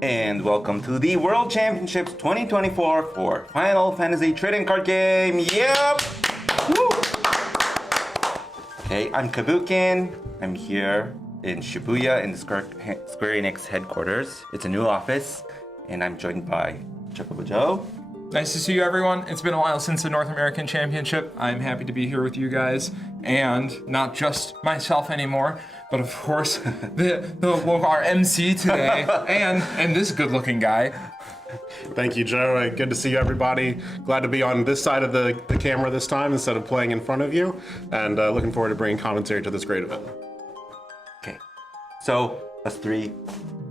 And welcome to the World Championships 2024 for Final Fantasy Trading Card Game. Yep! Woo! Okay, I'm Kabukin. I'm here in Shibuya in the Square Enix headquarters. It's a new office, and I'm joined by Chocobo Joe. Nice to see you, everyone. It's been a while since the North American Championship. I'm happy to be here with you guys, and not just myself anymore, but of course, our MC today, and this good-looking guy. Thank you, Joe. Good to see you, everybody. Glad to be on this side of the camera this time instead of playing in front of you, and looking forward to bringing commentary to this great event. Okay, so us three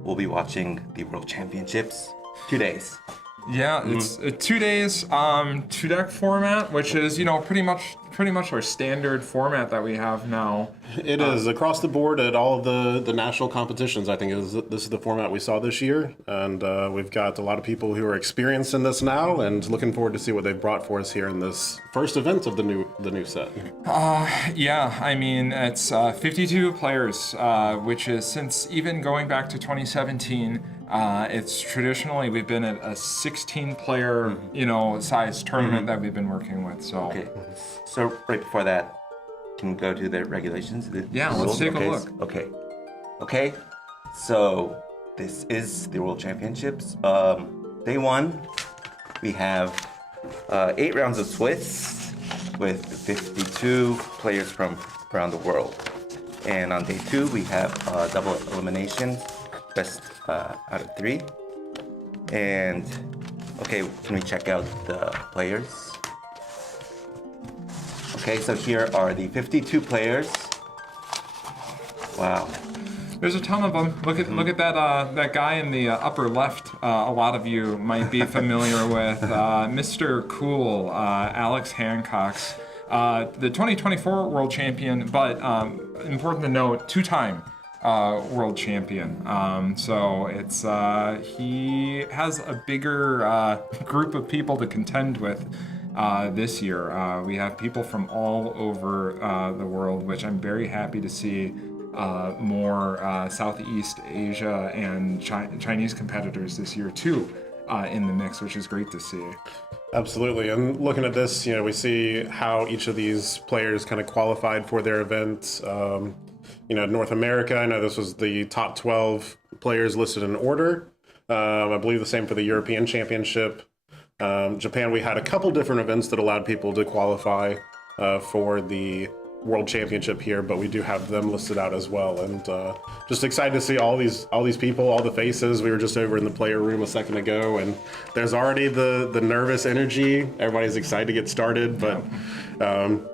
will be watching the World Championships 2 days. Yeah, it's 2 days, 2-deck format, which is, pretty much our standard format that we have now. It is across the board at all of the national competitions. I think this is the format we saw this year, and we've got a lot of people who are experienced in this now, and looking forward to see what they've brought for us here in this first event of the new set. Yeah, I mean, it's 52 players, which is, since even going back to 2017, it's traditionally, we've been at a 16-player, size tournament that we've been working with. So okay, so right before that, can we go to the regulations? Yeah, let's take a look. Okay. So this is the World Championships. Day 1, we have 8 rounds of Swiss with 52 players from around the world. And on day 2, we have double elimination, best out of 3. And okay, can we check out the players? Okay, so here are the 52 players. Wow. There's a ton of them. Look at that guy in the upper left. A lot of you might be familiar with Mr. Cool, Alex Hancock's, the 2024 world champion, but important to note, 2-time world champion. So it's he has a bigger group of people to contend with this year. We have people from all over the world, which I'm very happy to see. More Southeast Asia and Chinese competitors this year too in the mix, which is great to see. Absolutely, and looking at this, we see how each of these players kind of qualified for their event. North America, I know this was the top 12 players listed in order. I believe the same for the European Championship. Japan, we had a couple different events that allowed people to qualify for the World Championship here, but we do have them listed out as well, and just excited to see all these people, all the faces. We were just over in the player room a second ago, and there's already the nervous energy. Everybody's excited to get started, but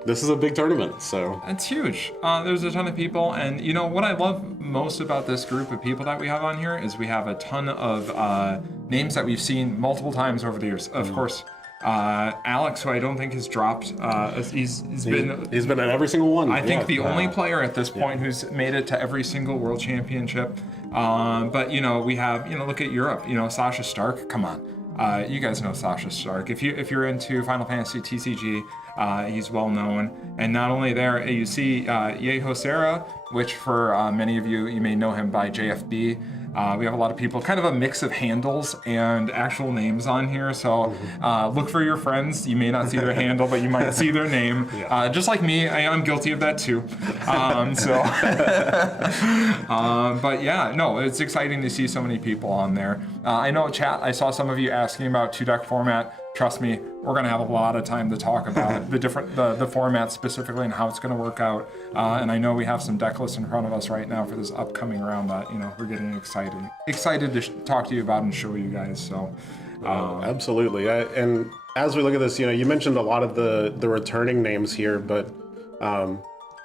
this is a big tournament, so it's huge. There's a ton of people, and what I love most about this group of people that we have on here is we have a ton of names that we've seen multiple times over the years. Of course, Alex, who I don't think has dropped, he's been at every single one. I think the only player at this point who's made it to every single world championship. But we have, look at Europe, Sasha Stark, come on. You guys know Sasha Stark. If you're into Final Fantasy TCG, he's well known. And not only there, you see Yeho Serra, which for many of you may know him by JFB. We have a lot of people, kind of a mix of handles and actual names on here. So look for your friends. You may not see their handle, but you might see their name. Just like me, I'm guilty of that too. But yeah, no, it's exciting to see so many people on there. I know chat, I saw some of you asking about 2-deck format. Trust me, we're going to have a lot of time to talk about the format specifically and how it's going to work out. And I know we have some deck lists in front of us right now for this upcoming round that we're getting excited to talk to you about and show you guys. So absolutely, and as we look at this, you mentioned a lot of the returning names here, but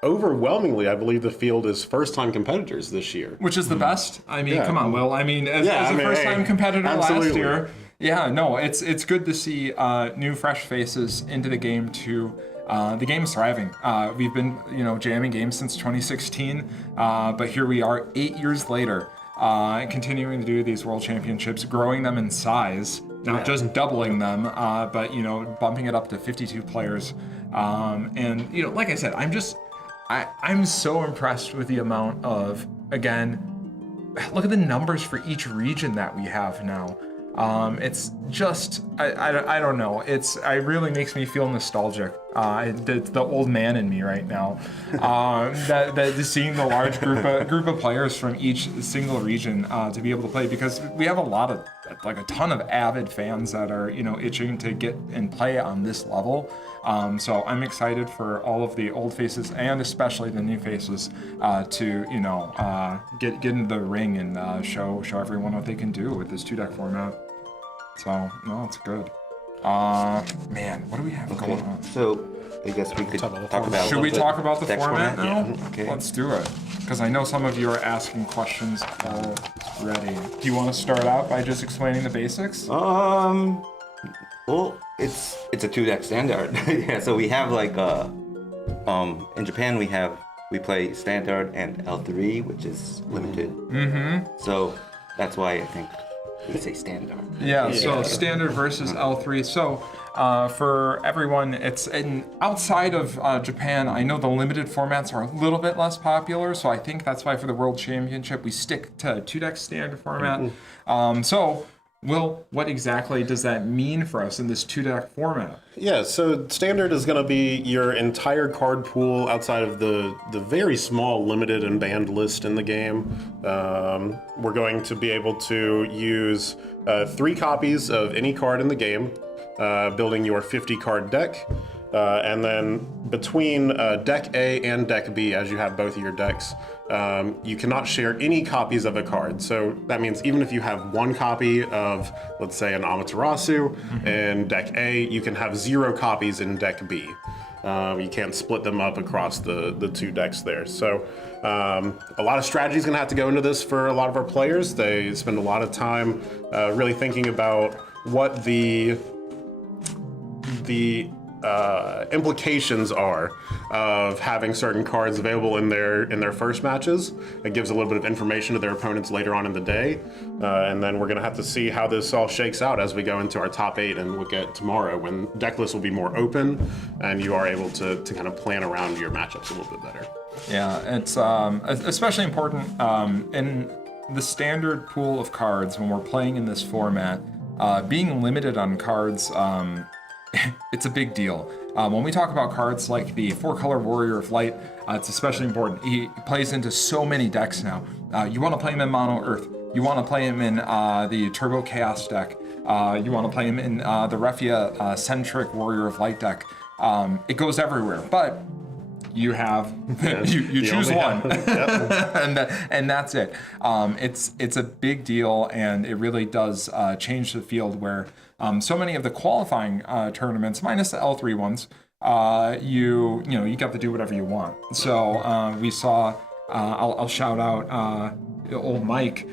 overwhelmingly, I believe the field is first-time competitors this year, which is the best. I mean, come on, Will. I mean, as a first-time competitor last year. Yeah, no, it's good to see new, fresh faces into the game too. The game's thriving. We've been, jamming games since 2016, but here we are 8 years later, continuing to do these World Championships, growing them in size, not just doubling them, but bumping it up to 52 players. And like I said, I'm so impressed with the amount of, again, look at the numbers for each region that we have now. It's just, I don't know. It really makes me feel nostalgic. It's the old man in me right now. That seeing the large group of players from each single region to be able to play, because we have a ton of avid fans that are, itching to get and play on this level. So I'm excited for all of the old faces and especially the new faces to, get into the ring and show everyone what they can do with this 2-deck format. So, no, it's good. Man, what do we have going on? So, I guess we could talk about. Should we talk about the deck format now? Yeah. Okay. Let's do it. Because I know some of you are asking questions already. Do you want to start out by just explaining the basics? Well, it's a 2-deck standard. Yeah. So we have in Japan we play standard and L3, which is limited. Mm-hmm. So that's why I think we say standard. Yeah, so standard versus L3. So for everyone, it's outside of Japan, I know the limited formats are a little bit less popular, so I think that's why for the World Championship we stick to 2-deck standard format. Mm-hmm. So Will, what exactly does that mean for us in this 2-deck format? Yeah, so standard is going to be your entire card pool outside of the very small limited and banned list in the game. We're going to be able to use 3 copies of any card in the game, building your 50-card deck. And then between deck A and deck B, as you have both of your decks, you cannot share any copies of a card. So that means even if you have 1 copy of, let's say, an Amaterasu in deck A, you can have 0 copies in deck B. You can't split them up across the 2 decks there. So a lot of strategy is going to have to go into this for a lot of our players. They spend a lot of time really thinking about what the implications are of having certain cards available in their first matches. It gives a little bit of information to their opponents later on in the day, and then we're going to have to see how this all shakes out as we go into our top 8 and look at tomorrow, when deck lists will be more open and you are able to kind of plan around your matchups a little bit better. Yeah, it's especially important in the standard pool of cards when we're playing in this format. Being limited on cards, it's a big deal. When we talk about cards like the 4-color Warrior of Light, it's especially important. He plays into so many decks now. You want to play him in Mono Earth. You want to play him in the Turbo Chaos deck. You want to play him in the Refia-centric Warrior of Light deck. It goes everywhere, but you have you choose one, and that's it. It's a big deal, and it really does change the field where so many of the qualifying tournaments, minus the L3 ones, you got to do whatever you want. So we saw, I'll shout out old Mike,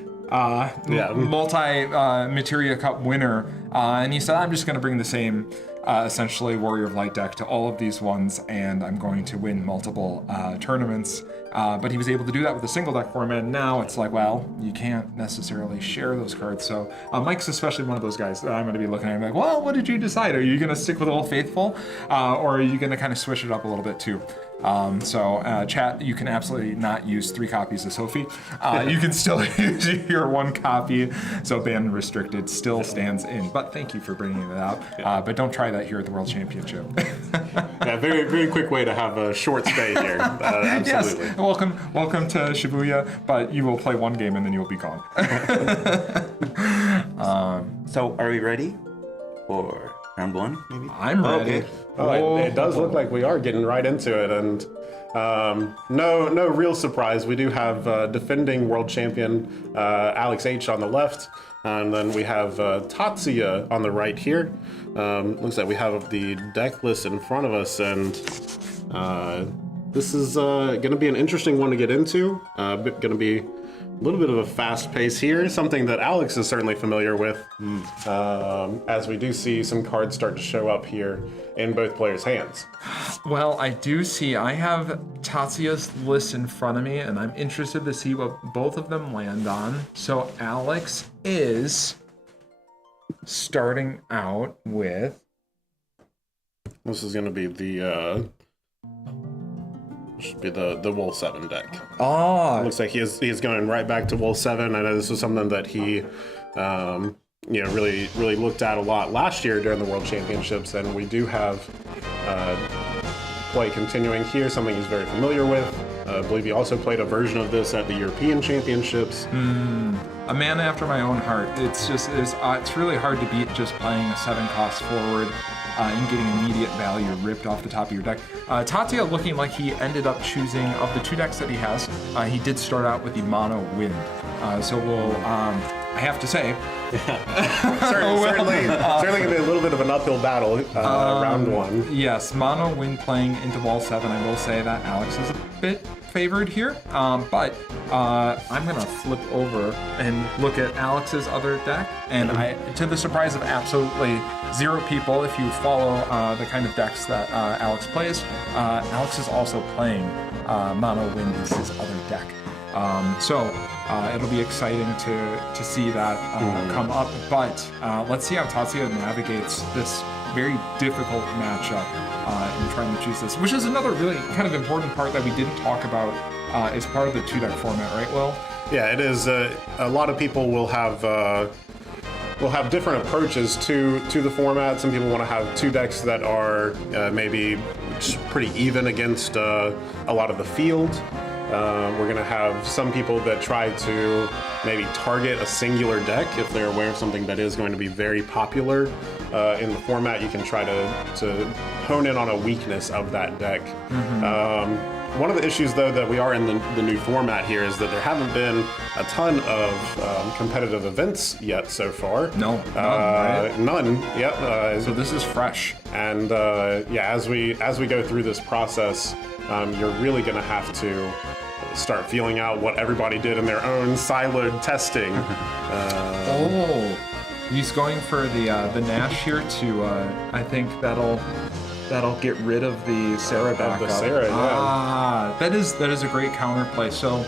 multi-Materia Cup winner, and he said, I'm just going to bring the same essentially Warrior of Light deck to all of these ones, and I'm going to win multiple tournaments. But he was able to do that with a single deck format. Now it's like, well, you can't necessarily share those cards. So Mike's especially one of those guys that I'm going to be looking at and like, well, what did you decide? Are you going to stick with Old Faithful, or are you going to kind of switch it up a little bit too? Chat, you can absolutely not use 3 copies of Sophie. You can still use your 1 copy. So ban restricted still stands in. But thank you for bringing it out. But don't try that here at the World Championship. Yeah, very, very quick way to have a short stay here. Absolutely. Yes, welcome to Shibuya, but you will play 1 game and then you'll be gone. So are we ready for round 1, maybe? I'm ready. Okay. Oh, it does look like we are getting right into it, and no real surprise. We do have defending world champion Alex H on the left, and then we have Tatsuya on the right here. Looks like we have the deck list in front of us, and this is going to be an interesting one to get into. Going to be a little bit of a fast pace here, something that Alex is certainly familiar with, as we do see some cards start to show up here in both players' hands. Well, I do see, I have Tatsuya's list in front of me, and I'm interested to see what both of them land on. So Alex is starting out with... This is going to be the which should be the Wool 7 deck. Oh, Looks like he is going right back to Wool 7. I know this was something that he really looked at a lot last year during the World Championships, and we do have play continuing here, something he's very familiar with. I believe he also played a version of this at the European Championships. a man after my own heart. It's really hard to beat just playing a 7-cost forward and getting immediate value ripped off the top of your deck. Tatsuya looking like he ended up choosing, of the 2 decks that he has, he did start out with the mono wind. So we'll, I have to say, certainly going to be a little bit of an uphill battle round 1. Yes, mono wind playing into Wall 7. I will say that Alex is a bit favored here, but I'm gonna flip over and look at Alex's other deck, and to the surprise of absolutely 0 people, if you follow the kind of decks that Alex plays, Alex is also playing mono wind as his other deck. So it'll be exciting to see that come up, but let's see how Tatsuya navigates this very difficult matchup in trying to choose this, which is another really kind of important part that we didn't talk about as part of the 2-deck format, right, Will? Yeah, it is. A lot of people will have different approaches to the format. Some people want to have 2 decks that are maybe pretty even against a lot of the field. We're going to have some people that try to maybe target a singular deck if they're aware of something that is going to be very popular in the format. You can try to hone in on a weakness of that deck. One of the issues, though, that we are in the new format here is that there haven't been a ton of competitive events yet so far. No, none, right? None. Yep. So this is fresh. And as we go through this process, you're really going to have to start feeling out what everybody did in their own siloed testing. He's going for the Nash here to. I think that'll get rid of the Sarah backup. The Sarah, yeah. That is a great counterplay. So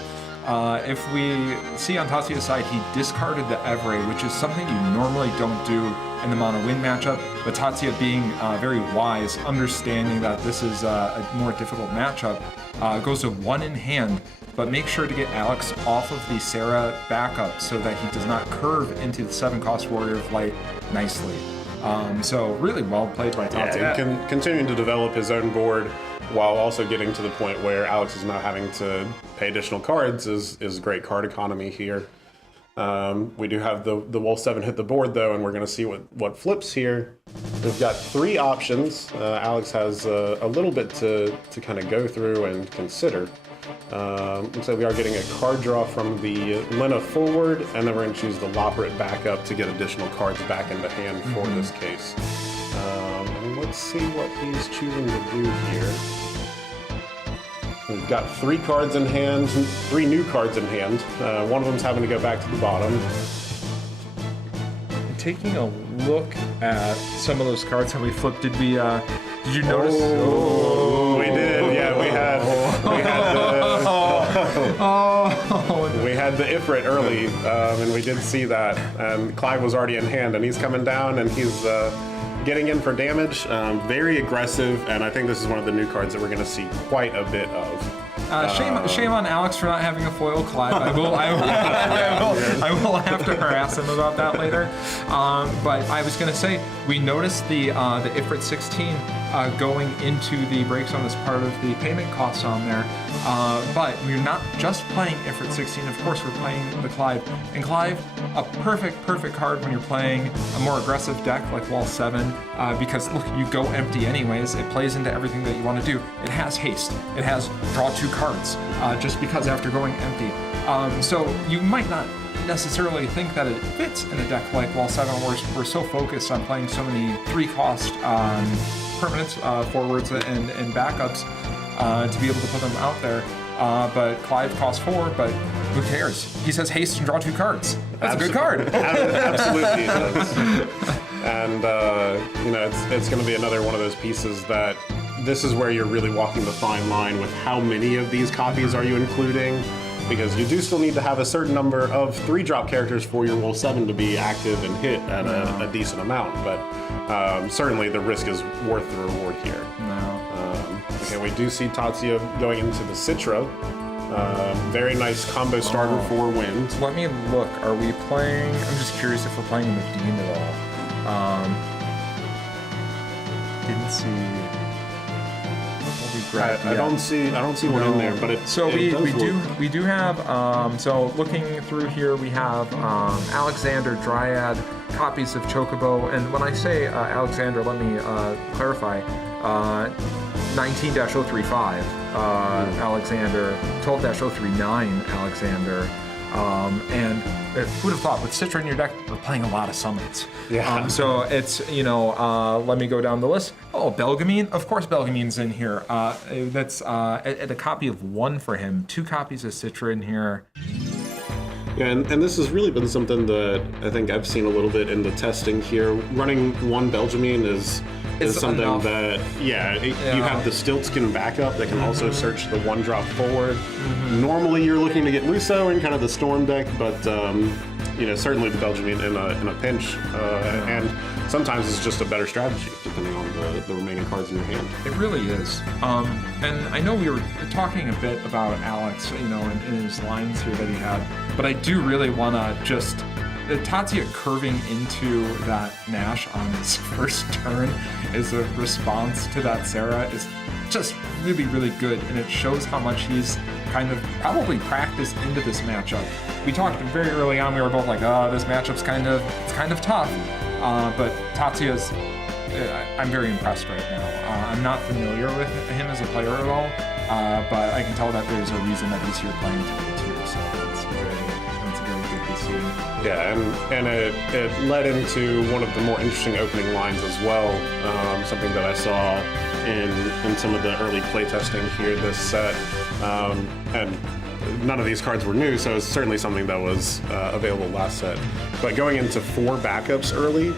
if we see on Tatsuya's side, he discarded the Evray, which is something you normally don't do in the mono win matchup. But Tatsuya being very wise, understanding that this is a more difficult matchup, goes to 1 in hand. But make sure to get Alex off of the Sarah backup so that he does not curve into the 7-cost Warrior of Light nicely. So really well played by Tatsuya. Yeah, continuing to develop his own board while also getting to the point where Alex is not having to pay additional cards is great card economy here. We do have the Wool 7 hit the board, though, and we're going to see what flips here. We've got 3 options. Alex has a little bit to kind of go through and consider. Looks like we are getting a card draw from the Lena forward, and then we're going to choose the Lopprit backup to get additional cards back into hand for this case. And let's see what he's choosing to do here. We've got 3 cards in hand, 3 new cards in hand. One of them's having to go back to the bottom. Taking a look at some of those cards that we flipped, did you notice? We did. Yeah, we had the Ifrit early, and we did see that. And Clive was already in hand, and he's coming down, and he's getting in for damage. Very aggressive, and I think this is one of the new cards that we're going to see quite a bit of. Shame on Alex for not having a foil Clive. I will have to harass him about that later. But I was going to say, we noticed the Ifrit 16 going into the break zone as part of the payment costs on there. But we're not just playing Ifrit 16. Of course, we're playing the Clive. And Clive, a perfect card when you're playing a more aggressive deck like Wall 7. Because look, you go empty anyways. It plays into everything that you want to do. It has haste. It has draw 2 cards. Just because after going empty. So you might not necessarily think that it fits in a deck like Wall 7 where we're so focused on playing so many 3-cost permanents, forwards, and backups to be able to put them out there. But Clive costs 4, but who cares? He says haste and draw 2 cards. That's a good card. Absolutely it does. And it's going to be another one of those pieces that this is where you're really walking the fine line with how many of these copies are you including. because you do still need to have a certain number of 3-drop characters for your roll 7 to be active and hit at a decent amount. But certainly the risk is worth the reward here. Okay, we do see Tatsuya going into the Citra. Very nice combo starter for wind. Let me look. Are we playing? I'm just curious if we're playing the Dean at all. Didn't see. I don't see one in there, but it. So it we do have. So looking through here, we have Alexander Dryad copies of Chocobo, and when I say Alexander, let me clarify. 19-035 Alexander, 12-039 Alexander, and who'd have thought with Citra in your deck, we're playing a lot of summons. Yeah. So it's, let me go down the list. Oh, Belgamine, of course Belgamine's in here. That's a copy of 1 for him, 2 copies of Citra in here. Yeah, and this has really been something that I think I've seen a little bit in the testing here. Running 1 Belgamine is something enough. that, you have the Stiltskin backup that can also search the 1-drop forward. Normally you're looking to get Luso in kind of the Storm deck, but certainly the Belgamine in a pinch, and sometimes it's just a better strategy depending on the remaining cards in your hand. It really is. And I know we were talking a bit about Alex, in his lines here that he had, but I do really want to just Tatsuya curving into that Nash on his first turn as a response to that Sarah is just really, really good, and it shows how much he's kind of probably practiced into this matchup. We talked very early on, we were both like, this matchup's kind of tough, but Tatsuya's, I'm very impressed right now. I'm not familiar with him as a player at all, but I can tell that there's a reason that he's here playing today too, so it's very good to see. Yeah, and it led into one of the more interesting opening lines as well, something that I saw in some of the early playtesting here this set, and none of these cards were new, so it's certainly something that was available last set. But going into 4 backups early,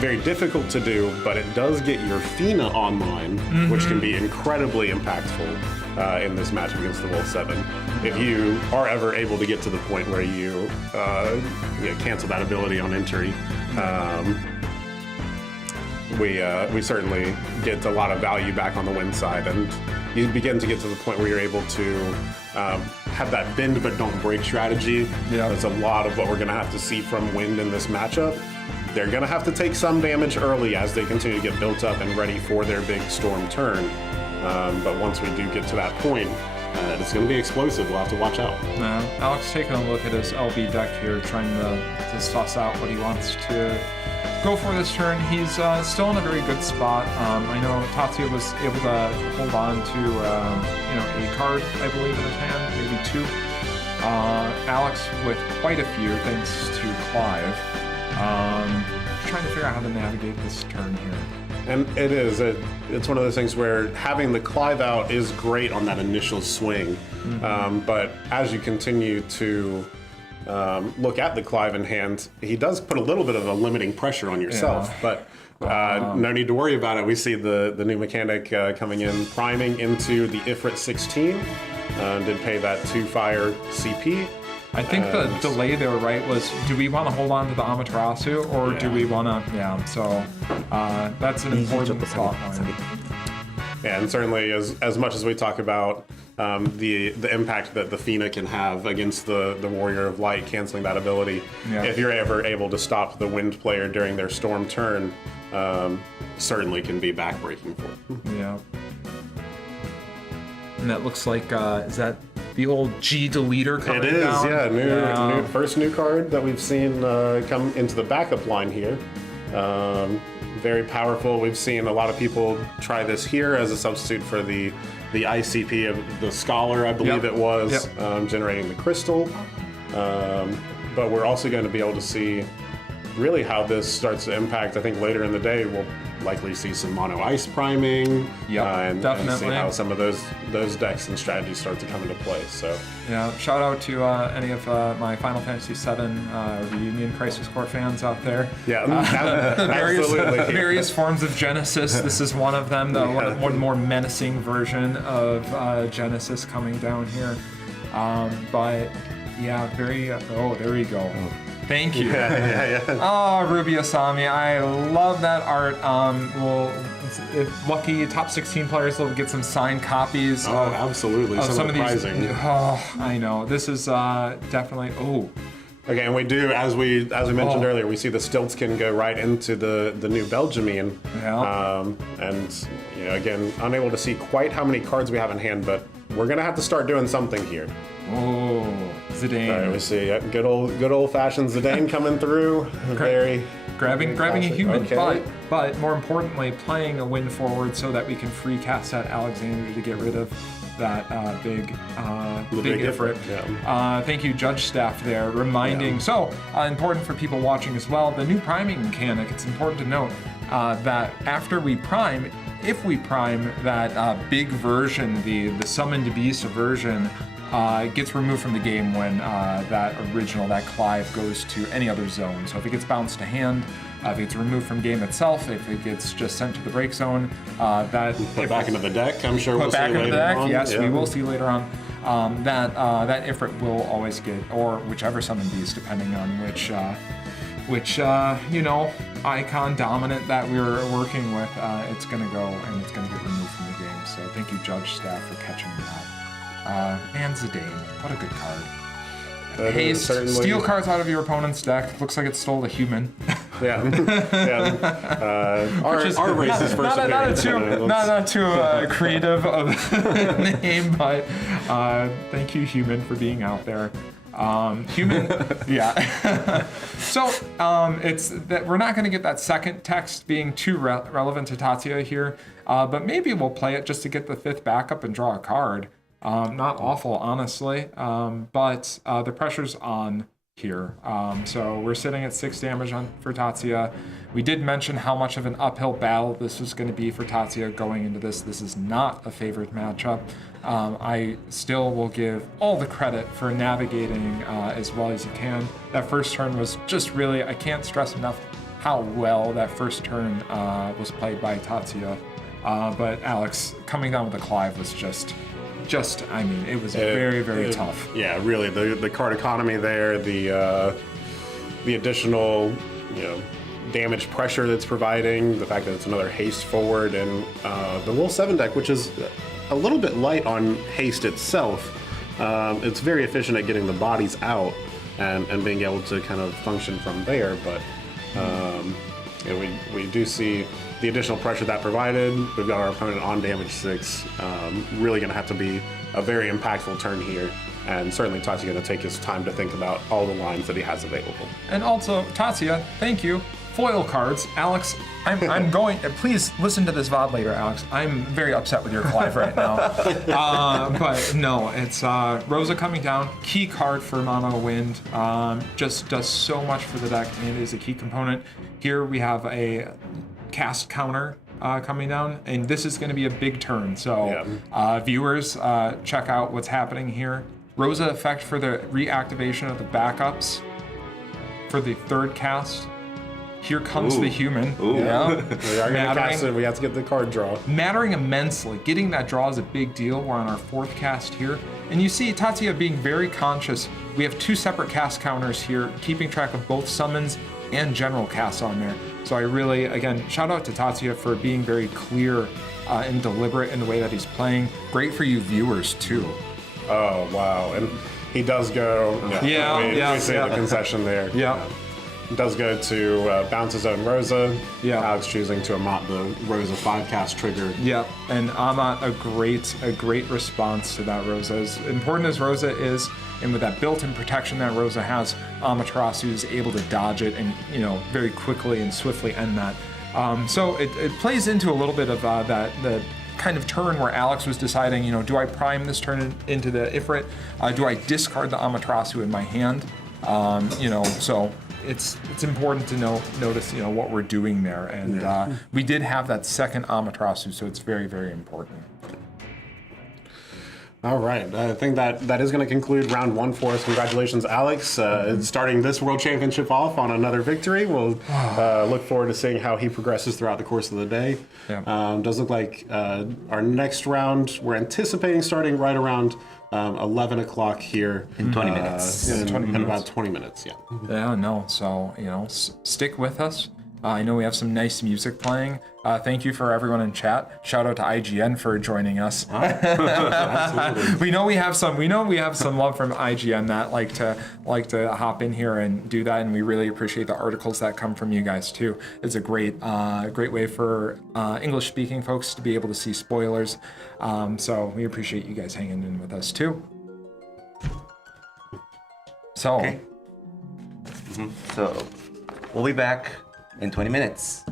very difficult to do, but it does get your Fina online, which can be incredibly impactful in this matchup against the Wolf 7. If you are ever able to get to the point where you cancel that ability on entry, we certainly get a lot of value back on the win side, and you begin to get to the point where you're able to have that bend but don't break strategy. Yeah. That's a lot of what we're going to have to see from Wind in this matchup. They're going to have to take some damage early as they continue to get built up and ready for their big Storm turn. But once we do get to that point, it's going to be explosive. We'll have to watch out. Alex taking a look at his LB deck here, trying to suss out what he wants to go for this turn. He's still in a very good spot. I know Tatsuya was able to hold on to a card, I believe, in his hand, maybe 2. Alex with quite a few, thanks to Clive. Trying to figure out how to navigate this turn here. And it's one of those things where having the Clive out is great on that initial swing. But as you continue to look at the Clive in hand, he does put a little bit of a limiting pressure on yourself. Yeah. But no need to worry about it. We see the new mechanic coming in, priming into the Ifrit 16. Did pay that 2-fire CP. I think the delay there, right, was do we want to hold on to the Amaterasu or do we want to, so that's an important thought line. Yeah, and certainly as much as we talk about the impact that the Fina can have against the Warrior of Light, canceling that ability, if you're ever able to stop the Wind player during their Storm turn, certainly can be backbreaking for them. Yeah. And that looks like, is that the old G deleter coming down? It is, yeah. First new card that we've seen come into the backup line here. Very powerful. We've seen a lot of people try this here as a substitute for the ICP of the Scholar, I believe it was, generating the crystal. But we're also going to be able to see really how this starts to impact. I think later in the day we'll likely see some mono ice priming, and see how some of those decks and strategies start to come into play. So shout out to any of my Final Fantasy VII Reunion Crisis Core fans out there. Absolutely. Various forms of Genesis. This is one of them. One more menacing version of Genesis coming down here. But yeah, very. Oh, there we go. Thank you. Yeah. Oh, Ruby Asami, I love that art. If lucky, top 16 players will get some signed copies. Oh, absolutely. Some of the prizing. Oh, I know. This is definitely. Oh. Okay, and we do, as we mentioned earlier, we see the Stiltskin go right into the new Belgiumine. Yeah. And again, unable to see quite how many cards we have in hand, but we're gonna have to start doing something here. Oh, Zidane. All right, we see good old fashioned Zidane coming through. Grabbing a human, okay. but more importantly, playing a win forward so that we can free cast that Alexander to get rid of that big Ifrit. Yeah. Thank you, Judge Staff there, reminding. Yeah. So important for people watching as well, the new priming mechanic. It's important to note that after we prime, if we prime that big version, the summoned beast version, gets removed from the game when that Clive goes to any other zone. So if it gets bounced to hand, if it gets removed from game itself, if it gets just sent to the break zone, put back into the deck. I'm sure we'll see later on. Put back into the deck. Yes, we will see later on. That Ifrit will always get, or whichever summon beast, depending on which icon dominant that we were working with, it's gonna go and it's gonna get removed from the game. So thank you, Judge Staff, for catching that. And Zidane, what a good card. Haste, steal cards out of your opponent's deck. Looks like it stole the human. Yeah. Our race is first appearance. Not too creative of a name, but thank you, human, for being out there. Human, yeah. So it's that we're not going to get that second text being too relevant to Tatsuya here, but maybe we'll play it just to get the 5th backup and draw a card. Not awful, honestly, but the pressure's on here. So we're sitting at 6 damage for Tatsuya. We did mention how much of an uphill battle this was going to be for Tatsuya going into this. This is not a favorite matchup. I still will give all the credit for navigating as well as you can. That first turn was just really, I can't stress enough how well that first turn was played by Tatsuya. But Alex, coming down with the Clive was just I mean, it was very, very tough. Yeah, really, the card economy there, the additional, damage pressure that's providing, the fact that it's another haste forward, and the Will 7 deck, which is a little bit light on haste itself. It's very efficient at getting the bodies out and being able to kind of function from there, but we do see the additional pressure that provided. We've got our opponent on damage 6. Really going to have to be a very impactful turn here. And certainly Tatsuya going to take his time to think about all the lines that he has available. And also, Tatsuya, thank you. Foil cards. Alex, I'm going, please listen to this VOD later, Alex. I'm very upset with your Clive right now. But no, it's Rosa coming down, key card for Mono Wind. Just does so much for the deck and is a key component. Here we have a cast counter coming down, and this is going to be a big turn. So viewers, check out what's happening here. Rosa effect for the reactivation of the backups for the 3rd cast. Here comes the human. Yeah. We are going to cast it. We have to get the card draw. Mattering immensely. Getting that draw is a big deal. We're on our 4th cast here. And you see Tatsuya being very conscious. We have 2 separate cast counters here, keeping track of both summons and general casts on there. So I really, again, shout out to Tatsuya for being very clear and deliberate in the way that he's playing. Great for you viewers, too. Oh, wow. And he does go... We see the concession there. Yeah. Does go to bounce his own Rosa. Yeah. Alex choosing to amount the Rosa 5-cast trigger. Yeah, and Amat, a great response to that Rosa. As important as Rosa is, and with that built-in protection that Rosa has, Amaterasu is able to dodge it and, very quickly and swiftly end that. So it plays into a little bit of the kind of turn where Alex was deciding, do I prime this turn into the Ifrit? Do I discard the Amaterasu in my hand? So it's important to notice what we're doing there, and we did have that second Amaterasu, so it's very, very important. All right. I think that is going to conclude round one for us. Congratulations, Alex. Starting this World Championship off on another victory. We'll look forward to seeing how he progresses throughout the course of the day. Yeah. Does look like our next round, we're anticipating starting right around 11 o'clock here. In 20 minutes. In about 20 minutes, yeah. Yeah, no. So, stick with us. I know we have some nice music playing. Thank you for everyone in chat. Shout out to IGN for joining us. Absolutely. We know we have some love from IGN that like to hop in here and do that, and we really appreciate the articles that come from you guys too. It's a great way for English speaking folks to be able to see spoilers. So we appreciate you guys hanging in with us too. So, Okay. So we'll be back in 20 minutes.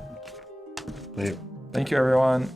thank you everyone.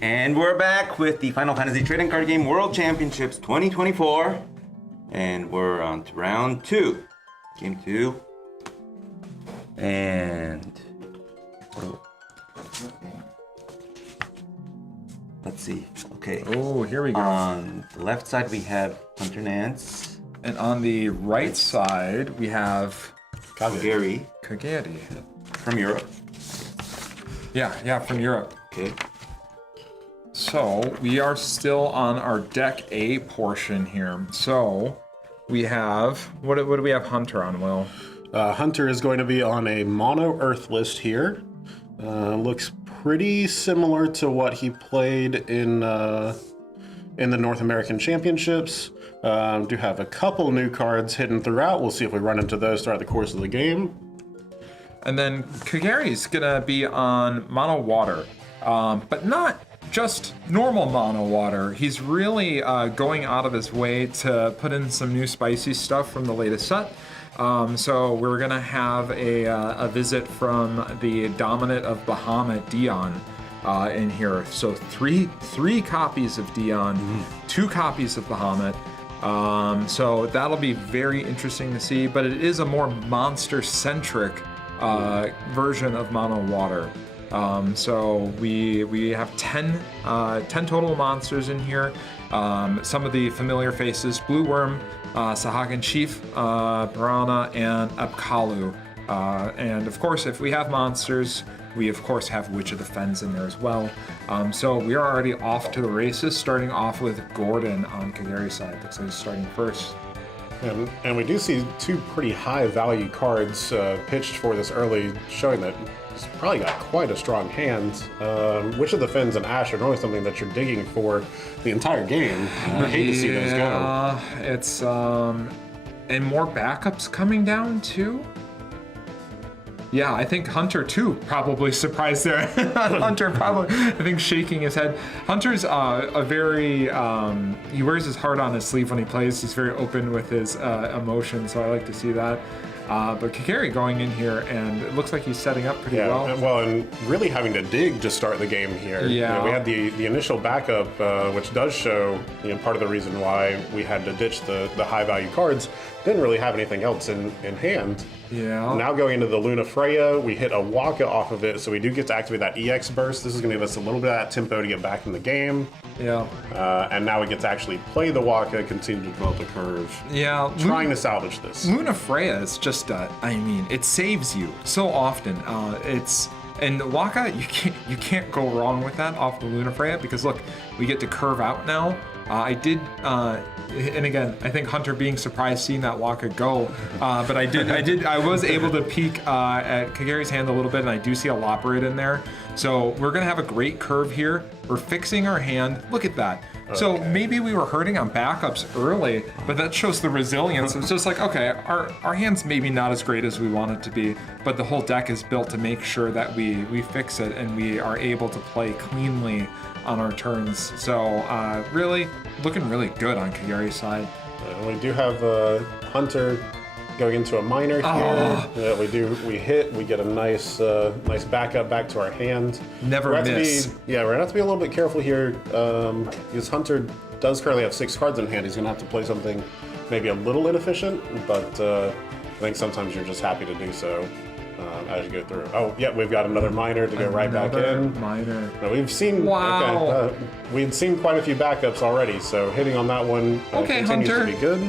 And we're back with the Final Fantasy Trading Card Game World Championships 2024. And we're on to round 2. Game 2. And let's see. Okay. Oh, here we go. On the left side we have Hunter Nance. And on the right side, we have Gary Kageri. from Europe. Yeah, from Europe. Okay. So we are still on our deck A portion here. So we have, what do we have Hunter on, Will? Hunter is going to be on a mono Earth list here. Looks pretty similar to what he played in the North American Championships. Do have a couple new cards hidden throughout. We'll see if we run into those throughout the course of the game. And then Kageri's gonna be on mono water, but not just normal mono water. He's really going out of his way to put in some new spicy stuff from the latest set. So we're gonna have a visit from the dominant of Bahamut, Dion, in here. So three copies of Dion, 2 copies of Bahamut. So that'll be very interesting to see, but it is a more monster-centric version of mono water. So we have 10 total monsters in here. Some of the familiar faces: Blue Worm, Sahagan Chief, Piranha, and Apkalu. And of course, if we have monsters, we of course have Witch of the Fens in there as well. So we are already off to the races, starting off with Gordon on Kageri's side. Looks like he's starting first. And we do see 2 pretty high value cards pitched for this early, showing that he's probably got quite a strong hand. Witch of the Fens and Ash are normally something that you're digging for the entire game. I hate to see those go. It's and more backups coming down too. Yeah, I think Hunter too probably surprised there. Hunter probably, I think, shaking his head. Hunter's a very, he wears his heart on his sleeve when he plays. He's very open with his emotions, so I like to see that. But Kageri going in here, and it looks like he's setting up pretty well. And really having to dig to start the game here. Yeah. We had the initial backup, which does show part of the reason why we had to ditch the high value cards. Didn't really have anything else in hand. Yeah. Now going into the Luna Freya, we hit a Waka off of it, so we do get to activate that EX burst. This is going to give us a little bit of that tempo to get back in the game. Yeah. And now we get to actually play the Waka, continue to develop a curve. Yeah. Trying to salvage this. Luna Freya is just, I mean, it saves you so often. And Waka, you can't go wrong with that off the Luna Freya, because look, we get to curve out now. And again, I think Hunter being surprised seeing that Waka go, but I was able to peek at Kageri's hand a little bit, and I do see a Loporrit in there. So we're gonna have a great curve here. We're fixing our hand. Look at that. So maybe we were hurting on backups early, but that shows the resilience. It's just like, okay, our hand's maybe not as great as we want it to be, but the whole deck is built to make sure that we fix it and we are able to play cleanly on our turns. So really, looking really good on Kagari's side. We do have Hunter going into a minor here. We hit, we get a nice backup back to our hand. Never miss. We're gonna have to be a little bit careful here, because Hunter does currently have 6 cards in hand. He's gonna have to play something maybe a little inefficient, but I think sometimes you're just happy to do so as you go through. Oh, yeah, we've got another minor to go right back in. Minor. No, we've seen. Wow. Okay, we'd seen quite a few backups already, so hitting on that one continues Hunter. to be good.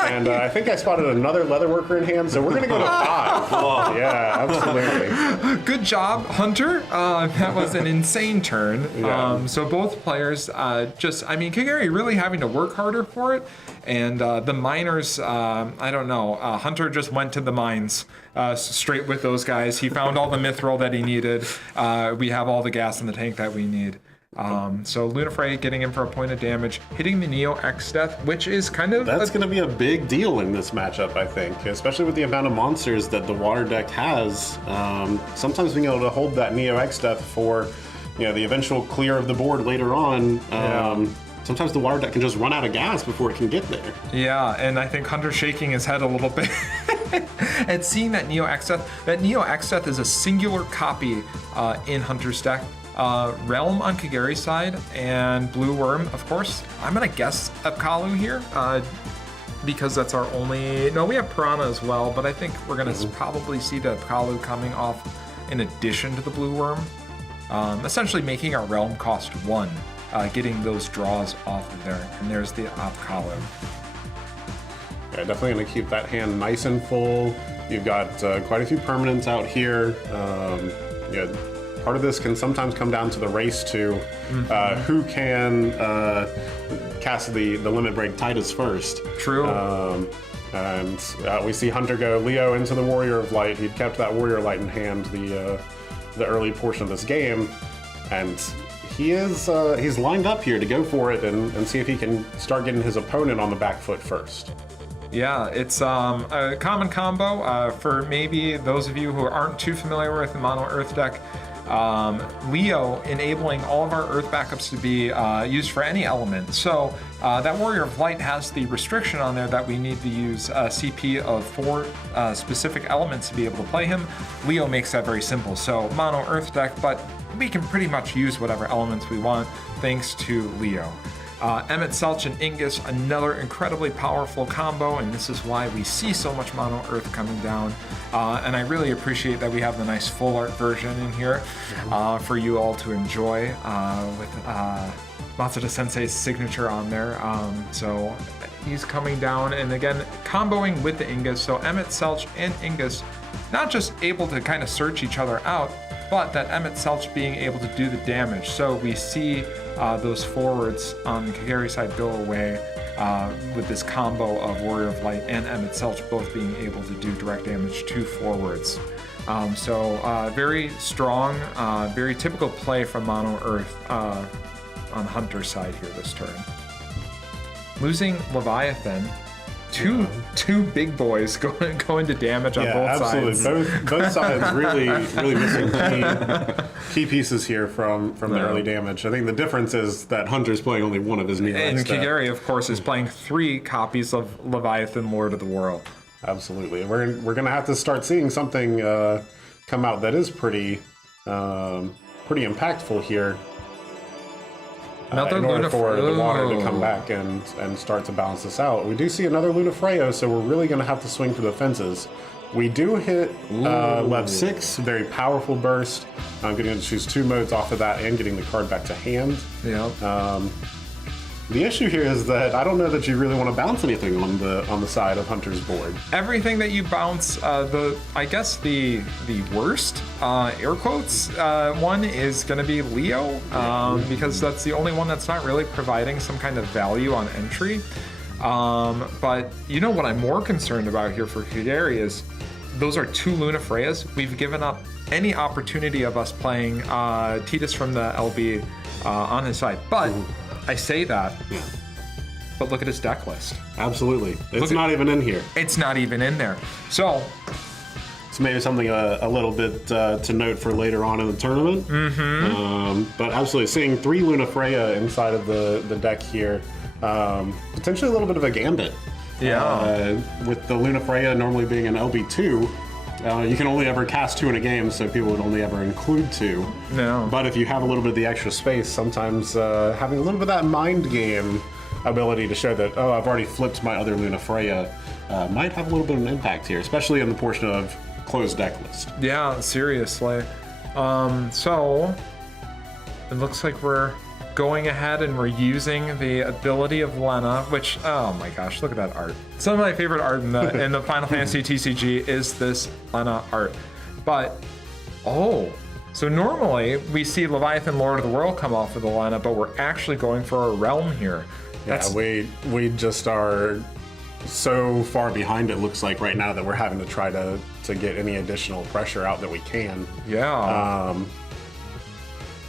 And I think I spotted another leatherworker in hand, so we're gonna go to 5. Yeah, absolutely. Good job, Hunter. That was an insane turn. Yeah. So both players Kagari really having to work harder for it. And the miners, I don't know. Hunter just went to the mines straight with those guys. He found all the mithril that he needed. We have all the gas in the tank that we need. So Lunafray getting in for a point of damage, hitting the Neo X Death, which is kind of... That's going to be a big deal in this matchup, I think, especially with the amount of monsters that the water deck has. Sometimes being able to hold that Neo X Death for the eventual clear of the board later on. Sometimes the water deck can just run out of gas before it can get there. Yeah, and I think Hunter's shaking his head a little bit. And seeing that Neo X Death is a singular copy in Hunter's deck. Realm on Kagari's side, and Blue Worm, of course. I'm gonna guess Apkalu here, because that's our only... No, we have Piranha as well, but I think we're gonna probably see the Apkalu coming off in addition to the Blue Worm. Essentially making our Realm cost 1. Getting those draws off of there, and there's the Apkalu. Yeah, definitely going to keep that hand nice and full. You've got quite a few permanents out here. Part of this can sometimes come down to the race to who can cast the Limit Break Titus first. True. And we see Hunter go Leo into the Warrior of Light. He'd kept that Warrior Light in hand the early portion of this game, and he's lined up here to go for it and see if he can start getting his opponent on the back foot first. Yeah, it's a common combo for maybe those of you who aren't too familiar with the Mono Earth deck. Leo enabling all of our Earth backups to be used for any element. So that Warrior of Light has the restriction on there that we need to use a CP of 4 specific elements to be able to play him. Leo makes that very simple. So Mono Earth deck, but we can pretty much use whatever elements we want thanks to Leo. Emmett Selch and Ingus, another incredibly powerful combo, and this is why we see so much Mono Earth coming down. And I really appreciate that we have the nice full art version in here for you all to enjoy with Matsuda Sensei's signature on there. So he's coming down, and again, comboing with the Ingus. So Emmett Selch and Ingus, not just able to kind of search each other out, but that Emmett Selch being able to do the damage. So we see those forwards on Kagari's side go away with this combo of Warrior of Light and Emmett Selch both being able to do direct damage to forwards. Very strong, very typical play from Mono Earth on Hunter's side here this turn. Losing Leviathan. Two big boys going to damage on both sides. Yeah, absolutely. Both sides really missing key pieces here from the early damage. I think the difference is that Hunter's playing only one of his Neo And X Death. Kagari, of course, is playing 3 copies of Leviathan, Lord of the World. Absolutely. We're going to have to start seeing something come out that is pretty impactful here. Another in order for the water to Lunafrayo. come back and start to balance this out. We do see another Lunafrayo, so we're really going to have to swing for the fences. We do hit Lev 6, very powerful burst. I'm getting to choose 2 modes off of that and getting the card back to hand. Yeah. The issue here is that I don't know that you really want to bounce anything on the side of Hunter's board. Everything that you bounce, I guess the worst, air quotes, one is going to be Leo, because that's the only one that's not really providing some kind of value on entry. But you know what I'm more concerned about here for Kagari is those are 2 Luna Freyas. We've given up any opportunity of us playing Titus from the LB on his side. But I say that, but look at his deck list. Absolutely. It's not even in here. It's not even in there. So maybe something a little bit to note for later on in the tournament. But absolutely, seeing 3 Luna Freya inside of the deck here, potentially a little bit of a gambit. Yeah. With the Luna Freya normally being an LB2, you can only ever cast 2 in a game, so people would only ever include 2. No. But if you have a little bit of the extra space, sometimes having a little bit of that mind game ability to show that, oh, I've already flipped my other Luna Freya, might have a little bit of an impact here, especially in the portion of closed deck list. Yeah, seriously. So it looks like we're going ahead and we're using the ability of Lena, which, oh my gosh, look at that art. Some of my favorite art in the Final Fantasy TCG is this Lena art. But, so normally we see Leviathan Lord of the World come off of the Lena, but we're actually going for a realm here. Yeah, we just are so far behind, it looks like right now, that we're having to try to get any additional pressure out that we can. Yeah.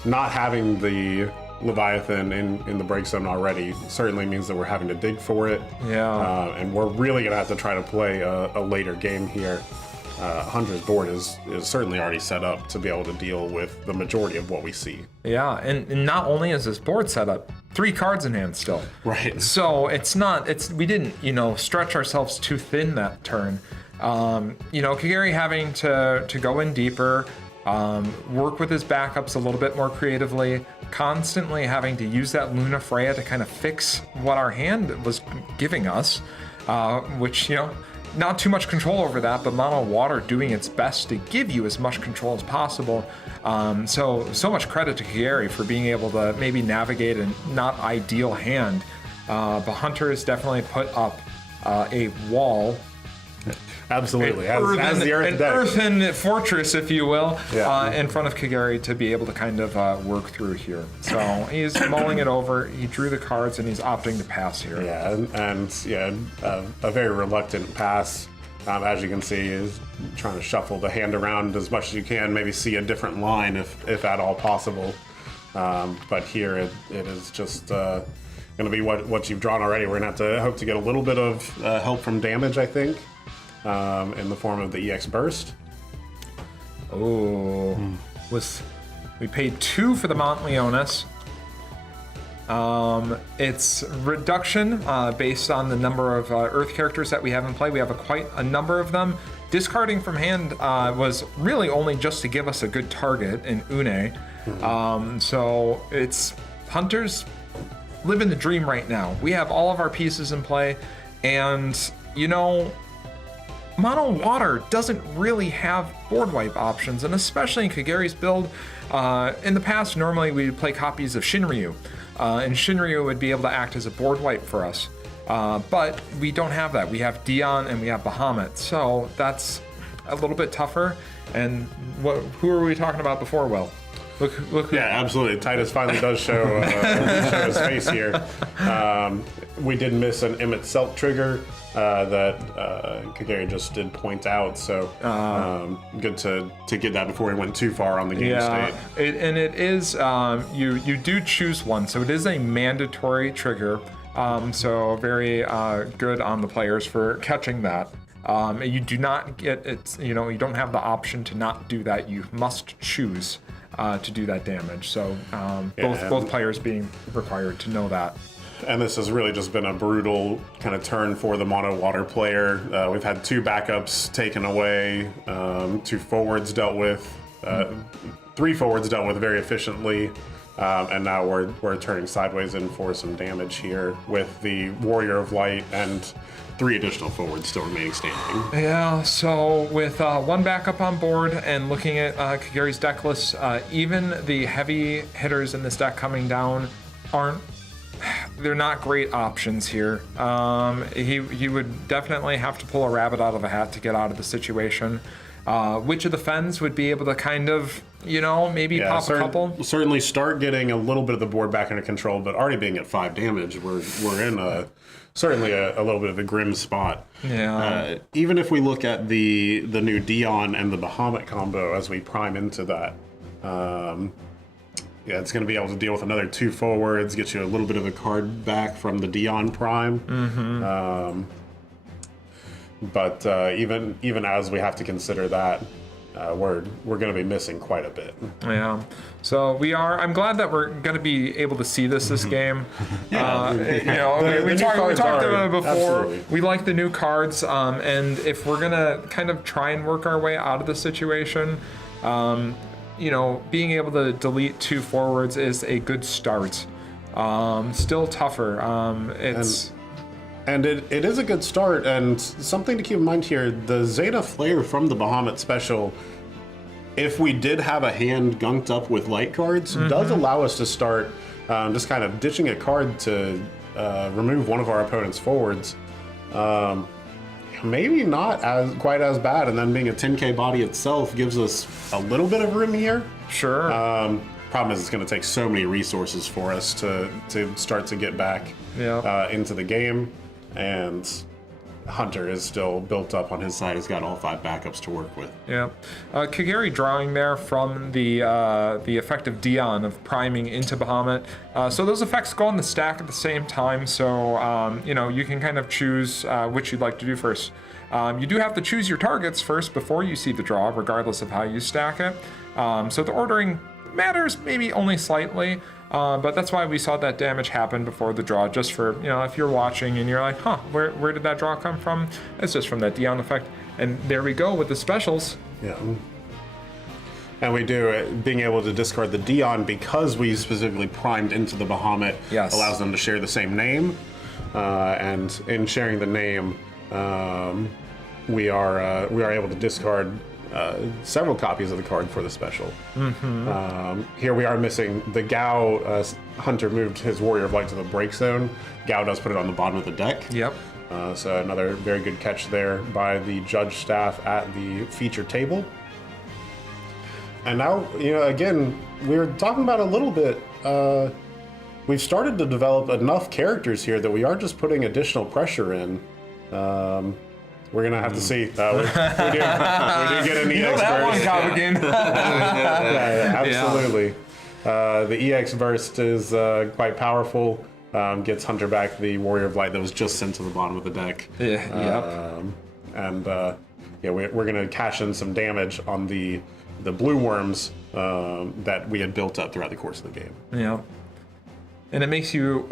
Not having the Leviathan in the break zone already certainly means that we're having to dig for it. Yeah. And we're really gonna have to try to play a later game here. Hunter's board is certainly already set up to be able to deal with the majority of what we see. Yeah, and not only is this board set up, 3 cards in hand still. Right. So we didn't, stretch ourselves too thin that turn. Kagari having to go in deeper, work with his backups a little bit more creatively, constantly having to use that Luna Freya to kind of fix what our hand was giving us, which, not too much control over that, but Mono Water doing its best to give you as much control as possible. So much credit to Kagari for being able to maybe navigate a not ideal hand. But Hunter has definitely put up a wall. Absolutely, as the an earthen fortress, if you will, Yeah. in front of Kagari to be able to kind of work through here. So he's mulling it over. He drew the cards and he's opting to pass here. Yeah, a very reluctant pass. As you can see, is trying to shuffle the hand around as much as you can, maybe see a different line if at all possible. But here it is just going to be what you've drawn already. We're going to have to hope to get a little bit of help from damage, I think. In the form of the EX Burst. We paid 2 for the Mont Leonis. It's reduction based on the number of Earth characters that we have in play. We have quite a number of them. Discarding from hand was really only just to give us a good target in Une. So it's Hunters living the dream right now. We have all of our pieces in play, and Mono Water doesn't really have board wipe options, and especially in Kagari's build. In the past, normally we would play copies of Shinryu, and Shinryu would be able to act as a board wipe for us. But we don't have that. We have Dion and we have Bahamut, so that's a little bit tougher. And who were we talking about before, Will? Look. Yeah, absolutely. Titus finally does show his face here. We did miss an Emmett Selt trigger that Kagari just did point out, so good to get that before he went too far on the game state. It is you do choose one, so it is a mandatory trigger. So very good on the players for catching that. You do not get it. You don't have the option to not do that. You must choose to do that damage. So both players being required to know that. And this has really just been a brutal kind of turn for the Mono Water player. We've had 2 backups taken away, 2 forwards dealt with, 3 forwards dealt with very efficiently, and now we're turning sideways in for some damage here with the Warrior of Light and 3 additional forwards still remaining standing. Yeah, so with 1 backup on board and looking at Kagari's deck list, even the heavy hitters in this deck coming down they're not great options here. He would definitely have to pull a rabbit out of a hat to get out of the situation. which of the Fens would be able to kind of, maybe pop a couple? Certainly start getting a little bit of the board back under control, but already being at 5 damage, we're in certainly a little bit of a grim spot. Yeah. Even if we look at the new Dion and the Bahamut combo as we prime into that, it's going to be able to deal with another 2 forwards, get you a little bit of a card back from the Dion prime. Mm-hmm. But even as we have to consider that, we're going to be missing quite a bit. Yeah. So I'm glad that we're going to be able to see this game. We talked about it before. Absolutely. We like the new cards, and if we're going to kind of try and work our way out of the situation, being able to delete 2 forwards is a good start. Still tougher. And it is a good start, and something to keep in mind here, the Zeta Flare from the Bahamut special, if we did have a hand gunked up with light cards, does allow us to start just kind of ditching a card to remove one of our opponent's forwards. Maybe not quite as bad, and then being a 10k body itself gives us a little bit of room here. Sure. Problem is it's going to take so many resources for us to start to get back into the game. And Hunter is still built up on his side. He's got all 5 backups to work with. Yeah. Kagari drawing there from the effect of Dion of priming into Bahamut. So those effects go on the stack at the same time. So, you can kind of choose which you'd like to do first. You do have to choose your targets first before you see the draw, regardless of how you stack it. So the ordering matters maybe only slightly. But that's why we saw that damage happen before the draw, just for, if you're watching and you're like, where did that draw come from? It's just from that Dion effect. And there we go with the specials. Yeah. And we do, being able to discard the Dion because we specifically primed into the Bahamut allows them to share the same name. And in sharing the name, we are able to discard several copies of the card for the special. Here we are missing the Gao. Hunter moved his Warrior of Light to the break zone. Gao does put it on the bottom of the deck. Yep. So another very good catch there by the judge staff at the feature table. And now, again, we were talking about a little bit. We've started to develop enough characters here that we are just putting additional pressure in. We're gonna have to see. We do get an EX burst. Absolutely. The EX burst is quite powerful. Gets Hunter back the Warrior of Light that was just sent to the bottom of the deck. We're gonna cash in some damage on the blue worms that we had built up throughout the course of the game. Yeah. And it makes you.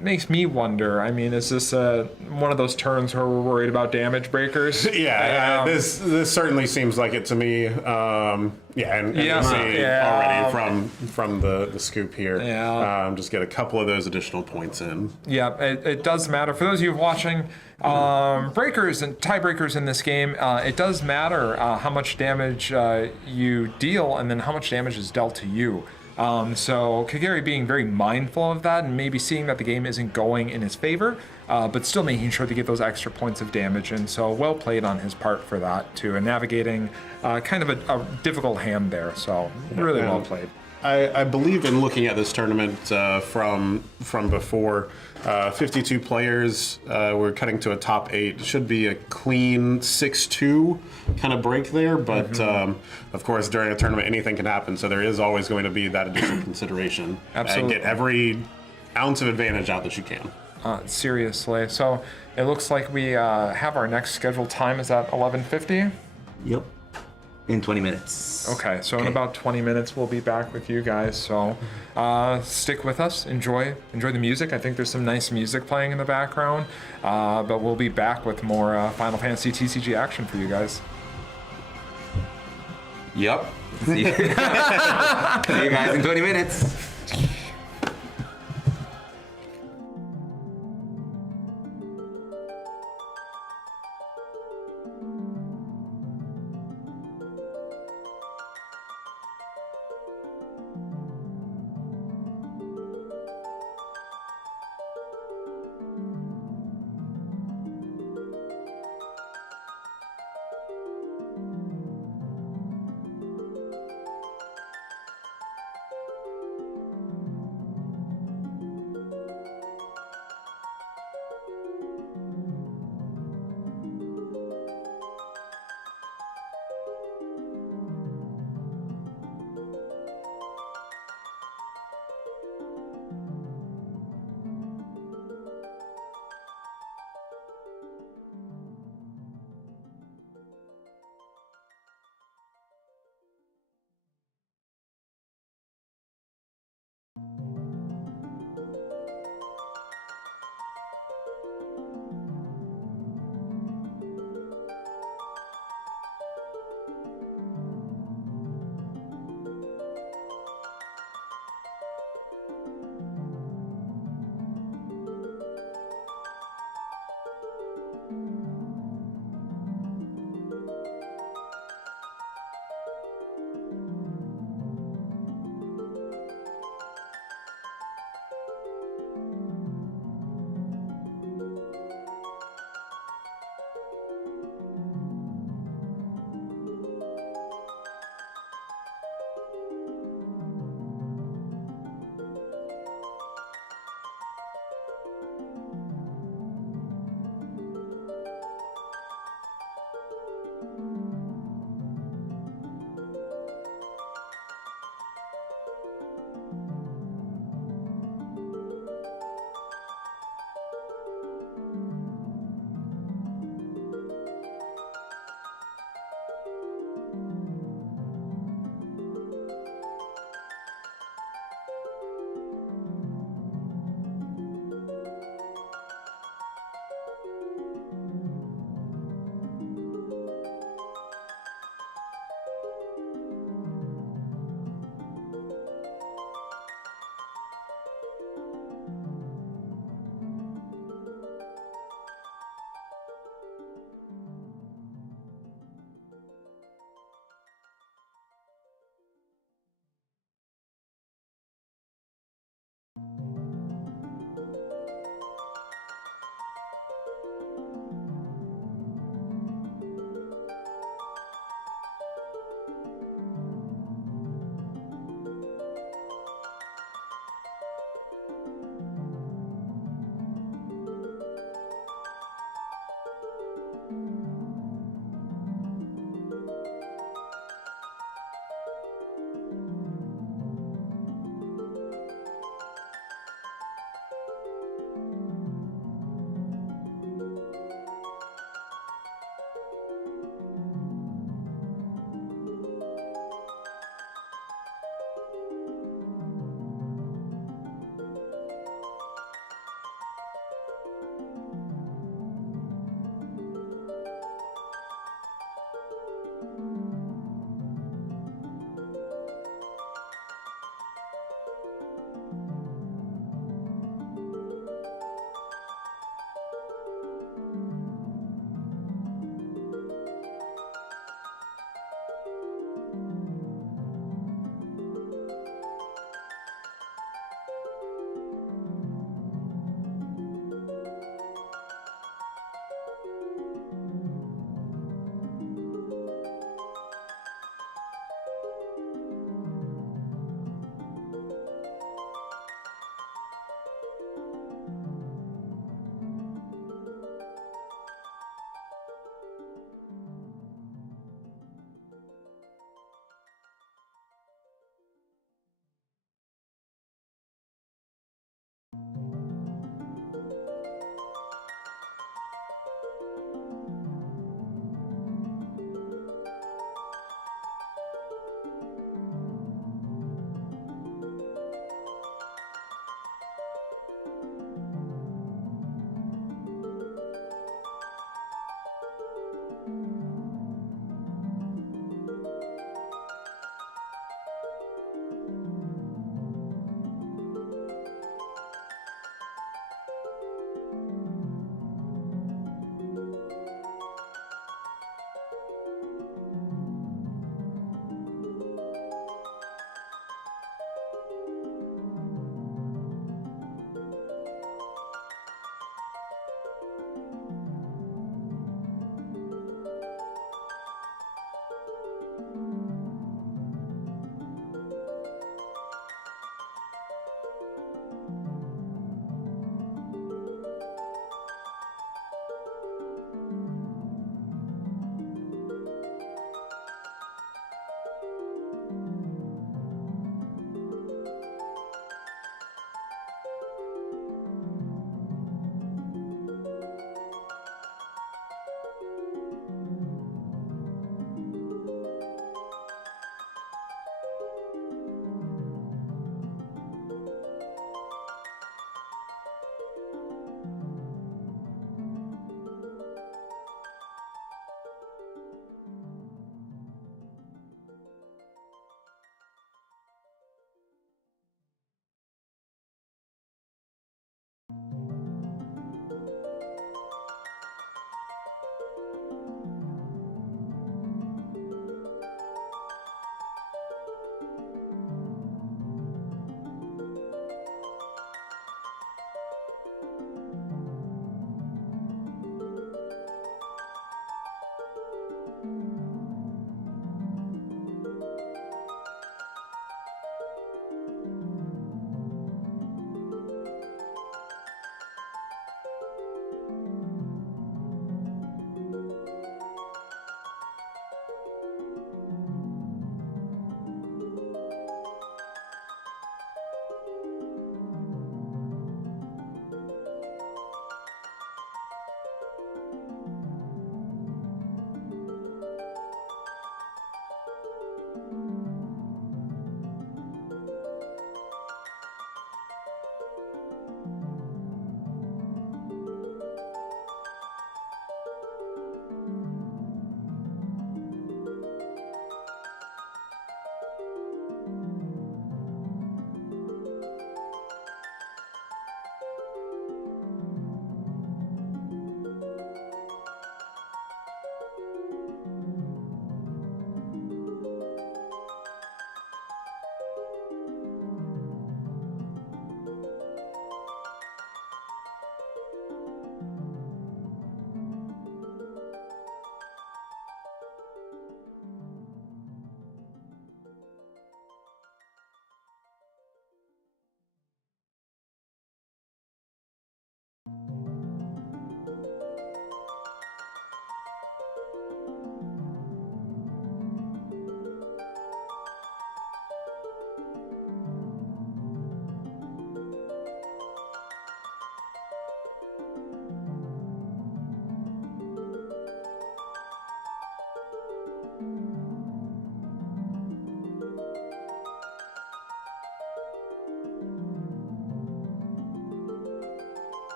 Makes me wonder. I mean, is this one of those turns where we're worried about damage breakers? This certainly seems like it to me. Already from the scoop here. Just get a couple of those additional points in. Yeah, it does matter. For those of you watching, breakers and tiebreakers in this game, it does matter how much damage you deal and then how much damage is dealt to you. So Kagari being very mindful of that and maybe seeing that the game isn't going in his favor, but still making sure to get those extra points of damage. And so well played on his part for that too, and navigating kind of a difficult hand there. So really well played. I believe in looking at this tournament from before, 52 players, we're cutting to a top 8. It should be a clean 6-2 kind of break there, but of course during a tournament anything can happen, so there is always going to be that additional consideration. Absolutely. And get every ounce of advantage out that you can. Seriously. So it looks like we have our next scheduled time is at 11:50. Yep. In 20 minutes. Okay, so in about 20 minutes we'll be back with you guys. So stick with us, enjoy the music. I think there's some nice music playing in the background, but we'll be back with more Final Fantasy TCG action for you guys. Yep. See you guys in 20 minutes.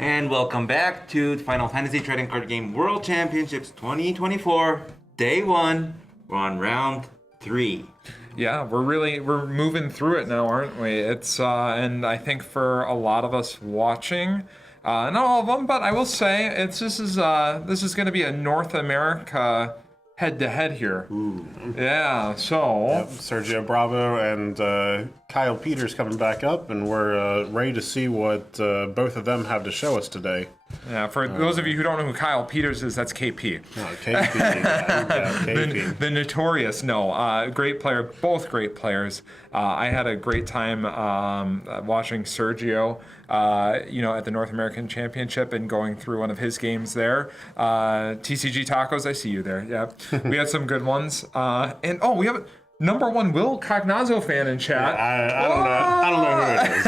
And welcome back to Final Fantasy Trading Card Game World Championships 2024, Day 1. We're on round 3. Yeah, we're moving through it now, aren't we? It's and I think for a lot of us watching, not all of them, but I will say this is going to be a North America head-to-head here. Ooh. Yeah, so... Yep, Sergio Bravo and Kyle Peters coming back up, and we're ready to see what both of them have to show us today. Yeah, for those of you who don't know who Kyle Peters is, that's KP. Oh, KP. yeah, KP. The notorious, great player, both great players. I had a great time watching Sergio, at the North American Championship and going through one of his games there. TCG Tacos, I see you there. Yeah, we had some good ones. We have #1 Will Cognazzo fan in chat. I don't know who it is.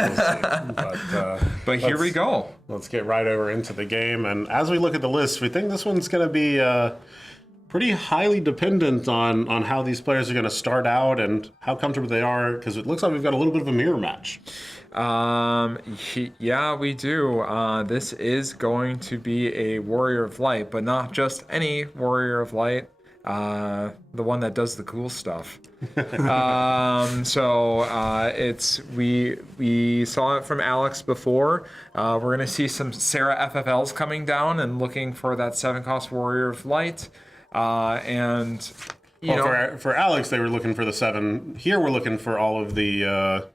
We'll see. But here we go. Let's get right over into the game. And as we look at the list, we think this one's going to be pretty highly dependent on how these players are going to start out and how comfortable they are, because it looks like we've got a little bit of a mirror match. Yeah, we do. This is going to be a Warrior of Light, but not just any Warrior of Light. The one that does the cool stuff. We saw it from Alex before. We're gonna see some Sarah FFLs coming down and looking for that 7-cost Warrior of Light. For Alex, they were looking for the 7. Here, we're looking for all of the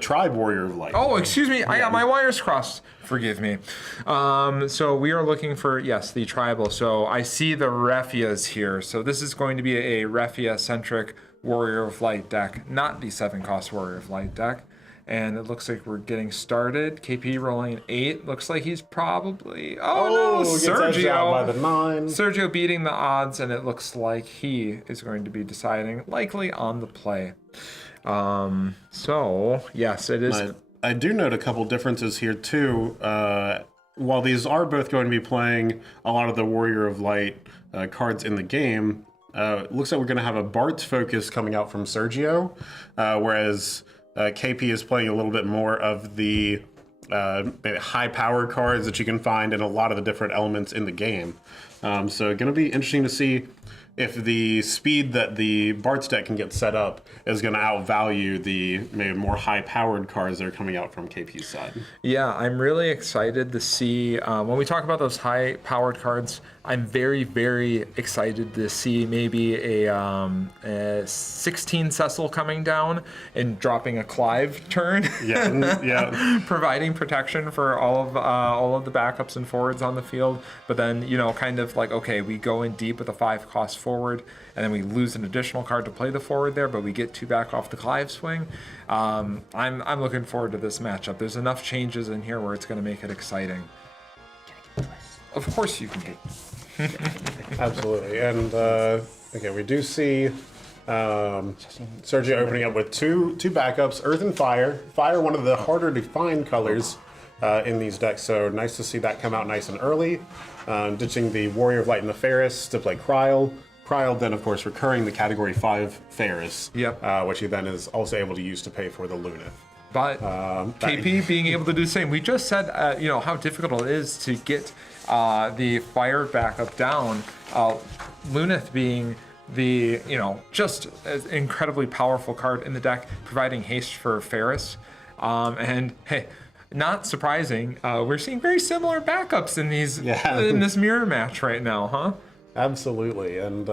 Tribe Warrior of Light. Oh, excuse me. I got my wires crossed. Forgive me. So we are looking for, yes, the tribal. So I see the Refias here. So this is going to be a Refia-centric Warrior of Light deck, not the 7-cost Warrior of Light deck. And it looks like we're getting started. KP rolling an 8. Looks like he's probably... Oh, no, Sergio. By the 9. Sergio beating the odds, and it looks like he is going to be deciding, likely on the play. Yes, it is. I do note a couple differences here too. While these are both going to be playing a lot of the Warrior of Light cards in the game, it looks like we're going to have a Bart's focus coming out from Sergio, whereas KP is playing a little bit more of the maybe high power cards that you can find in a lot of the different elements in the game. So going to be interesting to see if the speed that the Bart's deck can get set up is going to outvalue the maybe more high-powered cards that are coming out from KP's side. Yeah, I'm really excited to see, when we talk about those high-powered cards, I'm very, very excited to see maybe a 16 Cecil coming down and dropping a Clive turn. Yeah. Providing protection for all of the backups and forwards on the field. But then, kind of like, okay, we go in deep with a 5-cost forward, and then we lose an additional card to play the forward there, but we get 2 back off the Clive swing. I'm looking forward to this matchup. There's enough changes in here where it's going to make it exciting. Of course you can get. Absolutely. And okay, we do see Sergio opening up with two backups, Earth and Fire. Fire, one of the harder to find colors in these decks, so nice to see that come out nice and early. Ditching the Warrior of Light and the Ferris to play Kryl. Kryl then, of course, recurring the Category 5 Ferris, which he then is also able to use to pay for the Lunith. But KP being able to do the same. We just said, how difficult it is to get the fire backup down. Lunith being the, just an incredibly powerful card in the deck, providing haste for Ferris. And hey, not surprising, we're seeing very similar backups in these in this mirror match right now, huh? Absolutely. And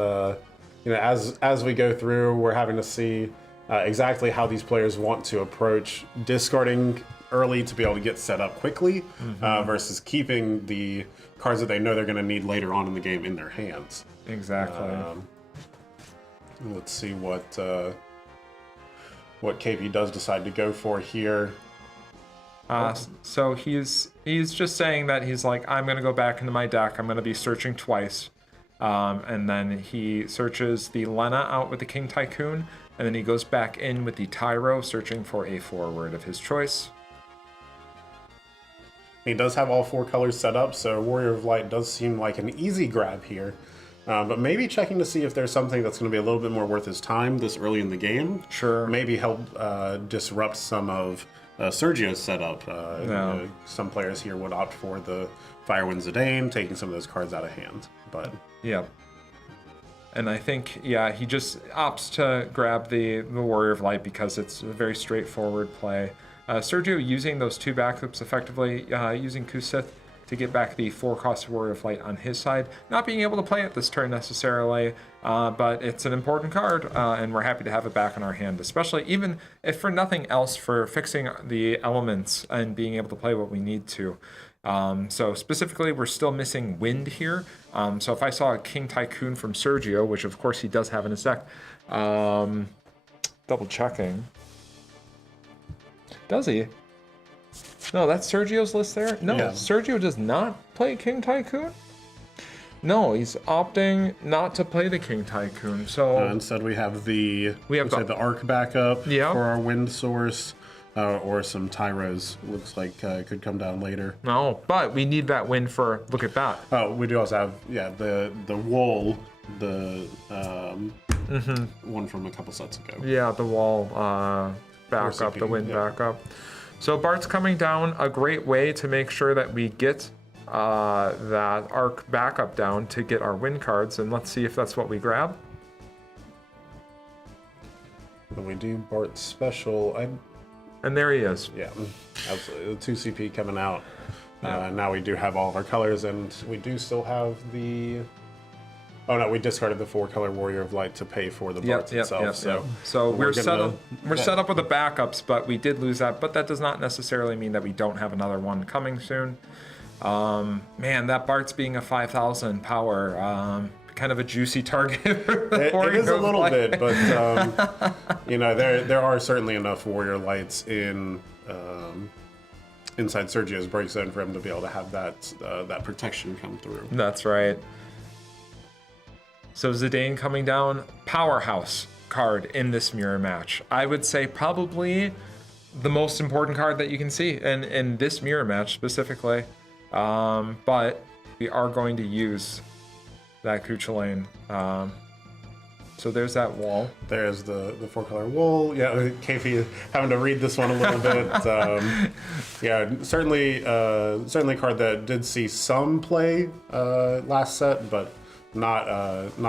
as we go through, we're having to see exactly how these players want to approach discarding early to be able to get set up quickly, versus keeping the cards that they know they're going to need later on in the game in their hands. Exactly. Let's see what KP does decide to go for here. So he's just saying that he's like, I'm going to go back into my deck. I'm going to be searching twice. And then he searches the Lena out with the King Tycoon, and then he goes back in with the Tyro, searching for a forward of his choice. He does have all 4 colors set up, so Warrior of Light does seem like an easy grab here. But maybe checking to see if there's something that's going to be a little bit more worth his time this early in the game. Sure. Maybe help disrupt some of Sergio's setup. No. Some players here would opt for the Firewind Zidane, taking some of those cards out of hand. But Yep. And I think, yeah, he just opts to grab the Warrior of Light because it's a very straightforward play. Sergio using those 2 backups effectively, using Kusith to get back the 4-cost Warrior of Light on his side. Not being able to play it this turn necessarily, but it's an important card, and we're happy to have it back in our hand, especially even if for nothing else for fixing the elements and being able to play what we need to. So specifically, we're still missing wind here. So if I saw a King Tycoon from Sergio, which of course he does have in his deck, double checking. Does he? No, that's Sergio's list there? No, Yeah. Sergio does not play King Tycoon? No, he's opting not to play the King Tycoon. So instead we have the have the Arc backup Yeah. for our wind source, or some Tyros. Looks like could come down later. no, but we need that win for, look at that. Oh, we do also have the wool, the one from a couple sets ago. Yeah, the wall backup, CP, the wind yeah. backup. So Bart's coming down, a great way to make sure that we get that arc backup down to get our win cards, and let's see if that's what we grab. When we do Bart's special, And there he is. yeah, absolutely. The 2 CP coming out. Yeah. Now we do have all of our colors, and we do still have the. Oh no, we discarded the 4-color Warrior of Light to pay for the Bart's itself. So we're set gonna- up. We're set up with the backups, but we did lose that. But that does not necessarily mean that we don't have another one coming soon. Man, that Bart's being a 5,000 power, kind of a juicy target. It is a little bit, but there are certainly enough Warrior Lights in inside Sergio's break zone for him to be able to have that protection come through. That's right. So Zidane coming down, powerhouse card in this mirror match. I would say probably the most important card that you can see in this mirror match specifically. But we are going to use that Kuchulain. So there's that wall. There's the 4-color wool. Yeah, KP having to read this one a little bit. Yeah, certainly a card that did see some play last set, but not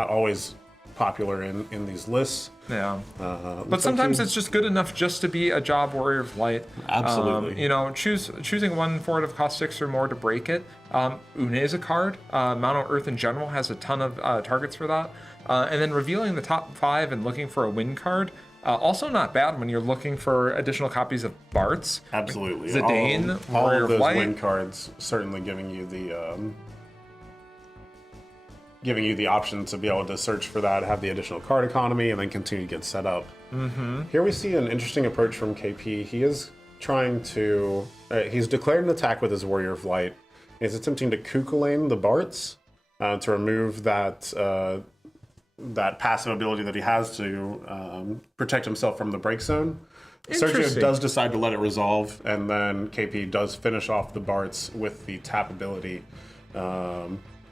always popular in these lists. Yeah. Looks But sometimes like it's just good enough just to be a job Warrior of Light. Absolutely. Choosing one for it of cost 6 or more to break it. Une is a card. Mono Earth in general has a ton of targets for that. And then revealing the top 5 and looking for a win card. Also not bad when you're looking for additional copies of Bart's. absolutely Zidane, all Warrior of of those Light. win cards certainly giving you the option to be able to search for that, have the additional card economy, and then continue to get set up. Mm-hmm. Here we see an interesting approach from KP. He is trying to... he's declared an attack with his Warrior of Light. He's attempting to Kukulane the Bart's to remove that passive ability that he has to protect himself from the break zone. Sergio Interesting. does decide to let it resolve, and then KP does finish off the Bart's with the tap ability.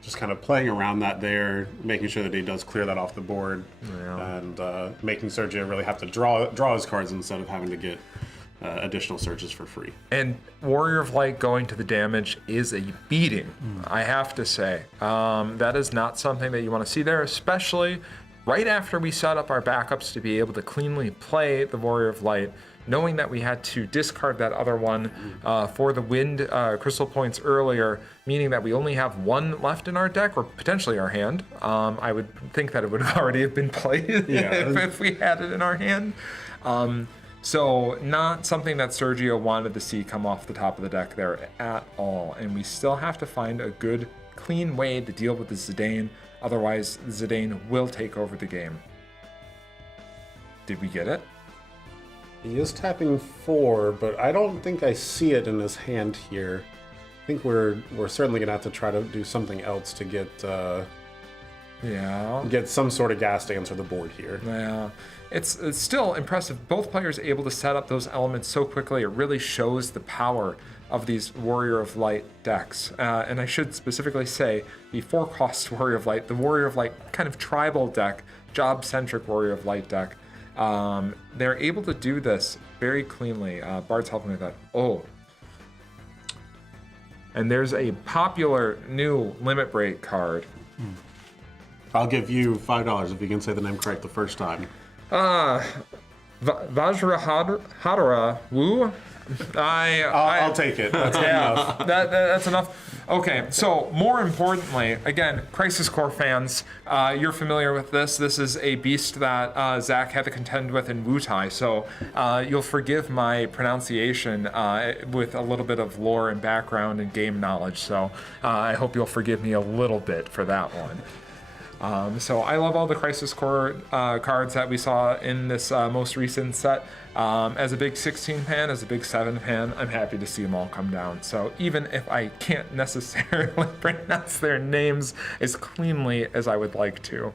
Just kind of playing around that there, making sure that he does clear that off the board, and making Sergio really have to draw his cards instead of having to get additional searches for free. And Warrior of Light going to the damage is a beating, I have to say. That is not something that you want to see there, especially right after we set up our backups to be able to cleanly play the Warrior of Light, knowing that we had to discard that other one for the wind crystal points earlier, meaning that we only have one left in our deck, or potentially our hand. I would think that it would have already have been played if we had it in our hand. So not something that Sergio wanted to see come off the top of the deck there at all. And we still have to find a good, clean way to deal with the Zidane. Otherwise, Zidane will take over the game. Did we get it? He is tapping 4, but I don't think I see it in his hand here. I think we're certainly gonna have to try to do something else to get some sort of gas to answer the board here. Yeah, it's still impressive. Both players able to set up those elements so quickly. It really shows the power of these Warrior of Light decks. And I should specifically say the 4-cost Warrior of Light, the Warrior of Light kind of tribal deck, job-centric Warrior of Light deck. They're able to do this very cleanly. Bard's helping with that. Oh. And there's a popular new Limit Break card. I'll give you $5 if you can say the name correct the first time. Vajrahadra Wu? I'll take it. That's enough. That's enough. Okay, so more importantly, again, Crisis Core fans, you're familiar with this. This is a beast that Zach had to contend with in Wutai, so you'll forgive my pronunciation with a little bit of lore and background and game knowledge, so I hope you'll forgive me a little bit for that one. So I love all the Crisis Core cards that we saw in this most recent set. As a big 16 fan, as a big 7 fan, I'm happy to see them all come down. So even if I can't necessarily pronounce their names as cleanly as I would like to.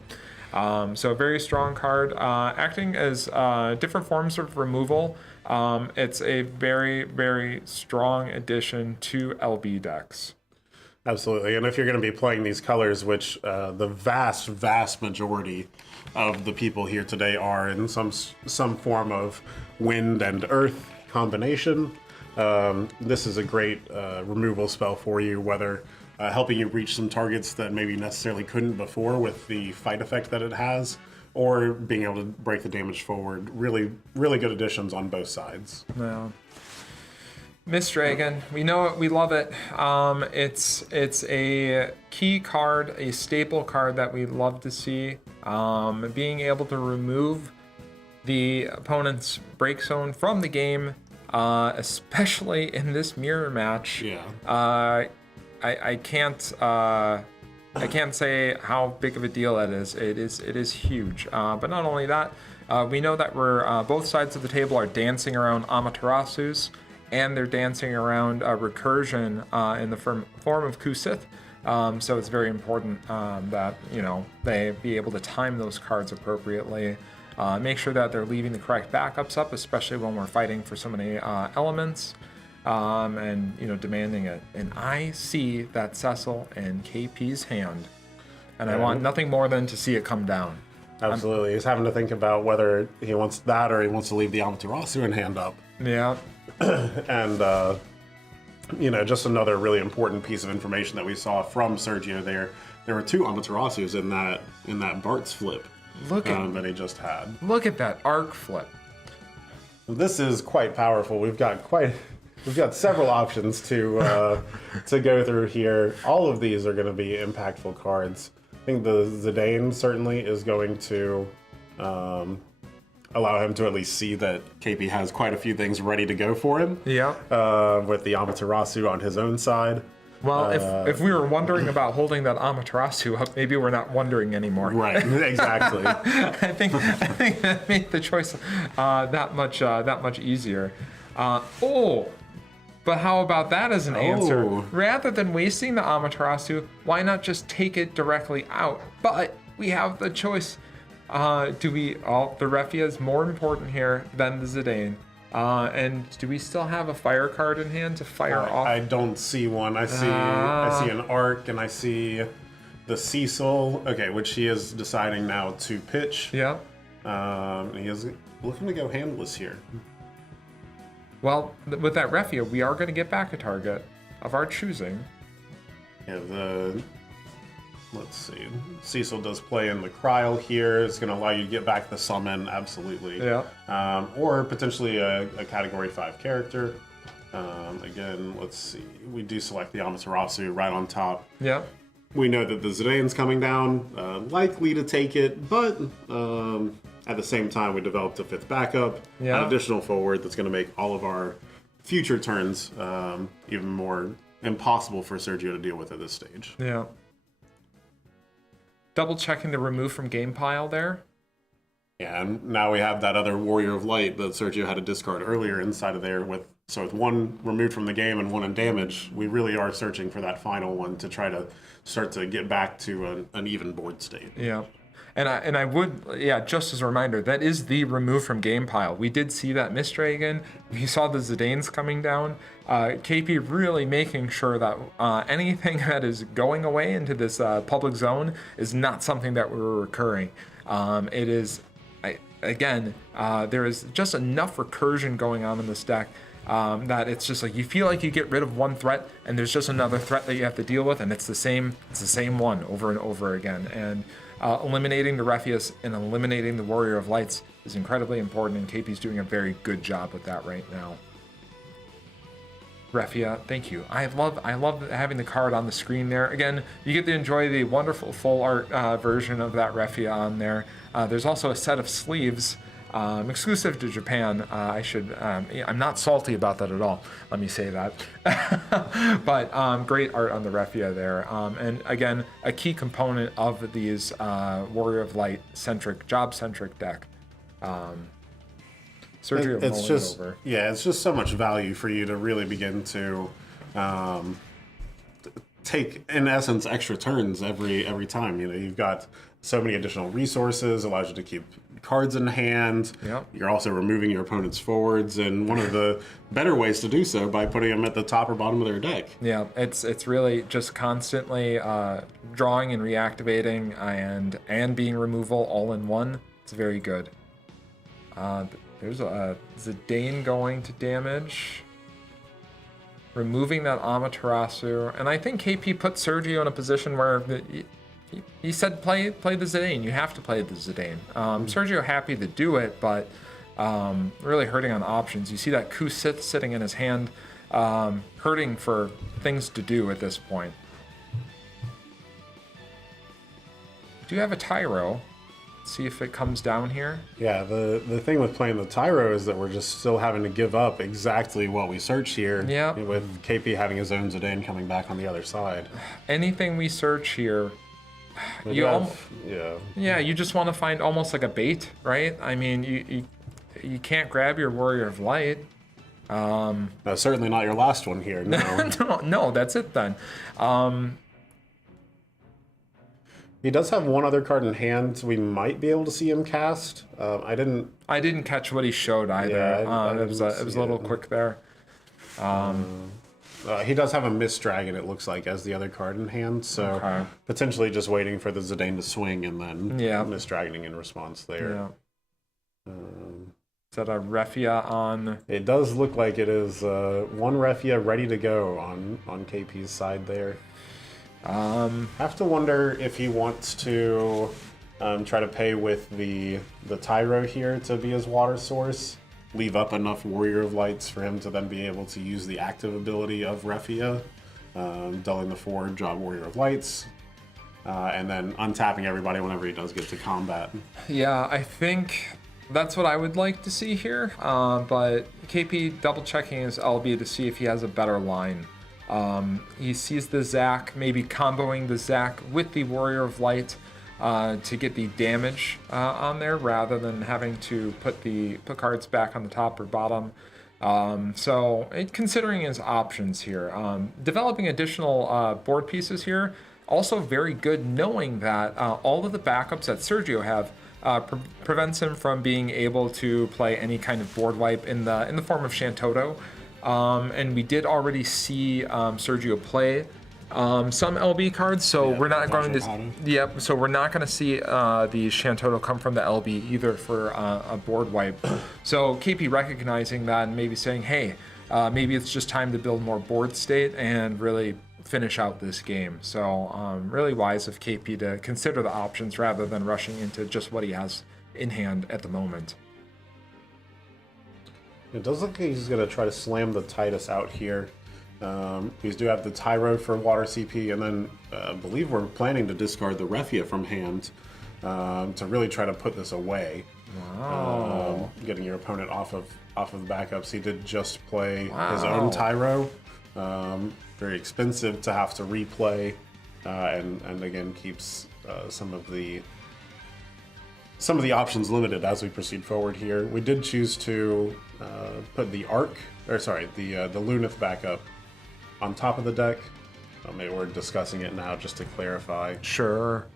So a very strong card, acting as different forms of removal. It's a very, very strong addition to LB decks. Absolutely, and if you're going to be playing these colors, which the vast majority of the people here today are in some form of wind and earth combination, this is a great removal spell for you, whether helping you reach some targets that maybe necessarily couldn't before with the fight effect that it has, or being able to break the damage forward. Really, really good additions on both sides. Yeah. Miss Dragon, we know it, we love it. It's a key card, a staple card that we love to see. Being able to remove the opponent's break zone from the game, especially in this mirror match. Yeah. I can't say how big of a deal that is. It is huge. But not only that, we know that we're both sides of the table are dancing around Amaterasu's. And they're dancing around recursion in the form of Kusith. So it's very important that, they be able to time those cards appropriately. Make sure that they're leaving the correct backups up, especially when we're fighting for so many elements. And, demanding it. And I see that Cecil in KP's hand. And I want nothing more than to see it come down. Absolutely. He's having to think about whether he wants that or he wants to leave the Amaterasu in hand up. Yeah. And, just another really important piece of information that we saw from Sergio there. There were 2 Amaterasus in that Bart's flip that he just had. Look at that arc flip. This is quite powerful. We've got several options to go through here. All of these are going to be impactful cards. I think the Zidane certainly is going to allow him to at least see that KP has quite a few things ready to go for him. Yeah. With the Amaterasu on his own side. Well, if we were wondering about holding that Amaterasu up, maybe we're not wondering anymore. Right. Exactly. I think that made the choice that much easier. But how about that as an answer? Rather than wasting the Amaterasu, why not just take it directly out? But we have the choice. The Refia is more important here than the Zidane. And do we still have a fire card in hand to fire off? I don't see one. I see an arc, and I see the Cecil. Okay, which he is deciding now to pitch. Yeah. He is looking to go handless here. Well, with that Refia, we are going to get back a target of our choosing. Yeah, let's see. Cecil does play in the Cryl here. It's going to allow you to get back the summon, absolutely. Yeah. Or potentially a Category 5 character. Again, let's see. We do select the Amaterasu right on top. Yeah. We know that the Zidane's coming down, likely to take it, but at the same time, we developed a 5th backup, an additional forward that's going to make all of our future turns even more impossible for Sergio to deal with at this stage. Yeah. Double checking the remove from game pile there. Yeah, and now we have that other Warrior of Light that Sergio had to discard earlier inside of there with one removed from the game and one in damage. We really are searching for that final one to try to start to get back to an even board state. Yeah. And I would, just as a reminder, that is the remove from game pile. We did see that Miss Dragon. We saw the Zidanes coming down. KP really making sure that anything that is going away into this public zone is not something that we're recurring. It is again, there is just enough recursion going on in this deck that it's just like you feel like you get rid of one threat and there's just another threat that you have to deal with, and it's the same one over and over again. And eliminating the Rephias and eliminating the Warrior of Lights is incredibly important, and KP's doing a very good job with that right now. Rephia, thank you. I love having the card on the screen there. Again, you get to enjoy the wonderful full art version of that Rephia on there. There's also a set of sleeves exclusive to Japan. I'm not salty about that at all. Let me say that. But great art on the Rephia there. And again, a key component of these Warrior of Light centric, job centric deck. Sergio, it's just over. Yeah, it's just so much value for you to really begin to take, in essence, extra turns every time. You know, you've got so many additional resources, allows you to keep cards in hand. Yep. You're also removing your opponent's forwards, and one of the better ways to do so by putting them at the top or bottom of their deck. Yeah, it's really just constantly drawing and reactivating and being removal all in one. It's very good. There's a Zidane going to damage, removing that Amaterasu, and I think KP put Sergio in a position where he said play the Zidane. You have to play the Zidane. Sergio happy to do it, but really hurting on options. You see that coup sitting in his hand, hurting for things to do at this point. Do you have a Tyro? See if it comes down here. Yeah, the thing with playing the Tyro is that we're just still having to give up exactly what we search here. Yeah. With KP having his own Zidane coming back on the other side. Anything we search here, you just want to find almost like a bait, right? I mean, you can't grab your Warrior of Light. No, certainly not your last one here. No. no, that's it then. He does have one other card in hand. We might be able to see him cast. I didn't catch what he showed either. Yeah, it was a little quick there. He does have a Mist Dragon, it looks like, as the other card in hand. So potentially just waiting for the Zidane to swing and then Mist Dragoning in response there. Yeah. Is that a Rephia on? It does look like it is one Rephia ready to go on KP's side there. Have to wonder if he wants to try to pay with the Tyro here to be his water source, leave up enough Warrior of Lights for him to then be able to use the active ability of Rephia, dulling the forward, draw Warrior of Lights, and then untapping everybody whenever he does get to combat. Yeah, I think that's what I would like to see here, but KP double checking his LB to see if he has a better line. He sees the Zac, maybe comboing the Zac with the Warrior of Light to get the damage on there rather than having to put cards back on the top or bottom. So considering his options here, developing additional board pieces here, also very good knowing that all of the backups that Sergio have prevents him from being able to play any kind of board wipe in the form of Shantoto. And we did already see Sergio play some LB cards, so we're not going to. So we're not going to see the Shantoto come from the LB either for a board wipe. So KP recognizing that and maybe saying, hey, maybe it's just time to build more board state and really finish out this game. So really wise of KP to consider the options rather than rushing into just what he has in hand at the moment. It does look like he's going to try to slam the Titus out here. We do have the Tyro for water CP, and then I believe we're planning to discard the Rephia from hand to really try to put this away. Wow. Getting your opponent off of the backups. He did just play his own Tyro. Very expensive to have to replay, and again keeps some of the options limited as we proceed forward here. We did choose to put the the Lunith backup on top of the deck. Maybe we're discussing it now just to clarify. Sure.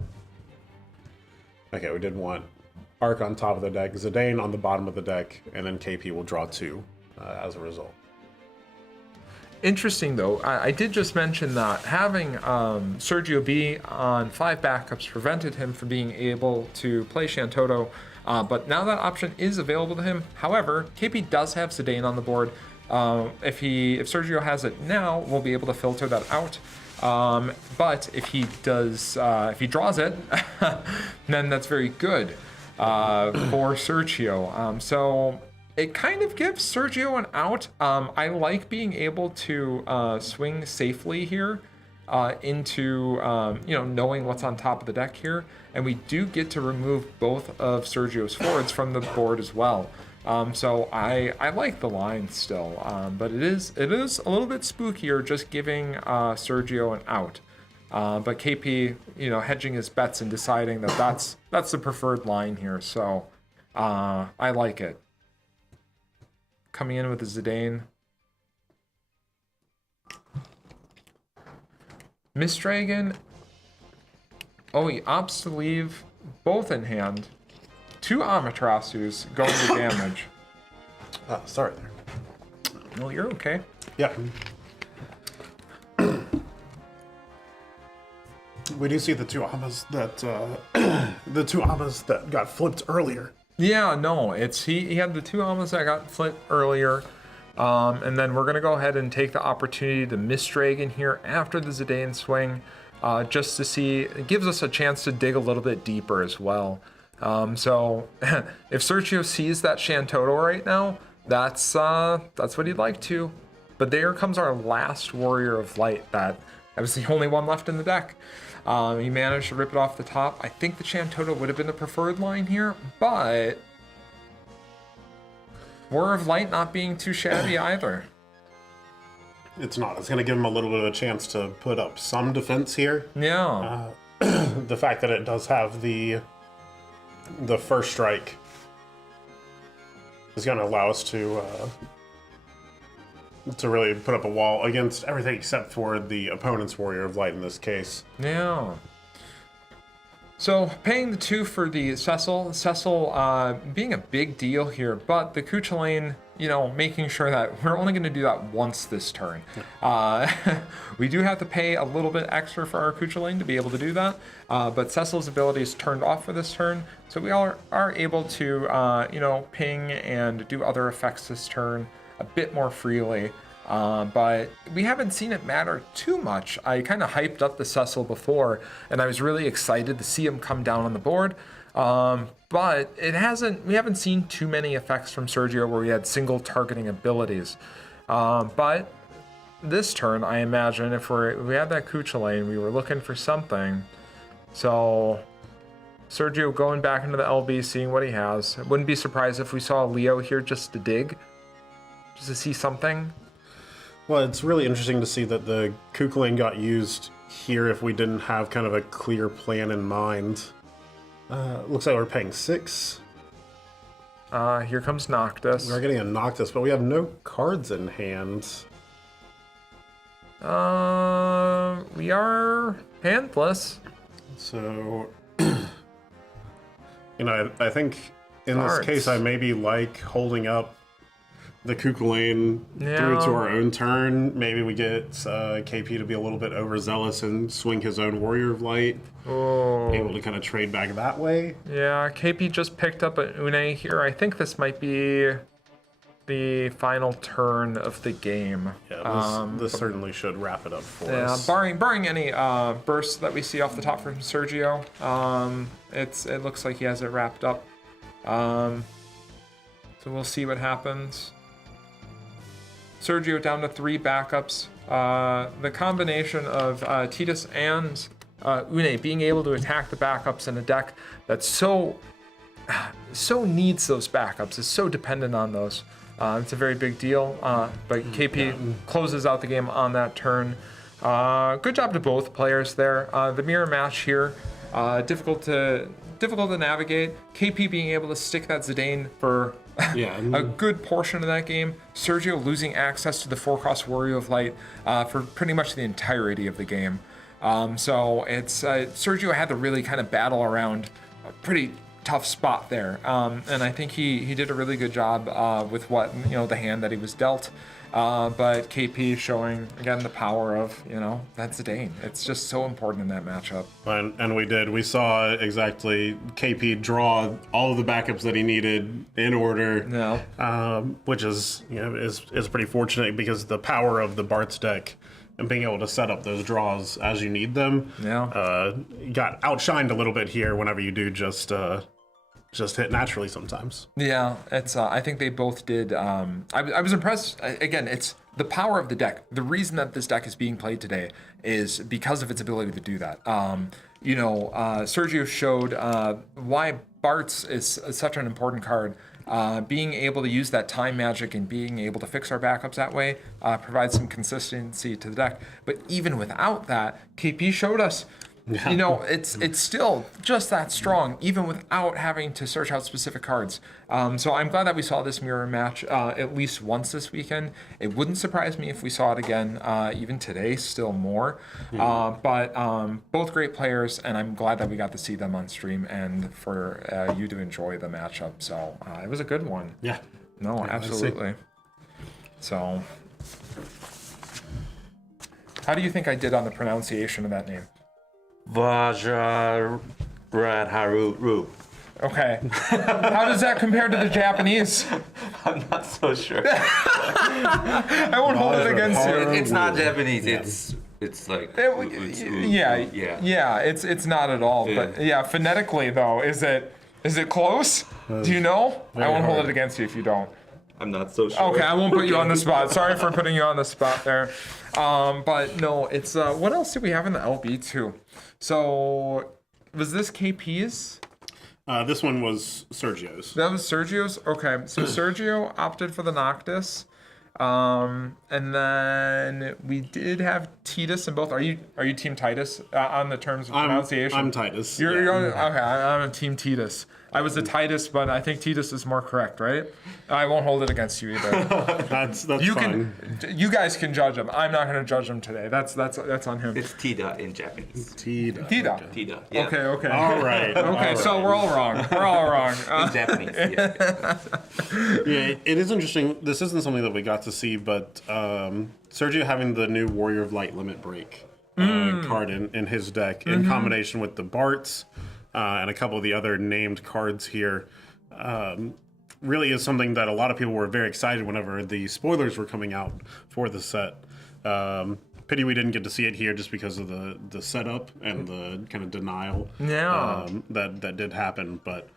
Okay, we did want Arc on top of the deck, Zidane on the bottom of the deck, and then KP will draw 2 as a result. interesting though, I did just mention that having Sergio be on 5 backups prevented him from being able to play Shantoto, but now that option is available to him. However, KP does have Zidane on the board. If Sergio has it now, we'll be able to filter that out. But if he draws it, then that's very good for Sergio. So it kind of gives Sergio an out. I like being able to swing safely here into knowing what's on top of the deck here, and we do get to remove both of Sergio's forwards from the board as well. So I like the line still, but it is a little bit spookier just giving Sergio an out. But KP, hedging his bets and deciding that that's the preferred line here. So I like it. Coming in with the Zidane. Mistragon. Oh, he opts to leave both in hand. 2 Amaterasu's going to damage. Sorry there. No, you're okay. Yeah. We do see the 2 Amas that got flipped earlier. Yeah, no, he had the 2 Amas that got flipped earlier. And then we're going to go ahead and take the opportunity to Mistragon here after the Zidane swing, just to see, it gives us a chance to dig a little bit deeper as well. So if Sergio sees that Shantoto right now, that's what he'd like to. But there comes our last Warrior of Light. That was the only one left in the deck. He managed to rip it off the top. I think the Shantoto would have been the preferred line here, but Warrior of Light not being too shabby either. It's not. It's going to give him a little bit of a chance to put up some defense here. Yeah. The fact that it does have the first strike is going to allow us to really put up a wall against everything except for the opponent's Warrior of Light in this case. Yeah. So paying the 2 for the Cecil being a big deal here, but the Cuchulainn, making sure that we're only going to do that once this turn. We do have to pay a little bit extra for our Cuchulainn to be able to do that, but Cecil's ability is turned off for this turn, so we are able to, ping and do other effects this turn a bit more freely. But we haven't seen it matter too much. I kind of hyped up the Cecil before, and I was really excited to see him come down on the board. But we haven't seen too many effects from Sergio where we had single targeting abilities. But this turn, I imagine, if we had that Cuchulainn, we were looking for something. So Sergio going back into the LB, seeing what he has. I wouldn't be surprised if we saw Leo here just to dig, just to see something. Well, it's really interesting to see that the Cuchulainn got used here if we didn't have kind of a clear plan in mind. Looks like we're paying 6. Here comes Noctis. We're getting a Noctis, but we have no cards in hand. We are handless. So, I think in this case, I maybe like holding up the Cuchulainn through to our own turn. Maybe we get KP to be a little bit overzealous and swing his own Warrior of Light. Oh. Able to kind of trade back that way. Yeah, KP just picked up an Une here. I think this might be the final turn of the game. Yeah, this certainly should wrap it up for us. Barring any bursts that we see off the top from Sergio, it looks like he has it wrapped up. So we'll see what happens. Sergio down to 3 backups. The combination of Titus and Une being able to attack the backups in a deck that so needs those backups, is so dependent on those. It's a very big deal, but KP closes out the game on that turn. Good job to both players there. The mirror match here, difficult to navigate. KP being able to stick that Zidane for a good portion of that game. Sergio losing access to the 4-cost Warrior of Light for pretty much the entirety of the game. So it's Sergio had to really kind of battle around a pretty tough spot there, and I think he did a really good job with the hand that he was dealt. But KP showing, again, the power of, that's Zidane. It's just so important in that matchup. And we did. We saw exactly KP draw all of the backups that he needed in order. Yeah. Which is pretty fortunate because the power of the Bart's deck and being able to set up those draws as you need them. Yeah. Got outshined a little bit here whenever you do just hit naturally sometimes. Yeah, it's. I think they both did. I was impressed. Again, it's the power of the deck. The reason that this deck is being played today is because of its ability to do that. Sergio showed why Bart's is such an important card. Being able to use that time magic and being able to fix our backups that way provides some consistency to the deck. But even without that, KP showed us. It's still just that strong, even without having to search out specific cards. So I'm glad that we saw this mirror match at least once this weekend. It wouldn't surprise me if we saw it again, even today, still more. But both great players, and I'm glad that we got to see them on stream and for you to enjoy the matchup. So it was a good one. Yeah. No, absolutely. So, how do you think I did on the pronunciation of that name? Vajra Haru. Okay. How does that compare to the Japanese? I'm not so sure. I won't hold it against you. It's not Japanese. It's like it's not at all. Yeah. But yeah, phonetically though, is it close? Do you know? I won't hold it against you if you don't. I'm not so sure. Okay, I won't put you on the spot. Sorry for putting you on the spot there. But no, it's what else did we have in the LB too? So was this KP's? This one was Sergio's. That was Sergio's? Okay, so Sergio opted for the Noctis. And then we did have Titus in both. Are you Team Titus on the terms of pronunciation? I'm Titus. Okay, I'm a Team Titus. I was a Titus, but I think Titus is more correct, right? I won't hold it against you either. That's you fine. You guys can judge him. I'm not going to judge him today. That's on him. It's Tida in Japanese. Tida. Tida. Yeah. Okay. All right. Okay, so we're all wrong. In Japanese. Yeah. Yeah, it is interesting. This isn't something that we got to see, but Sergio having the new Warrior of Light Limit Break card in his deck in combination with the Barts and a couple of the other named cards here really is something that a lot of people were very excited whenever the spoilers were coming out for the set. Pity we didn't get to see it here just because of the setup and the kind of denial that did happen. But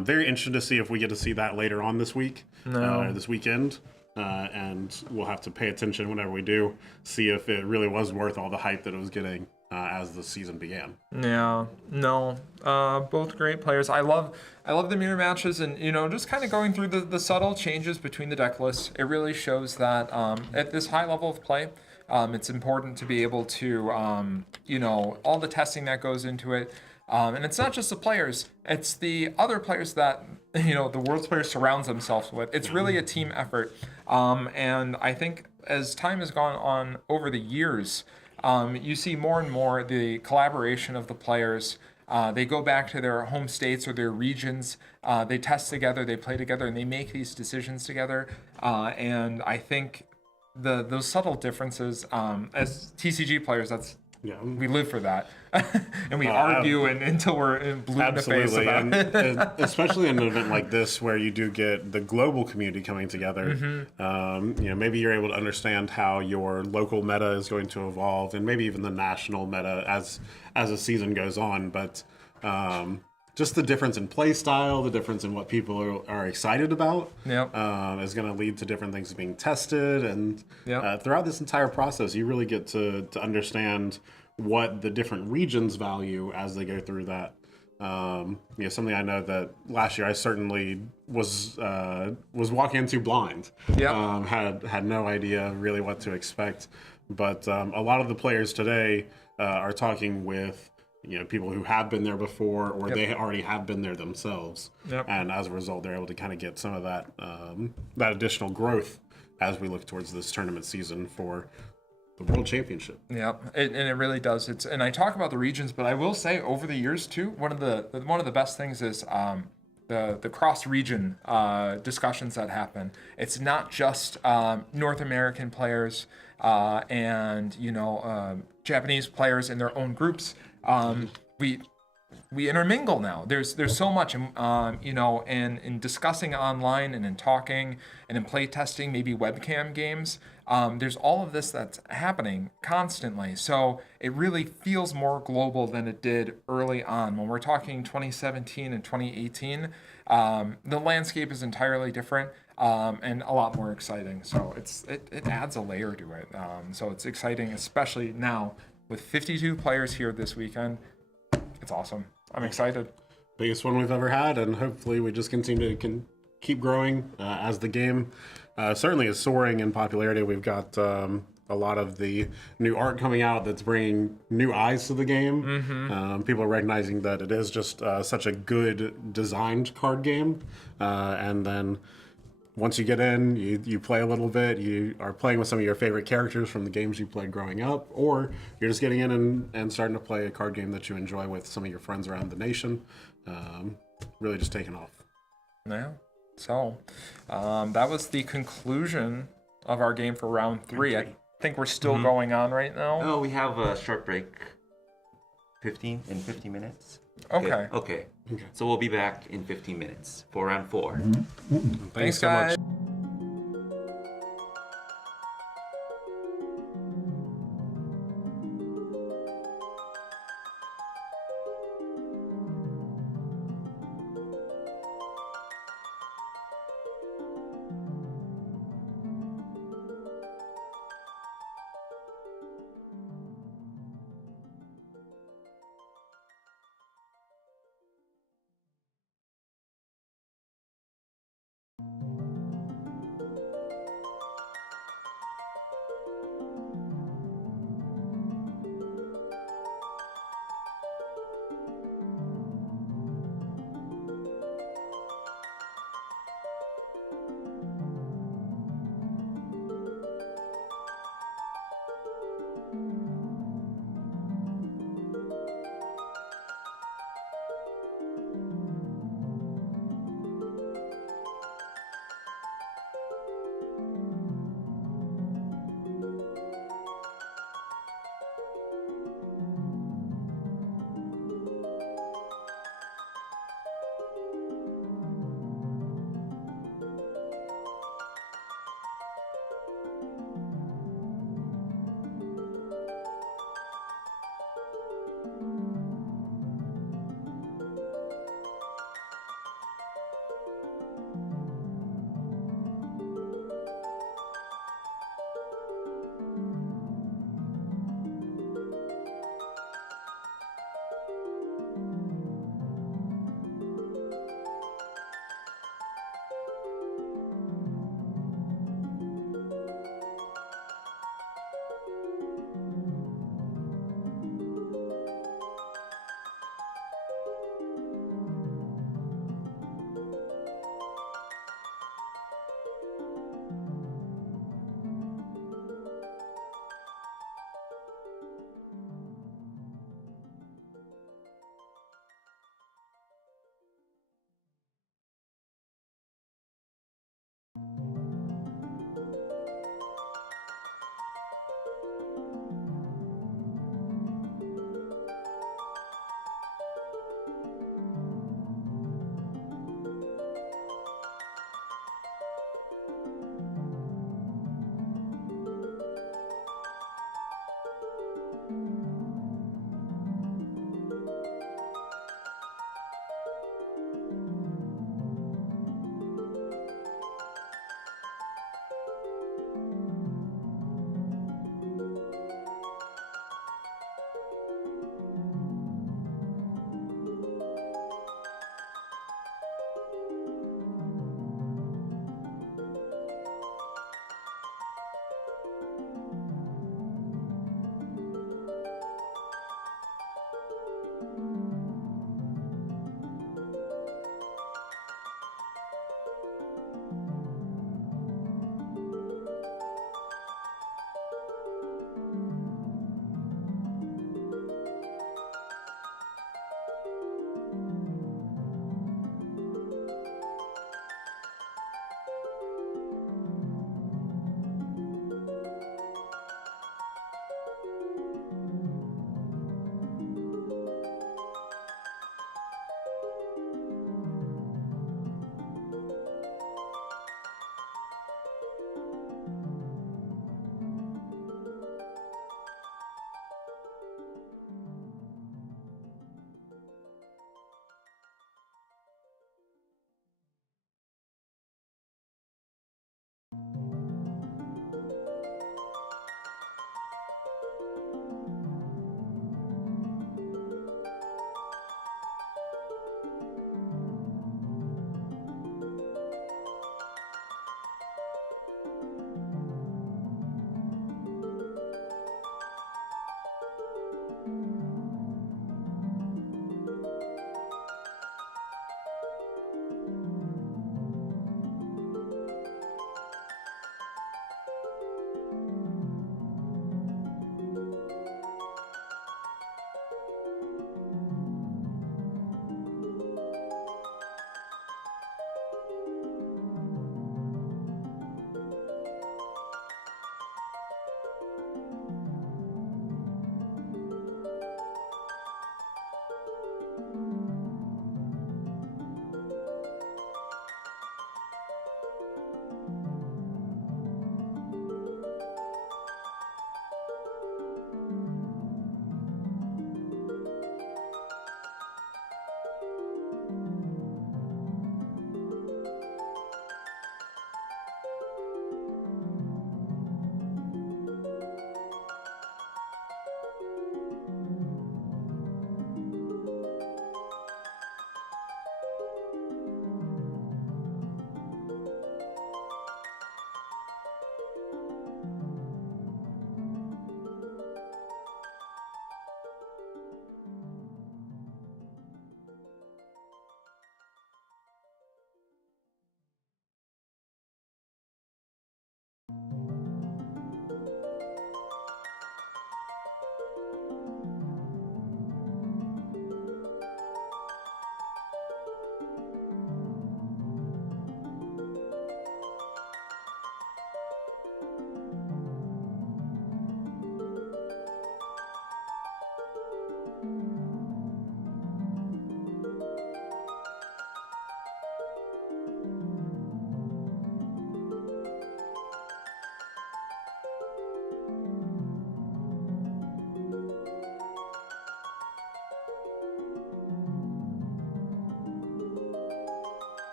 very interested to see if we get to see that later on this week, or this weekend. And we'll have to pay attention whenever we do, see if it really was worth all the hype that it was getting as the season began. Yeah, no, both great players. I love the mirror matches, and just kind of going through the subtle changes between the deck lists. It really shows that at this high level of play, it's important to be able to all the testing that goes into it. And it's not just the players, it's the other players that, the world's players surrounds themselves with. It's really a team effort. And I think as time has gone on over the years, you see more and more the collaboration of the players. They go back to their home states or their regions. They test together, they play together, and they make these decisions together. And I think those subtle differences, as TCG players, we live for that, and we argue until we're blue in the face about it. and especially in an event like this where you do get the global community coming together. Maybe you're able to understand how your local meta is going to evolve, and maybe even the national meta as the season goes on. But just the difference in play style, the difference in what people are excited about, is going to lead to different things being tested. And throughout this entire process, you really get to understand what the different regions value as they go through that. Something I know that last year I certainly was walking into blind. Had no idea really what to expect. But a lot of the players today are talking with people who have been there before, or they already have been there themselves. And as a result, they're able to kind of get some of that additional growth as we look towards this tournament season for the World Championship. And it really does. And I talk about the regions, but I will say over the years too, one of the best things is the cross-region discussions that happen. It's not just North American players and Japanese players in their own groups. We intermingle now. There's so much, in discussing online and in talking and in play testing, maybe webcam games. There's all of this that's happening constantly. So it really feels more global than it did early on. When we're talking 2017 and 2018, the landscape is entirely different and a lot more exciting. So it adds a layer to it. So it's exciting, especially now with 52 players here this weekend. It's awesome. I'm excited. Biggest one we've ever had, and hopefully we just continue to keep growing as the game certainly is soaring in popularity. We've got a lot of the new art coming out that's bringing new eyes to the game. People are recognizing that it is just such a good designed card game, and then once you get in, you play a little bit, you are playing with some of your favorite characters from the games you played growing up, or you're just getting in and starting to play a card game that you enjoy with some of your friends around the nation. Really just taking off. Yeah. So that was the conclusion of our game for round 3. I think we're still going on right now. Oh, we have a short break. 15 minutes. Okay. Okay. So we'll be back in 15 minutes for round 4. Thanks so guys. much.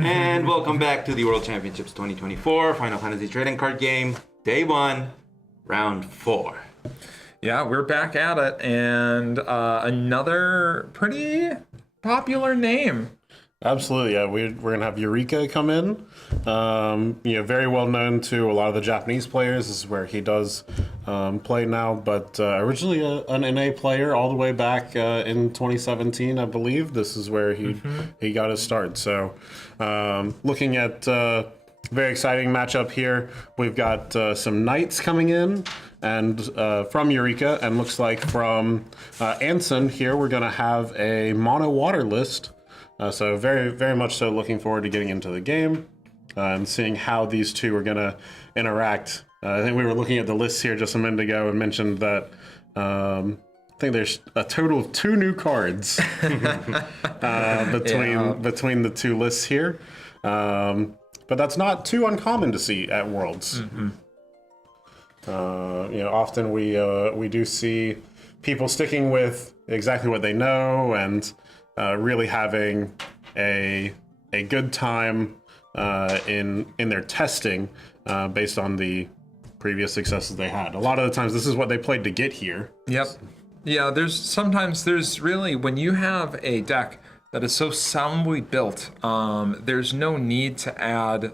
And welcome back to the World Championships 2024 Final Fantasy Trading Card Game, Day 1, Round 4. Yeah, we're back at it, and another pretty popular name. Absolutely, yeah. We're gonna have Eureka come in. Very well known to a lot of the Japanese players. This is where he does play now, but originally an NA player all the way back in 2017, I believe. This is where he got his start. So, looking at very exciting matchup here. We've got some knights coming in, and from Eureka, and looks like from Anson here, we're gonna have a mono water list. So very, very much so looking forward to getting into the game and seeing how these two are going to interact. I think we were looking at the list here just a minute ago and mentioned that I think there's a total of 2 new cards between the two lists here. But that's not too uncommon to see at Worlds. Often we do see people sticking with exactly what they know and really having a good time in their testing based on the previous successes they had. A lot of the times, this is what they played to get here. Yep. Yeah. There's really, when you have a deck that is so soundly built, there's no need to add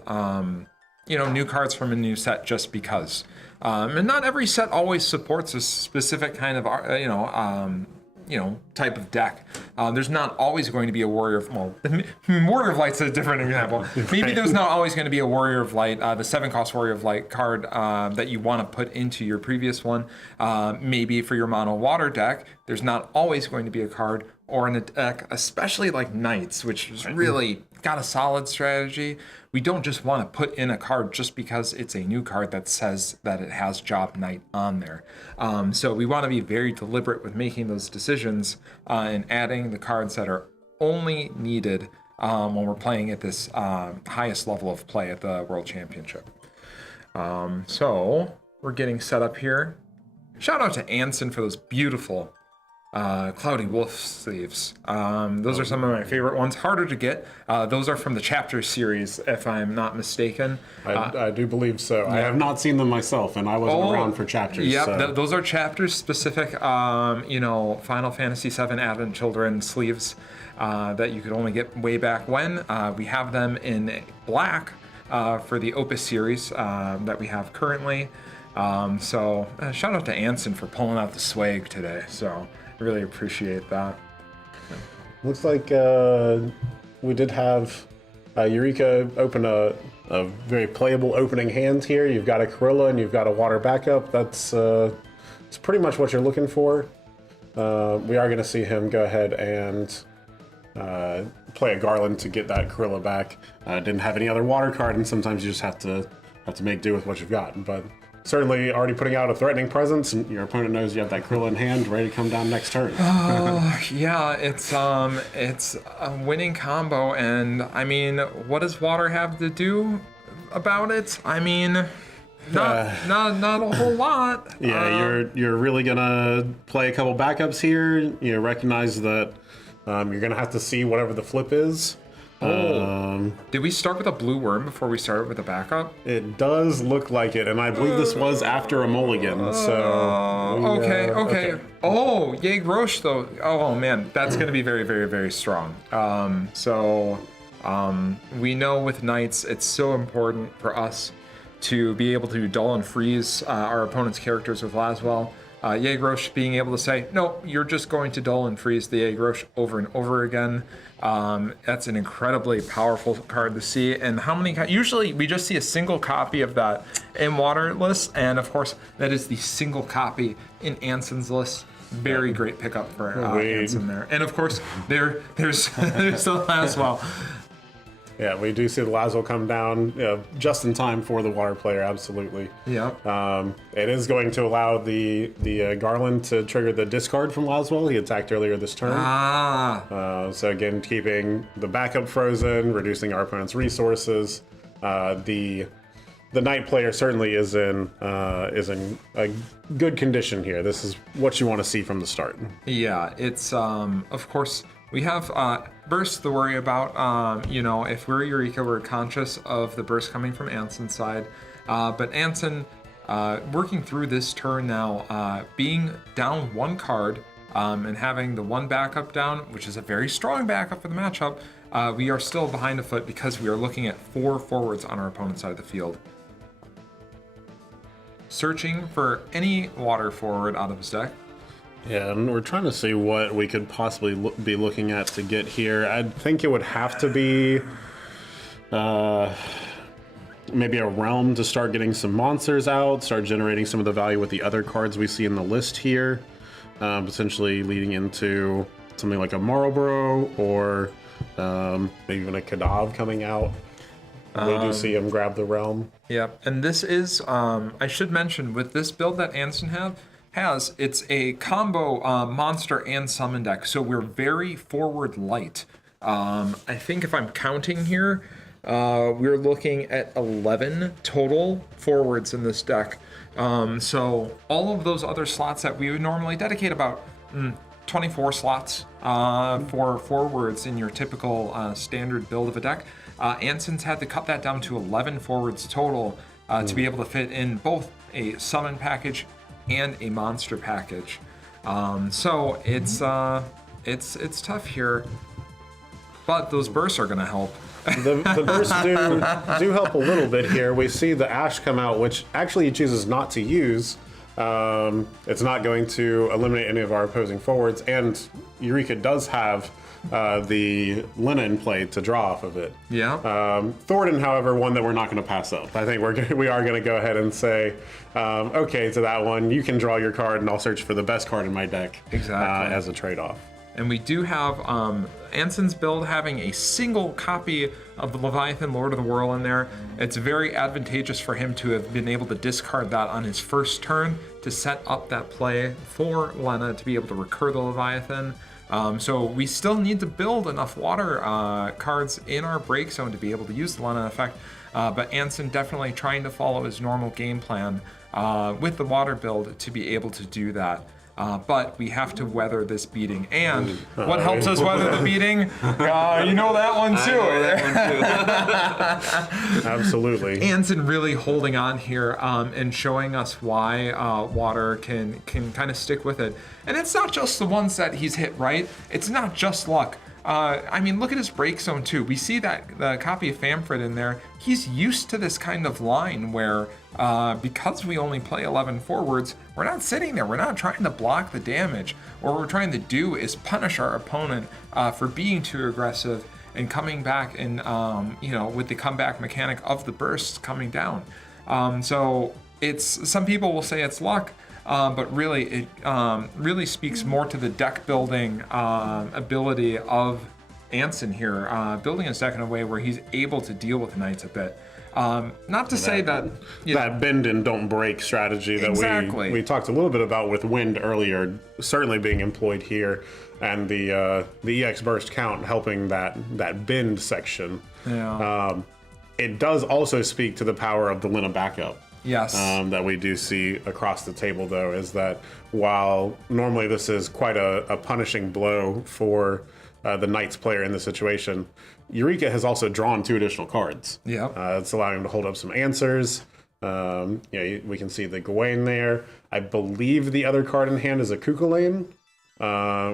new cards from a new set just because. And not every set always supports a specific kind of type of deck. There's not always going to be a Warrior of, Warrior of Light's a different example. Maybe there's not always going to be a Warrior of Light, the 7-cost Warrior of Light card that you want to put into your previous one. Maybe for your mono water deck, there's not always going to be a card or in a deck, especially like Knights, which is really got a solid strategy. We don't just want to put in a card just because it's a new card that says that it has Job Knight on there. So we want to be very deliberate with making those decisions and adding the cards that are only needed when we're playing at this highest level of play at the World Championship. So we're getting set up here. Shout out to Anson for those beautiful Cloudy Wolf sleeves. Those are some of my favorite ones. Harder to get. Those are from the Chapter series, if I'm not mistaken. I do believe so. Yeah. I have not seen them myself, and I wasn't around for Chapters. Yep, so. Those are Chapters specific, Final Fantasy VII Advent Children sleeves that you could only get way back when. We have them in black for the Opus series that we have currently. So shout out to Anson for pulling out the swag today. So really appreciate that. Looks like we did have Eureka open a very playable opening hand here. You've got a Corilla and you've got a water backup. That's it's pretty much what you're looking for. We are going to see him go ahead and play a Garland to get that Corilla back. Didn't have any other water card, and sometimes you just have to make do with what you've got. But certainly already putting out a threatening presence, and your opponent knows you have that Krill in hand, ready to come down next turn. Oh, yeah, it's a winning combo, and I mean, what does water have to do about it? I mean, not a whole lot. Yeah, you're really gonna play a couple backups here. You recognize that you're gonna have to see whatever the flip is. Did we start with a blue worm before we started with a backup? It does look like it, and I believe this was after a mulligan, Okay. Oh, yay Grosh though. Oh man, that's gonna be very, very, very strong. We know with Knights, it's so important for us to be able to dull and freeze our opponent's characters with Laswell. Yegrosh being able to say, no, you're just going to dull and freeze the Yegrosh over and over again. That's an incredibly powerful card to see. And how many, usually we just see a single copy of that in Water list. And of course, that is the single copy in Anson's list. Very great pickup for Anson there. And of course, there's the Laswell. Yeah, we do see the Laswell come down just in time for the water player, absolutely. Yeah. It is going to allow the Garland to trigger the discard from Laswell. He attacked earlier this turn. So again, keeping the backup frozen, reducing our opponent's resources. The Knight player certainly is in a good condition here. This is what you want to see from the start. Yeah, it's of course, we have bursts to worry about. You know, if we're Eureka, we're conscious of the burst coming from Anson's side. But Anson, working through this turn now, being down one card and having the one backup down, which is a very strong backup for the matchup, we are still behind a foot because we are looking at 4 forwards on our opponent's side of the field. Searching for any water forward out of his deck. Yeah, and we're trying to see what we could possibly be looking at to get here. I think it would have to be maybe a realm to start getting some monsters out, start generating some of the value with the other cards we see in the list here, potentially leading into something like a Marlborough or maybe even a Kadav coming out. We do see him grab the realm. Yeah, and this is, I should mention, with this build that Anson has, it's a combo monster and summon deck, so we're very forward light. I think if I'm counting here, we're looking at 11 total forwards in this deck. So all of those other slots that we would normally dedicate about 24 slots for forwards in your typical standard build of a deck. Anson's had to cut that down to 11 forwards total to be able to fit in both a summon package and a monster package. So it's tough here, but those bursts are going to help. The bursts do help a little bit here. We see the Ash come out, which actually he chooses not to use. It's not going to eliminate any of our opposing forwards, and Eureka does have the Lena in play to draw off of it. Yeah. Thornton, however, one that we're not going to pass up. I think we are going to go ahead and say, okay, to that one, you can draw your card, and I'll search for the best card in my deck. Exactly. As a trade-off. And we do have Anson's build having a single copy of the Leviathan Lord of the Whirl in there. It's very advantageous for him to have been able to discard that on his first turn to set up that play for Lena to be able to recur the Leviathan. So we still need to build enough water cards in our break zone to be able to use the Lena effect. But Anson definitely trying to follow his normal game plan with the water build to be able to do that. But we have to weather this beating. And what helps us weather the beating? You know that one too. Absolutely. Anson really holding on here and showing us why water can kind of stick with it. And it's not just the ones that he's hit right. It's not just luck. I mean, look at his break zone too. We see that the copy of Famfred in there. He's used to this kind of line where because we only play 11 forwards, we're not sitting there. We're not trying to block the damage. What we're trying to do is punish our opponent for being too aggressive and coming back and, with the comeback mechanic of the bursts coming down. So some people will say it's luck. But really, it really speaks more to the deck building ability of Anson here, building his deck in a way where he's able to deal with the Knights a bit. Not to say that that bend and don't break strategy that we talked a little bit about with Wind earlier, certainly being employed here, and the EX burst count helping that bend section. Yeah. It does also speak to the power of the Lena backup. Yes. That we do see across the table, though, is that while normally this is quite a punishing blow for the Knights player in this situation, Eureka has also drawn 2 additional cards. Yeah. It's allowing him to hold up some answers. We can see the Gawain there. I believe the other card in hand is a Kukulane,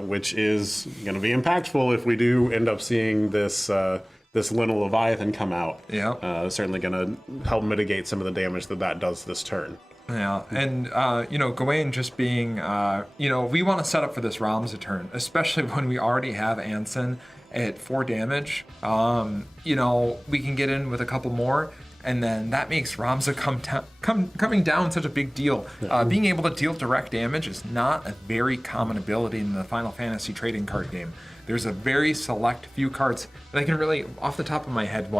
which is going to be impactful if we do end up seeing this Lena Leviathan come out. Yeah. Certainly going to help mitigate some of the damage that does this turn. Yeah, and Gawain just being, we want to set up for this Ramza turn, especially when we already have Anson at 4 damage. We can get in with a couple more, and then that makes Ramza coming down such a big deal. Yeah. Being able to deal direct damage is not a very common ability in the Final Fantasy trading card game. There's a very select few cards that I can really, off the top of my head,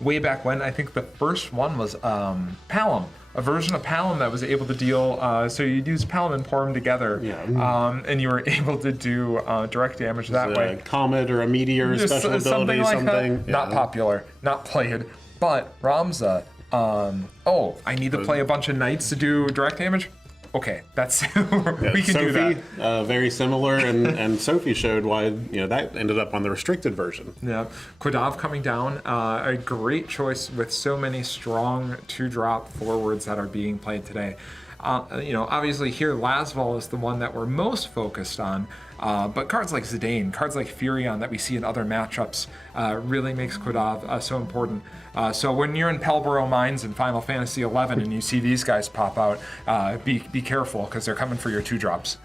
way back when, I think the first one was Palom. A version of Palom that was able to deal, so you'd use Palom and Porom together, and you were able to do direct damage that way. A comet or a meteor special ability, something. Yeah. Not popular, not played. But Ramza, I need to play a bunch of Knights to do direct damage? okay, that's Yeah, we can do that. Sophie, very similar, and Sophie showed why that ended up on the restricted version. Yeah, Quadav coming down, a great choice with so many strong 2-drop forwards that are being played today. Obviously here Lasval is the one that we're most focused on, but cards like Zidane, cards like Furion that we see in other matchups really makes Quadav so important. So when you're in Pelborough Mines in Final Fantasy XI and you see these guys pop out, be careful because they're coming for your 2-drops.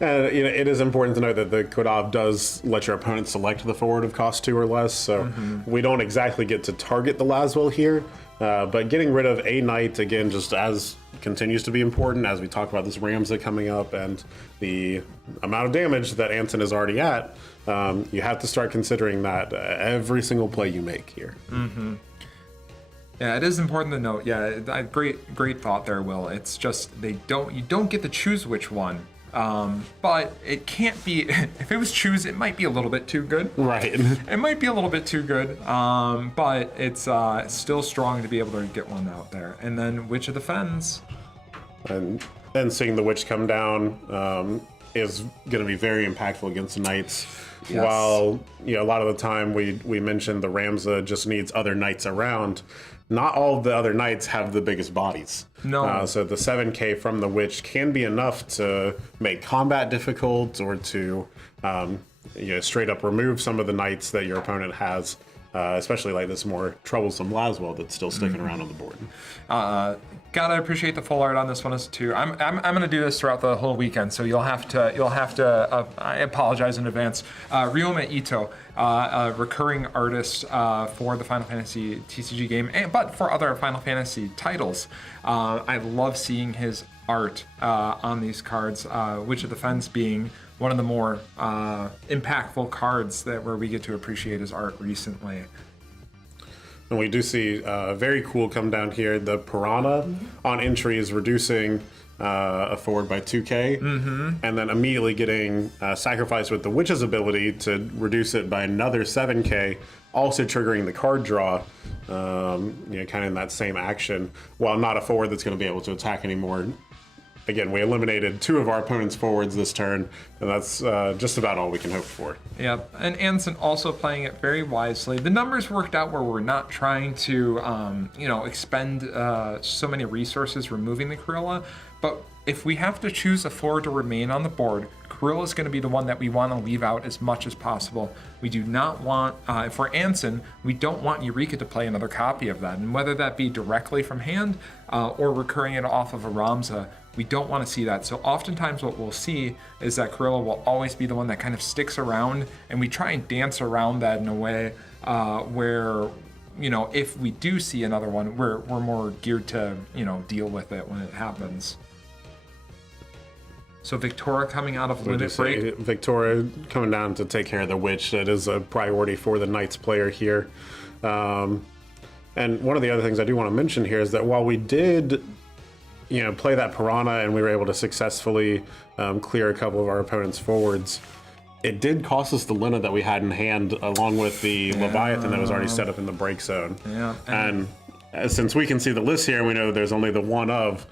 It is important to know that the Quadav does let your opponent select the forward of cost 2 or less, so we don't exactly get to target the Laswell here, but getting rid of a knight, again, just as continues to be important as we talk about this Ramza coming up and the amount of damage that Anson is already at, you have to start considering that every single play you make here. Yeah, it is important to note. Yeah, great thought there, Will. It's just you don't get to choose which one. But it can't be, if it was choose, it might be a little bit too good. Right. It might be a little bit too good, but it's still strong to be able to get one out there. And then Witch of the Fens. And then seeing the Witch come down is going to be very impactful against the Knights. Yes. While a lot of the time we mentioned the Ramza just needs other Knights around, not all of the other Knights have the biggest bodies. No. So the 7k from the Witch can be enough to make combat difficult or to straight up remove some of the Knights that your opponent has, especially like this more troublesome Laswell that's still sticking around on the board. Gotta appreciate the full art on this one as too. I'm gonna do this throughout the whole weekend, so you'll have to. I apologize in advance. Ryoma Ito, a recurring artist for the Final Fantasy TCG game, but for other Final Fantasy titles. I love seeing his art on these cards. Witch of the Fens being one of the more impactful cards where we get to appreciate his art recently. And we do see very cool come down here. The Piranha on entry is reducing a forward by 2k, and then immediately getting sacrificed with the Witch's ability to reduce it by another 7k, also triggering the card draw, kind of in that same action, while not a forward that's going to be able to attack anymore. Again, we eliminated 2 of our opponent's forwards this turn, and that's just about all we can hope for. Yep, and Anson also playing it very wisely. The numbers worked out where we're not trying to, expend so many resources removing the Corilla, but if we have to choose a forward to remain on the board, Corilla is going to be the one that we want to leave out as much as possible. We do not want, for Anson, we don't want Eureka to play another copy of that, and whether that be directly from hand or recurring it off of a Ramza, we don't want to see that. So oftentimes what we'll see is that Corilla will always be the one that kind of sticks around, and we try and dance around that in a way where, if we do see another one, we're more geared to, deal with it when it happens. So Victoria coming out of Limit Break. Victoria coming down to take care of the Witch. That is a priority for the Knights player here. And one of the other things I do want to mention here is that while we did play that Piranha and we were able to successfully clear a couple of our opponent's forwards, it did cost us the Lina that we had in hand, along with the Leviathan that was already set up in the break zone. Yeah. And since we can see the list here, we know there's only the one of.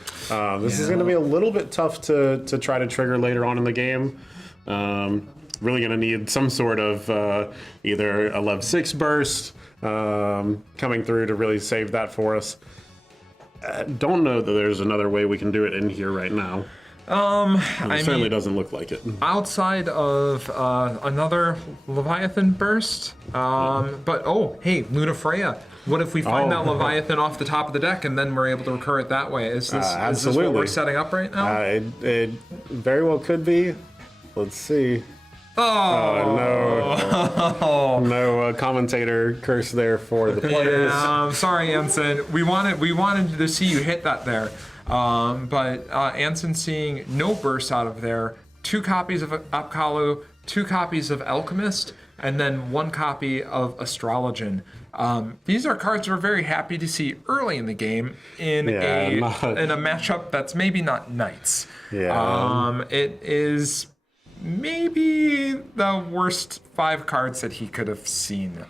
This is going to be a little bit tough to try to trigger later on in the game. Really going to need some sort of either a Lev 6 burst coming through to really save that for us. Don't know that there's another way we can do it in here right now. It certainly doesn't look like it. Outside of another Leviathan burst, but hey, Luna Freya. What if we find that Leviathan off the top of the deck and then we're able to recur it that way? Is this what we're setting up right now? It very well could be. Let's see. No commentator curse there for the players. Yeah, sorry, Anson. We wanted to see you hit that there. But Anson seeing no bursts out of there, 2 copies of Apkalu, 2 copies of Alchemist, and then 1 copy of Astrologian. These are cards we're very happy to see early in the game in a matchup that's maybe not Knights. Yeah. It is maybe the worst 5 cards that he could have seen.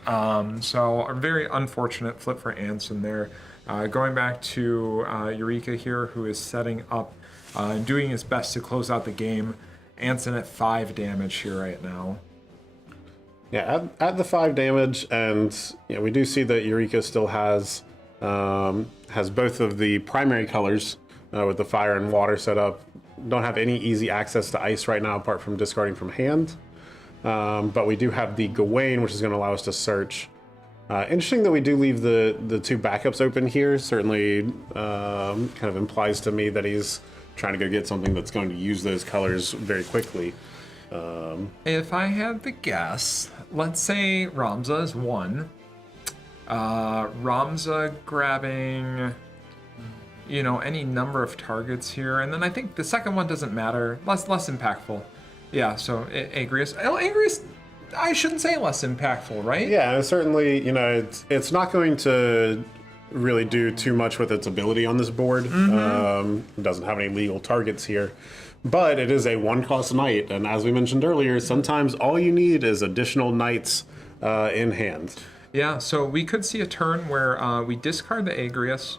So a very unfortunate flip for Anson there. Going back to Eureka here, who is setting up and doing his best to close out the game. Anson at 5 damage here right now. Yeah, at the 5 damage, and we do see that Eureka still has both of the primary colors with the fire and water set up. Don't have any easy access to ice right now apart from discarding from hand. But we do have the Gawain, which is going to allow us to search. Interesting that we do leave the 2 backups open here. Certainly kind of implies to me that he's trying to go get something that's going to use those colors very quickly. If I had to guess, let's say Ramza is 1. Ramza grabbing, any number of targets here. And then I think the second one doesn't matter. Less impactful. Yeah, so Agrius. Agrius, I shouldn't say less impactful, right? Yeah, and certainly, it's not going to really do too much with its ability on this board. It doesn't have any legal targets here. But it is a 1-cost knight, and as we mentioned earlier, sometimes all you need is additional knights in hand. Yeah, so we could see a turn where we discard the Agrius,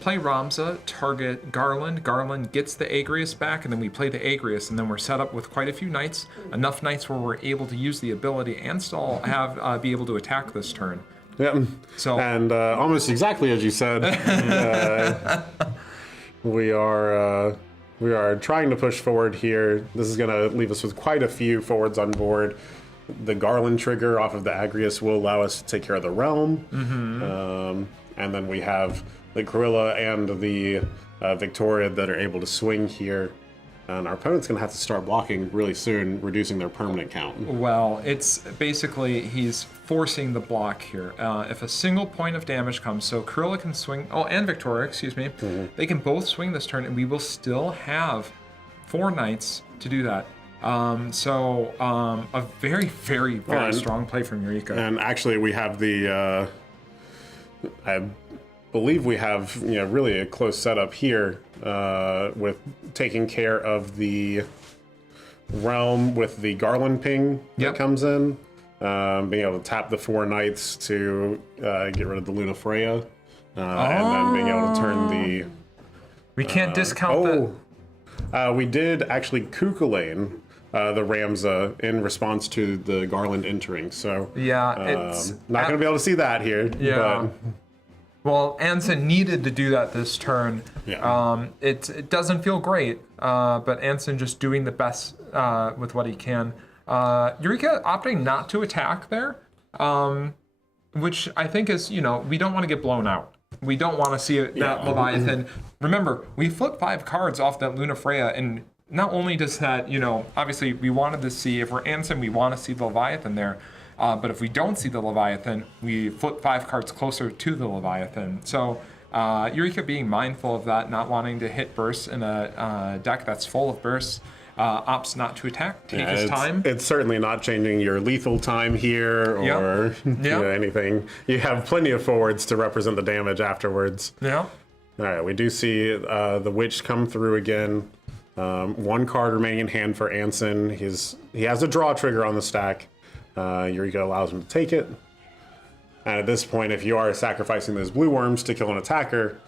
play Ramza, target Garland. Garland gets the Agrius back, and then we play the Agrius, and then we're set up with quite a few knights, enough knights where we're able to use the ability and still have be able to attack this turn. Yeah, so, and almost exactly as you said, we are trying to push forward here. This is going to leave us with quite a few forwards on board. The Garland trigger off of the Agrius will allow us to take care of the realm. And then we have the Gorilla and the Victoria that are able to swing here. And our opponent's going to have to start blocking really soon, reducing their permanent count. Well, it's basically he's forcing the block here. If a single point of damage comes, so Gorilla can swing, and Victoria, excuse me, they can both swing this turn, and we will still have 4 knights to do that. A very, very, very strong play from Eureka. And actually, we have the, I believe we have, really a close setup here with taking care of the realm with the Garland ping that comes in, being able to tap the 4 knights to get rid of the Luna Freya, and then being able to turn the... We can't discount that. We did actually Kukulane the Ramza in response to the Garland entering, so it's not going to be able to see that here. Yeah. But... Well, Anson needed to do that this turn. Yeah. It doesn't feel great, but Anson just doing the best with what he can. Eureka opting not to attack there, which I think is, we don't want to get blown out. We don't want to see that Leviathan. Remember, we flipped 5 cards off that Luna Freya, and not only does that, obviously we wanted to see, if we're Anson, we want to see the Leviathan there. But if we don't see the Leviathan, we flip 5 cards closer to the Leviathan. So Eureka being mindful of that, not wanting to hit bursts in a deck that's full of bursts, opts not to attack, take his time. It's certainly not changing your lethal time here or anything. You have plenty of forwards to represent the damage afterwards. Yeah. All right, we do see the Witch come through again. 1 card remaining in hand for Anson. He has a draw trigger on the stack. Eureka allows him to take it. And at this point, if you are sacrificing those blue worms to kill an attacker,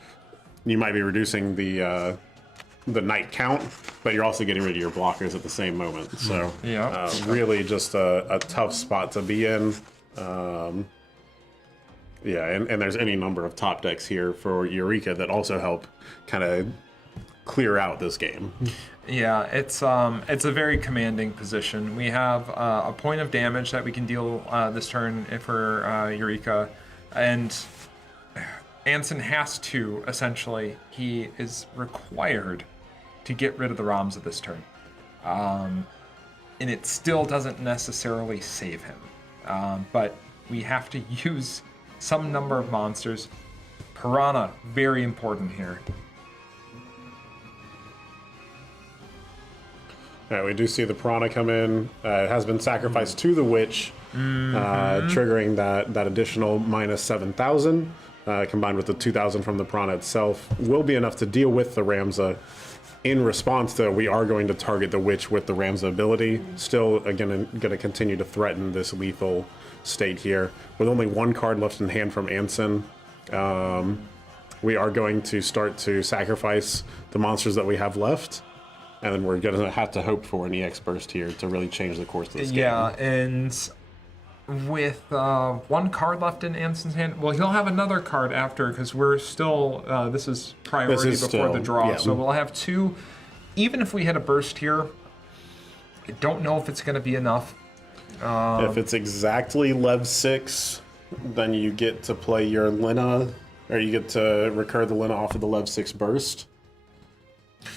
you might be reducing the knight count, but you're also getting rid of your blockers at the same moment. So really just a tough spot to be in. And there's any number of top decks here for Eureka that also help kind of clear out this game. Yeah, it's a very commanding position. We have a point of damage that we can deal this turn for Eureka, and Anson has to, essentially, he is required to get rid of the Ramza this turn. And it still doesn't necessarily save him. But we have to use some number of monsters. Piranha, very important here. All right, we do see the Piranha come in. It has been sacrificed to the Witch, triggering that additional minus 7,000, combined with the 2,000 from the Piranha itself. Will be enough to deal with the Ramza. In response, though, we are going to target the Witch with the Ramza ability. Still, again, going to continue to threaten this lethal state here. With only 1 card left in hand from Anson, We are going to start to sacrifice the monsters that we have left, and then we're going to have to hope for an EX burst here to really change the course of this game. Yeah, and with one card left in Anson's hand, well, he'll have another card after because we're still, this is priority before the draw, so we'll have 2. Even if we hit a burst here, I don't know if it's going to be enough. If it's exactly Lev 6, then you get to play your Lina, or you get to recur the Lina off of the Lev 6 burst.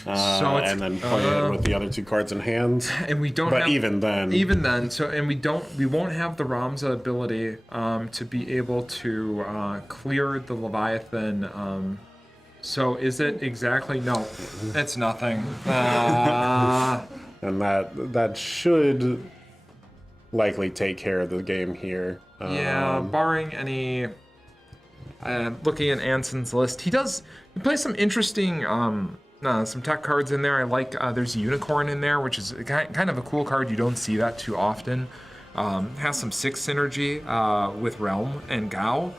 And then play it with the other 2 cards in hand. And we don't. But have, even then, we won't have the Ramza ability to be able to clear the Leviathan. So is it exactly? No, it's nothing. And that should likely take care of the game here. Yeah, barring any. Looking at Anson's list, he plays some interesting. Some tech cards in there. I like, there's Unicorn in there, which is kind of a cool card. You don't see that too often. Has some 6 synergy with Realm and Gao,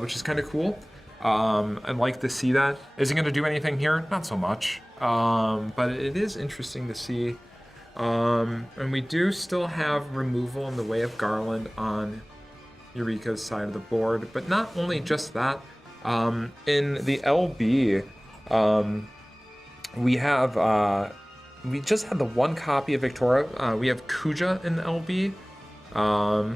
which is kind of cool. I'd like to see that. Is he going to do anything here? Not so much. But it is interesting to see. And we do still have removal in the way of Garland on Eureka's side of the board. But not only just that. In the LB... we have, we just had the 1 copy of Victoria. We have Kuja in the LB. Yeah,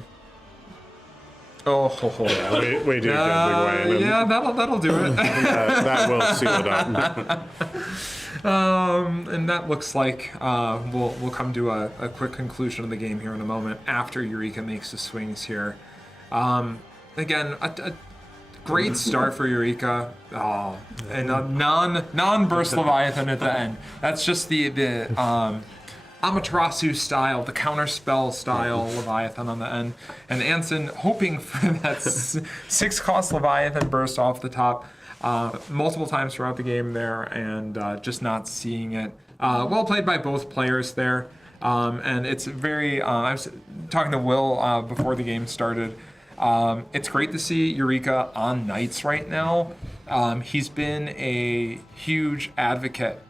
we do get Big Wayne. Yeah, that'll do it. That will seal it up. And that looks like we'll come to a quick conclusion of the game here in a moment after Eureka makes the swings here. Again, a great start for Eureka. Oh, and a non-burst Leviathan at the end. That's just the Amaterasu style, the counterspell style Leviathan on the end. And Anson hoping for that 6-cost Leviathan burst off the top multiple times throughout the game there, and just not seeing it. Well played by both players there. And it's very, I was talking to Will before the game started. It's great to see Eureka on Knights right now. He's been a huge advocate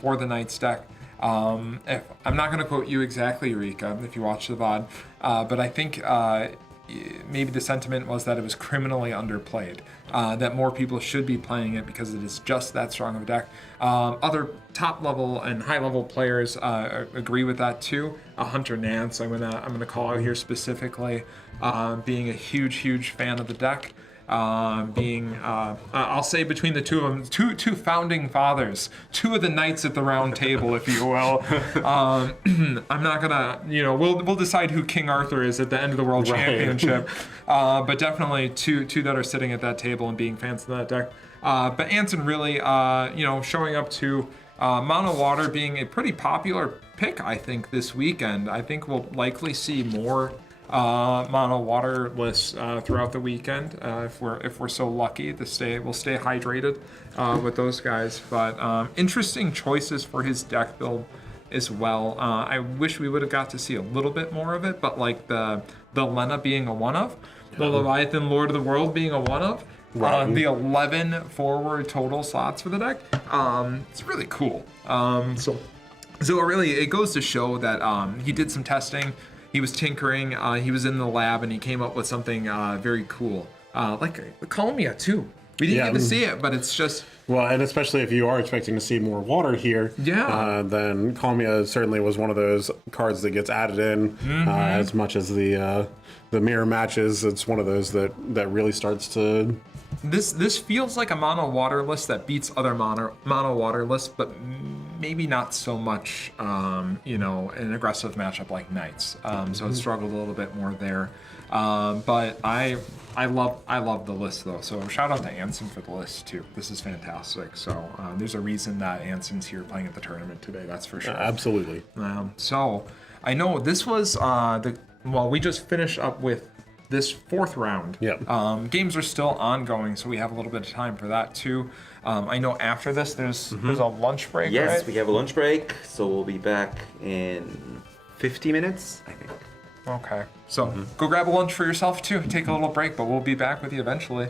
for the Knights deck. I'm not going to quote you exactly, Eureka, if you watch the VOD, but I think maybe the sentiment was that it was criminally underplayed, that more people should be playing it because it is just that strong of a deck. Other top-level and high-level players agree with that too. Hunter Nance, I'm gonna call out here specifically, being a huge fan of the deck. I'll say between the two of them, two founding fathers, 2 of the knights at the round table, if you will. I'm not gonna, we'll decide who King Arthur is at the end of the World Championship, but definitely two that are sitting at that table and being fans of that deck. But Anson really, showing up to Mono Water being a pretty popular pick, I think, this weekend. I think we'll likely see more mono water lists throughout the weekend if we're so lucky to we'll stay hydrated with those guys. But interesting choices for his deck build as well. I wish we would have got to see a little bit more of it, but like the Lena being a one of, the Leviathan Lord of the World being a one of, the 11 forward total slots for the deck. It's really cool. So it goes to show that he did some testing. He was tinkering, he was in the lab, and he came up with something very cool. Like Calmia, too. We didn't get to see it, but it's just... Well, and especially if you are expecting to see more water here, then Calmia certainly was one of those cards that gets added in as much as the mirror matches. It's one of those that really starts to... This feels like a mono water list that beats other mono water lists, but maybe not so much, an aggressive matchup like Knights. So it struggled a little bit more there. But I love the list though. So shout out to Anson for the list too. This is fantastic. So there's a reason that Anson's here playing at the tournament today. That's for sure. Absolutely. So I know this was we just finished up with this 4th round. Yep. Games are still ongoing, so we have a little bit of time for that too. I know after this there's a lunch break, Yes, right? we have a lunch break, so we'll be back in 50 minutes, I think. Okay. So go grab a lunch for yourself too. Take a little break, but we'll be back with you eventually.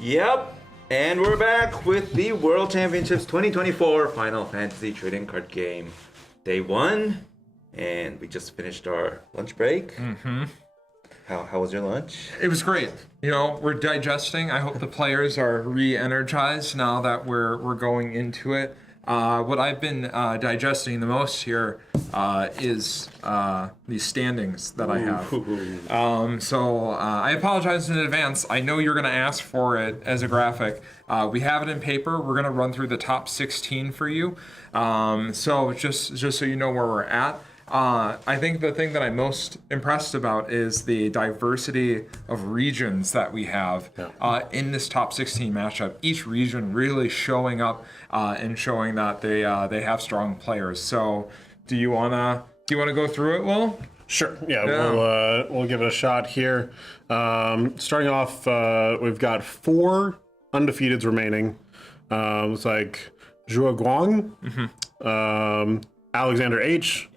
Yep, and we're back with the World Championships 2024 Final Fantasy trading card game, day 1, and we just finished our lunch break. Mm-hmm. How was your lunch? It was great. You know, we're digesting. I hope the players are re-energized now that we're going into it. What I've been digesting the most here is these standings that I have. So I apologize in advance. I know you're going to ask for it as a graphic. We have it in paper. We're going to run through the top 16 for you. So just so you know where we're at. I think the thing that I'm most impressed about is the diversity of regions that we have in this top 16 matchup. Each region really showing up and showing that they have strong players. So, do you wanna go through it, Will? Sure. Yeah. We'll give it a shot here. Starting off, we've got 4 undefeateds remaining. It's like Zhuo Guang. Alexander H,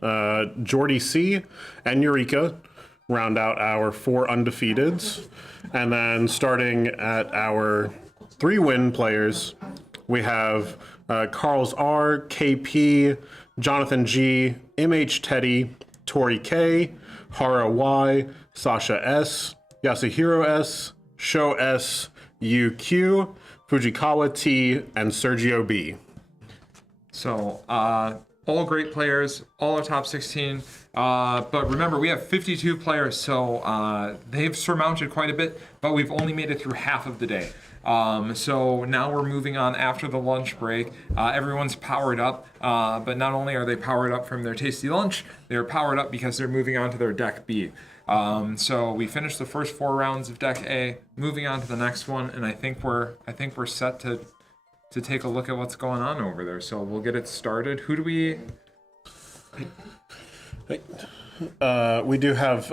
Jordy C, and Eureka round out our 4 undefeateds. And then starting at our 3-win players, we have Carl's R, KP, Jonathan G, MH Teddy, Tori K, Hara Y, Sasha S, Yasuhiro S, Sho S, UQ, Fujikawa T, and Sergio B. So, all great players, all our top 16. But remember, we have 52 players, so they've surmounted quite a bit, but we've only made it through half of the day. So now we're moving on after the lunch break. Everyone's powered up, but not only are they powered up from their tasty lunch, they're powered up because they're moving on to their deck B. So we finished the first 4 rounds of deck A, moving on to the next one, and I think we're set to take a look at what's going on over there. So we'll get it started. Who do we... We do have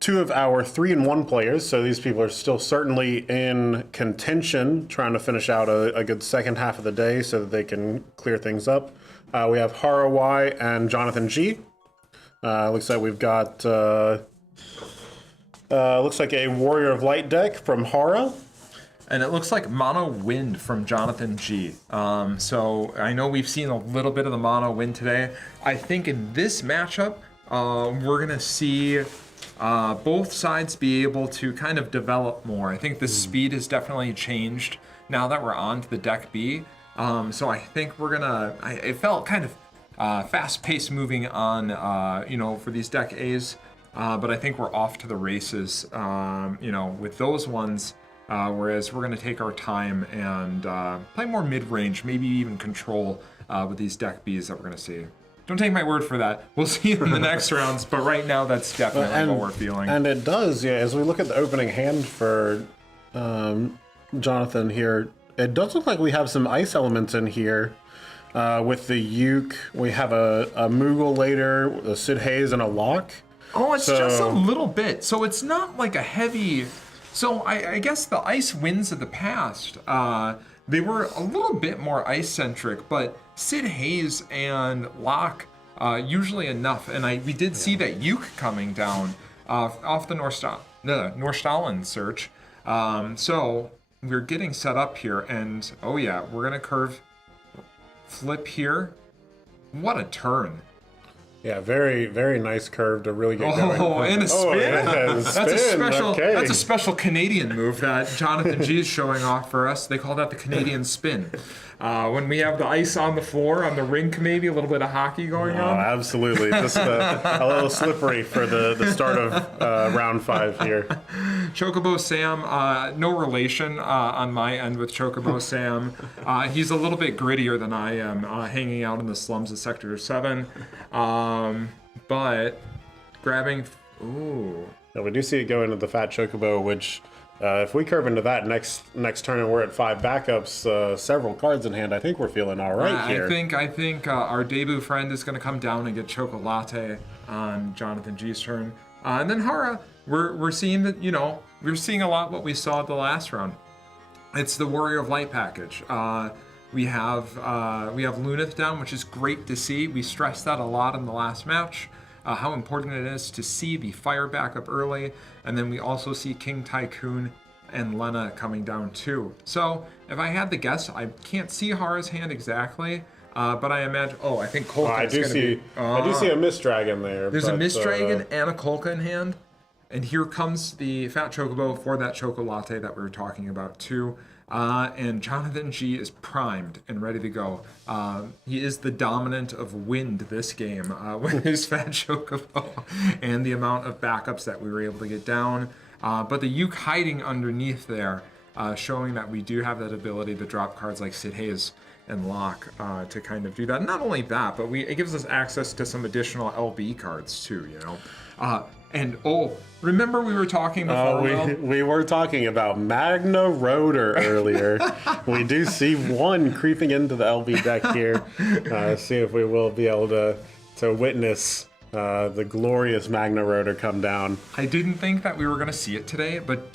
2 of our 3-1 players, so these people are still certainly in contention, trying to finish out a good second half of the day so that they can clear things up. We have Hara Y and Jonathan G. Looks like we've got looks like a Warrior of Light deck from Hara. And it looks like Mono Wind from Jonathan G. So I know we've seen a little bit of the Mono Wind today. I think in this matchup, we're going to see both sides be able to kind of develop more. I think the speed has definitely changed now that we're on to the deck B. So I think we're going to... It felt kind of fast-paced moving on, for these deck A's. But I think we're off to the races, with those ones. Whereas we're going to take our time and play more mid-range, maybe even control with these deck Bs that we're going to see. Don't take my word for that. We'll see in the next rounds, but right now that's definitely what we're feeling. And it does, as we look at the opening hand for Jonathan here, it does look like we have some ice elements in here. With the Uke, we have a Moogle later, a Sid Hayes, and a Locke. Oh, it's just a little bit. So it's not like a heavy... So I guess the ice winds of the past, they were a little bit more ice-centric, but Sid Hayes and Locke, usually enough. And we did see that Uke coming down off the Norstalen search. So we're getting set up here, and we're going to curve flip here. What a turn. Yeah, very, very nice curve to really get going. Oh, and a spin. That's a Okay. special Canadian move that Jonathan G is showing off for us. They call that the Canadian spin. When we have the ice on the floor, on the rink maybe, a little bit of hockey going on. Absolutely. Just a little slippery for the start of round 5 here. Chocobo Sam, no relation on my end with Chocobo Sam. He's a little bit grittier than I am, hanging out in the slums of Sector 7. But grabbing... Ooh. Now, we do see it go into the Fat Chocobo, which... if we curve into that next turn and we're at 5 backups, several cards in hand, I think we're feeling all right here. I think our debut friend is going to come down and get Chocolate on Jonathan G's turn. And then Hara, we're seeing that, we're seeing a lot what we saw at the last round. It's the Warrior of Light package. We have Lunith down, which is great to see. We stressed that a lot in the last match. how important it is to see the fire backup early. And then we also see King Tycoon and Lena coming down too. So if I had to guess, I can't see Hara's hand exactly, but I imagine. Oh, I think Kolka I do see. I do see a Mist Dragon there. There's a Mist Dragon and a Kolka in hand, and here comes the Fat Chocobo for that Choco Latte that we were talking about too. And Jonathan G is primed and ready to go. He is the dominant of wind this game with his Fat Chocobo and the amount of backups that we were able to get down. But the Uke hiding underneath there, showing that we do have that ability to drop cards like Sid Hayes and Locke to kind of do that. Not only that, but it gives us access to some additional LB cards too, you know. Remember we were talking before? We were talking about Magna Rotor earlier. We do see one creeping into the LB deck here. See if we will be able to witness the glorious Magna Rotor come down. I didn't think that we were going to see it today, but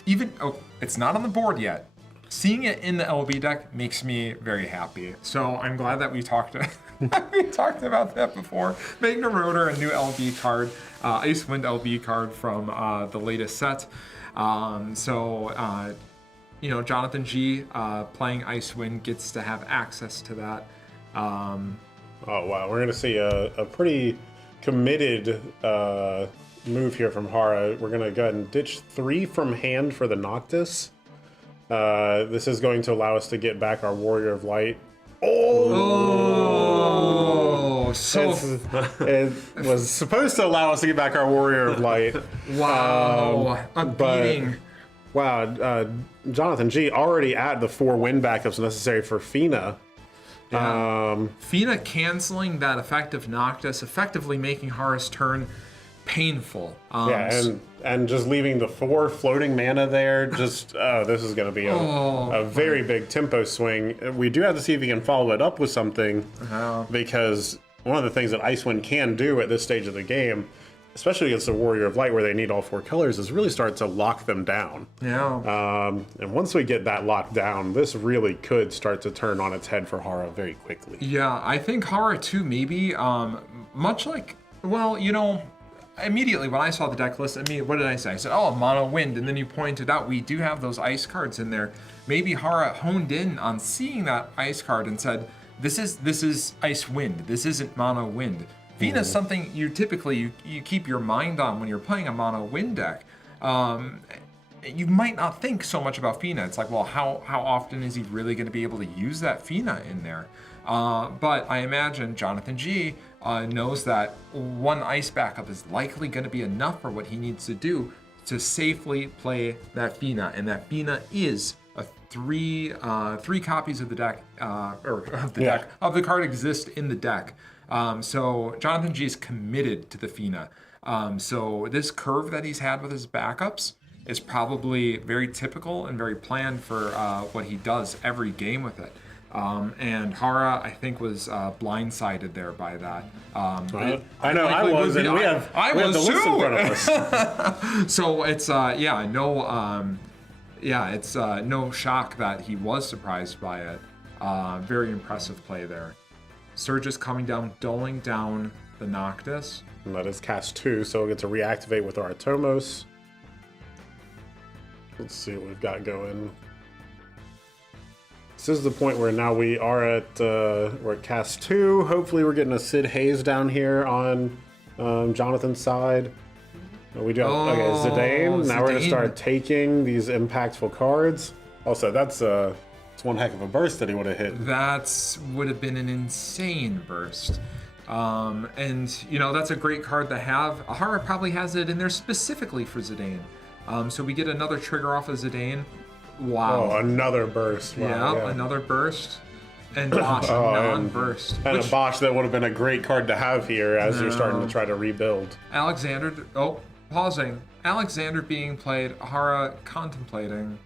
it's not on the board yet. Seeing it in the LB deck makes me very happy. So I'm glad that we talked about that before. Magna Rotor, a new LB card, Icewind LB card from the latest set. Jonathan G playing Icewind gets to have access to that. Oh wow, we're gonna see a pretty committed move here from Hara. We're gonna go ahead and ditch 3 from hand for the Noctis. This is going to allow us to get back our Warrior of Light. It was supposed to allow us to get back our Warrior of Light. Wow, a beating. Wow, Jonathan G already at the 4 win backups necessary for Fina. Yeah. Fina canceling that effect of Noctis, effectively making Hara's turn painful. And just leaving the 4 floating mana there. Just this is going to be a very big tempo swing. We do have to see if he can follow it up with something, because one of the things that Icewind can do at this stage of the game, especially against the Warrior of Light where they need all 4 colors, is really start to lock them down. Yeah. And once we get that locked down, this really could start to turn on its head for Hara very quickly. Yeah, I think Hara too, maybe much like, immediately when I saw the deck list, what did I say? I said, mono wind, and then you pointed out we do have those ice cards in there. Maybe Hara honed in on seeing that ice card and said, this is ice wind, this isn't mono wind. Fina is something you typically you keep your mind on when you're playing a mono wind deck. You might not think so much about Fina. It's like, well, how often is he really going to be able to use that Fina in there? But I imagine Jonathan G knows that 1 ice backup is likely going to be enough for what he needs to do to safely play that Fina, and that Fina is a 3 copies of the deck of the card exist in the deck. So Jonathan G is committed to the Fina. So this curve that he's had with his backups is probably very typical and very planned for what he does every game with it. And Hara, I think, was blindsided there by that. I know I was, and we have the list in front of us. So it's it's no shock that he was surprised by it. Very impressive play there. Surge is coming down, dulling down the Noctis. And that is cast 2, so we'll get to reactivate with our Atomos. Let's see what we've got going. This is the point where now we are we're at cast 2. Hopefully we're getting a Sid Hayes down here on Jonathan's side. We do have Zidane. Now we're going to start taking these impactful cards. Also, that's one heck of a burst that he would have hit. That would have been an insane burst. And that's a great card to have. Hara probably has it in there specifically for Zidane. So we get another trigger off of Zidane. Wow. Oh, another burst. Wow, yeah, another burst. And Bosch, a non-burst. And a Bosch that would have been a great card to have here as you're starting to try to rebuild. Pausing. Alexander being played, Hara contemplating.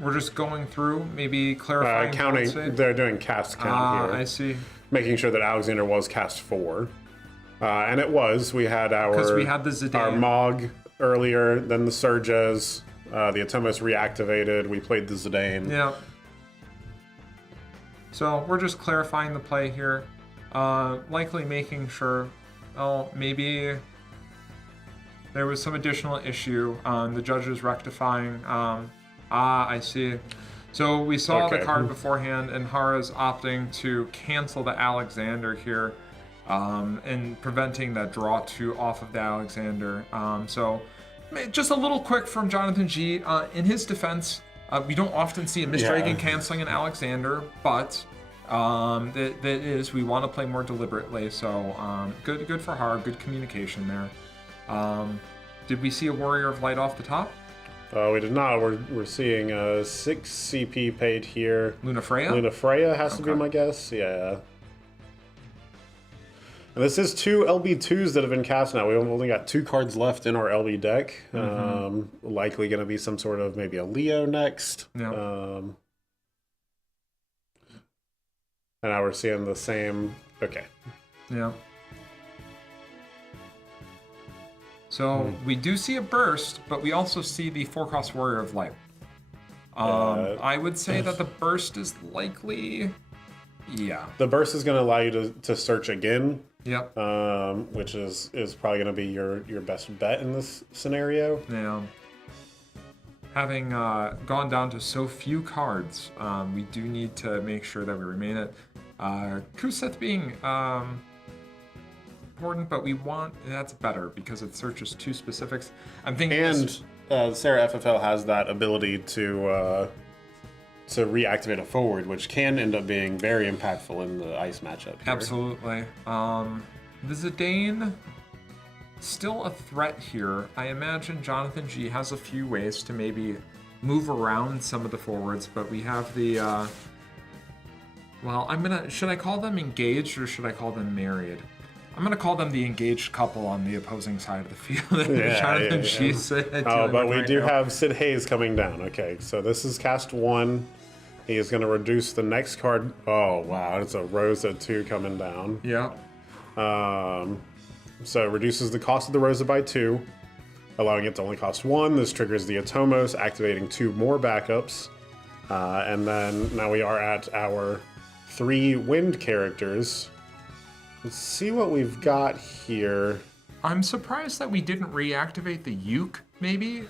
We're just going through, maybe clarifying. Counting, they're doing cast count here. I see. Making sure that Alexander was cast 4. And it was. We had the Zidane. Our Mog earlier, then the Surges, the Atomos reactivated, we played the Zidane. Yeah. So we're just clarifying the play here. likely making sure, oh, maybe there was some additional issue. The judge is rectifying. I see. So we saw the card beforehand, and Hara's opting to cancel the Alexander here, and preventing that draw 2 off of the Alexander. So just a little quick from Jonathan G. In his defense, we don't often see a misdragon canceling an Alexander, but that is, we want to play more deliberately. So good for Hara, good communication there. Did we see a Warrior of Light off the top? We did not. We're seeing 6 CP paid here. Luna Freya? Luna Freya has to be my guess. Yeah. And this is 2 LB2s that have been cast now. We've only got 2 cards left in our LB deck. Likely going to be some sort of maybe a Leo next. Yeah. And now we're seeing the same. Okay. Yeah. So we do see a burst, but we also see the 4-cost Warrior of Light. I would say that the burst is likely, The burst is going to allow you to search again. Yep. Which is probably going to be your best bet in this scenario. Yeah. Having gone down to so few cards, we do need to make sure that we remain it. Kuseth being important, but we want, that's better because it searches 2 specifics. I'm thinking, and Sarah FFL has that ability to reactivate a forward, which can end up being very impactful in the ice matchup here. Absolutely. The Zidane, still a threat here. I imagine Jonathan G has a few ways to maybe move around some of the forwards, but we have the well, should I call them engaged or should I call them married? I'm gonna call them the engaged couple on the opposing side of the field. Jonathan G said. Oh, but we do have Sid Hayes coming down. Okay, so this is cast 1. He is going to reduce the next card. Oh, wow, it's a Rosa 2 coming down. Yeah. So it reduces the cost of the Rosa by 2, allowing it to only cost 1. This triggers the Atomos, activating 2 more backups. And then now we are at our 3 wind characters. Let's see what we've got here. I'm surprised that we didn't reactivate the Uke, maybe?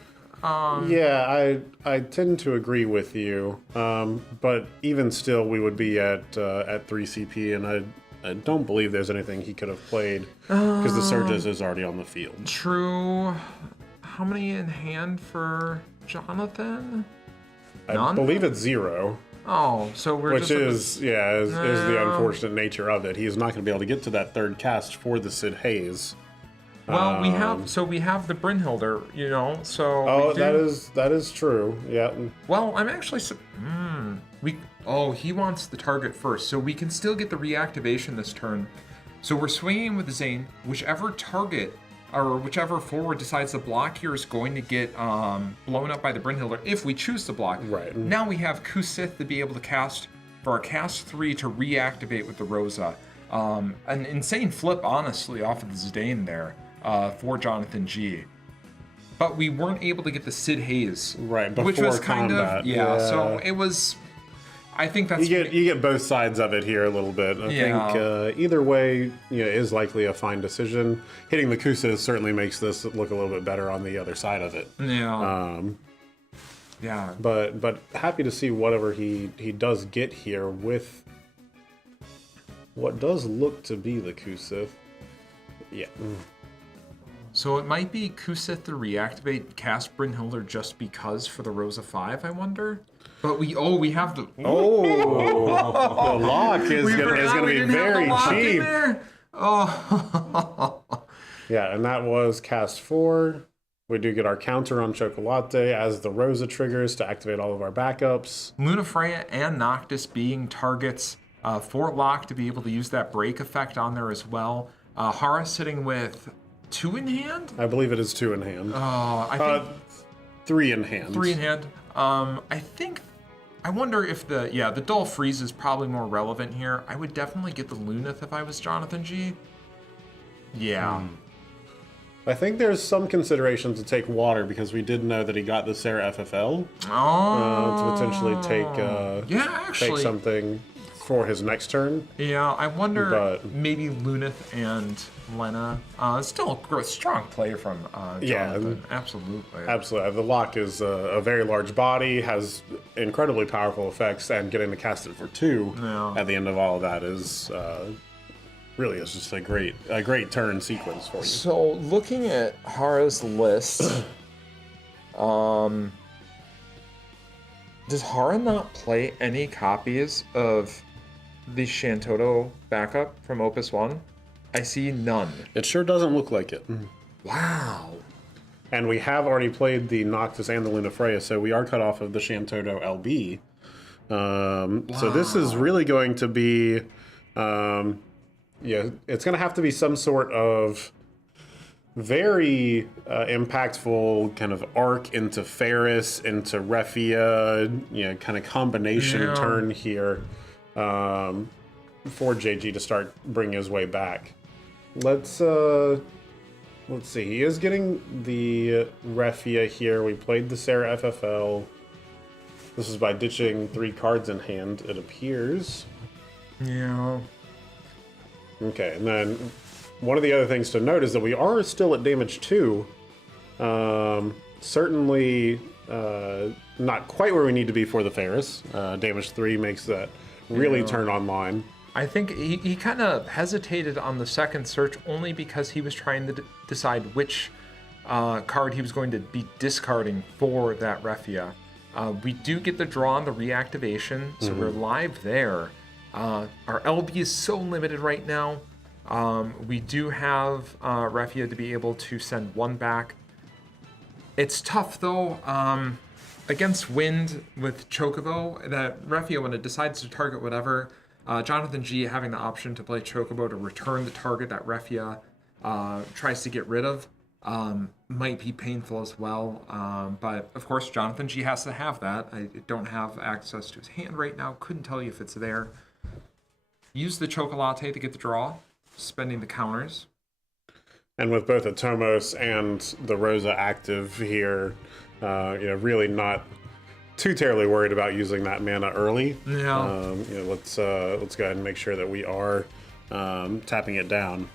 Yeah, I tend to agree with you. But even still, we would be at 3 CP, and I don't believe there's anything he could have played because the Surges is already on the field. True. How many in hand for Jonathan? I believe it's 0. Oh, so we're which is the unfortunate nature of it. He's not going to be able to get to that 3rd cast for the Sid Hayes. Well, we have the Brynhilder, you know. So that is true. Yeah. Well, I'm actually he wants the target first, so we can still get the reactivation this turn. So we're swinging with Zane. Whichever target or whichever forward decides to block here is going to get blown up by the Brynhilder if we choose to block. Right. Now we have Kusith to be able to cast for our cast 3 to reactivate with the Rosa. An insane flip, honestly, off of the Zidane there for Jonathan G. But we weren't able to get the Sid Hayes. Right, before which was kind combat. of, so it was, I think that's... You get both sides of it here a little bit. I think either way is likely a fine decision. Hitting the Kusa certainly makes this look a little bit better on the other side of it. Yeah. But happy to see whatever he does get here with what does look to be the Kusith. Yeah. So it might be Kusith to reactivate cast Brynhilder just because for the Rosa 5, I wonder? But we have the... the lock is going to be very cheap. Oh. Yeah, and that was cast 4. We do get our counter on Chocolate as the Rosa triggers to activate all of our backups. Luna Freya and Noctis being targets for lock to be able to use that break effect on there as well. Hara sitting with 2 in hand? I believe it is 2 in hand. I think 3 in hand. 3 in hand. I wonder if the Dull Freeze is probably more relevant here. I would definitely get the Lunith if I was Jonathan G. Yeah. I think there's some consideration to take water because we did know that he got the Sarah FFL to potentially take something for his next turn. Yeah, I wonder But- maybe Lunith and Lena. Still a strong play from Yeah. Jonathan. Absolutely. Absolutely. The lock is a very large body, has incredibly powerful effects, and getting to cast it for 2 Yeah. at the end of all of that is really is just a great turn sequence for you. So looking at Hara's list, does Hara not play any copies of the Shantoto backup from Opus 1? I see none. It sure doesn't look like it. Wow. And we have already played the Noctis and the Lunafreya, so we are cut off of the Shantoto LB. So this is really going to be, it's going to have to be some sort of very impactful kind of arc into Ferris, into Refia, kind of combination turn here for JG to start bringing his way back. Let's see. He is getting the Refia here. We played the Sarah FFL. This is by ditching 3 cards in hand, it appears. Yeah. Okay, and then one of the other things to note is that we are still at damage 2. Certainly not quite where we need to be for the Ferris. Damage 3 makes that really turn online. I think he kind of hesitated on the second search only because he was trying to decide which card he was going to be discarding for that Refia. We do get the draw on the reactivation, so we're live there. Our LB is so limited right now. We do have Refia to be able to send 1 back. It's tough though. Against Wind with Chocobo, that Refia, when it decides to target whatever, Jonathan G having the option to play Chocobo to return the target that Refia tries to get rid of might be painful as well. But of course, Jonathan G has to have that. I don't have access to his hand right now. Couldn't tell you if it's there. Use the Chocolate to get the draw, spending the counters. And with both the Tomos and the Rosa active here, really not too terribly worried about using that mana early. Yeah. Let's go ahead and make sure that we are tapping it down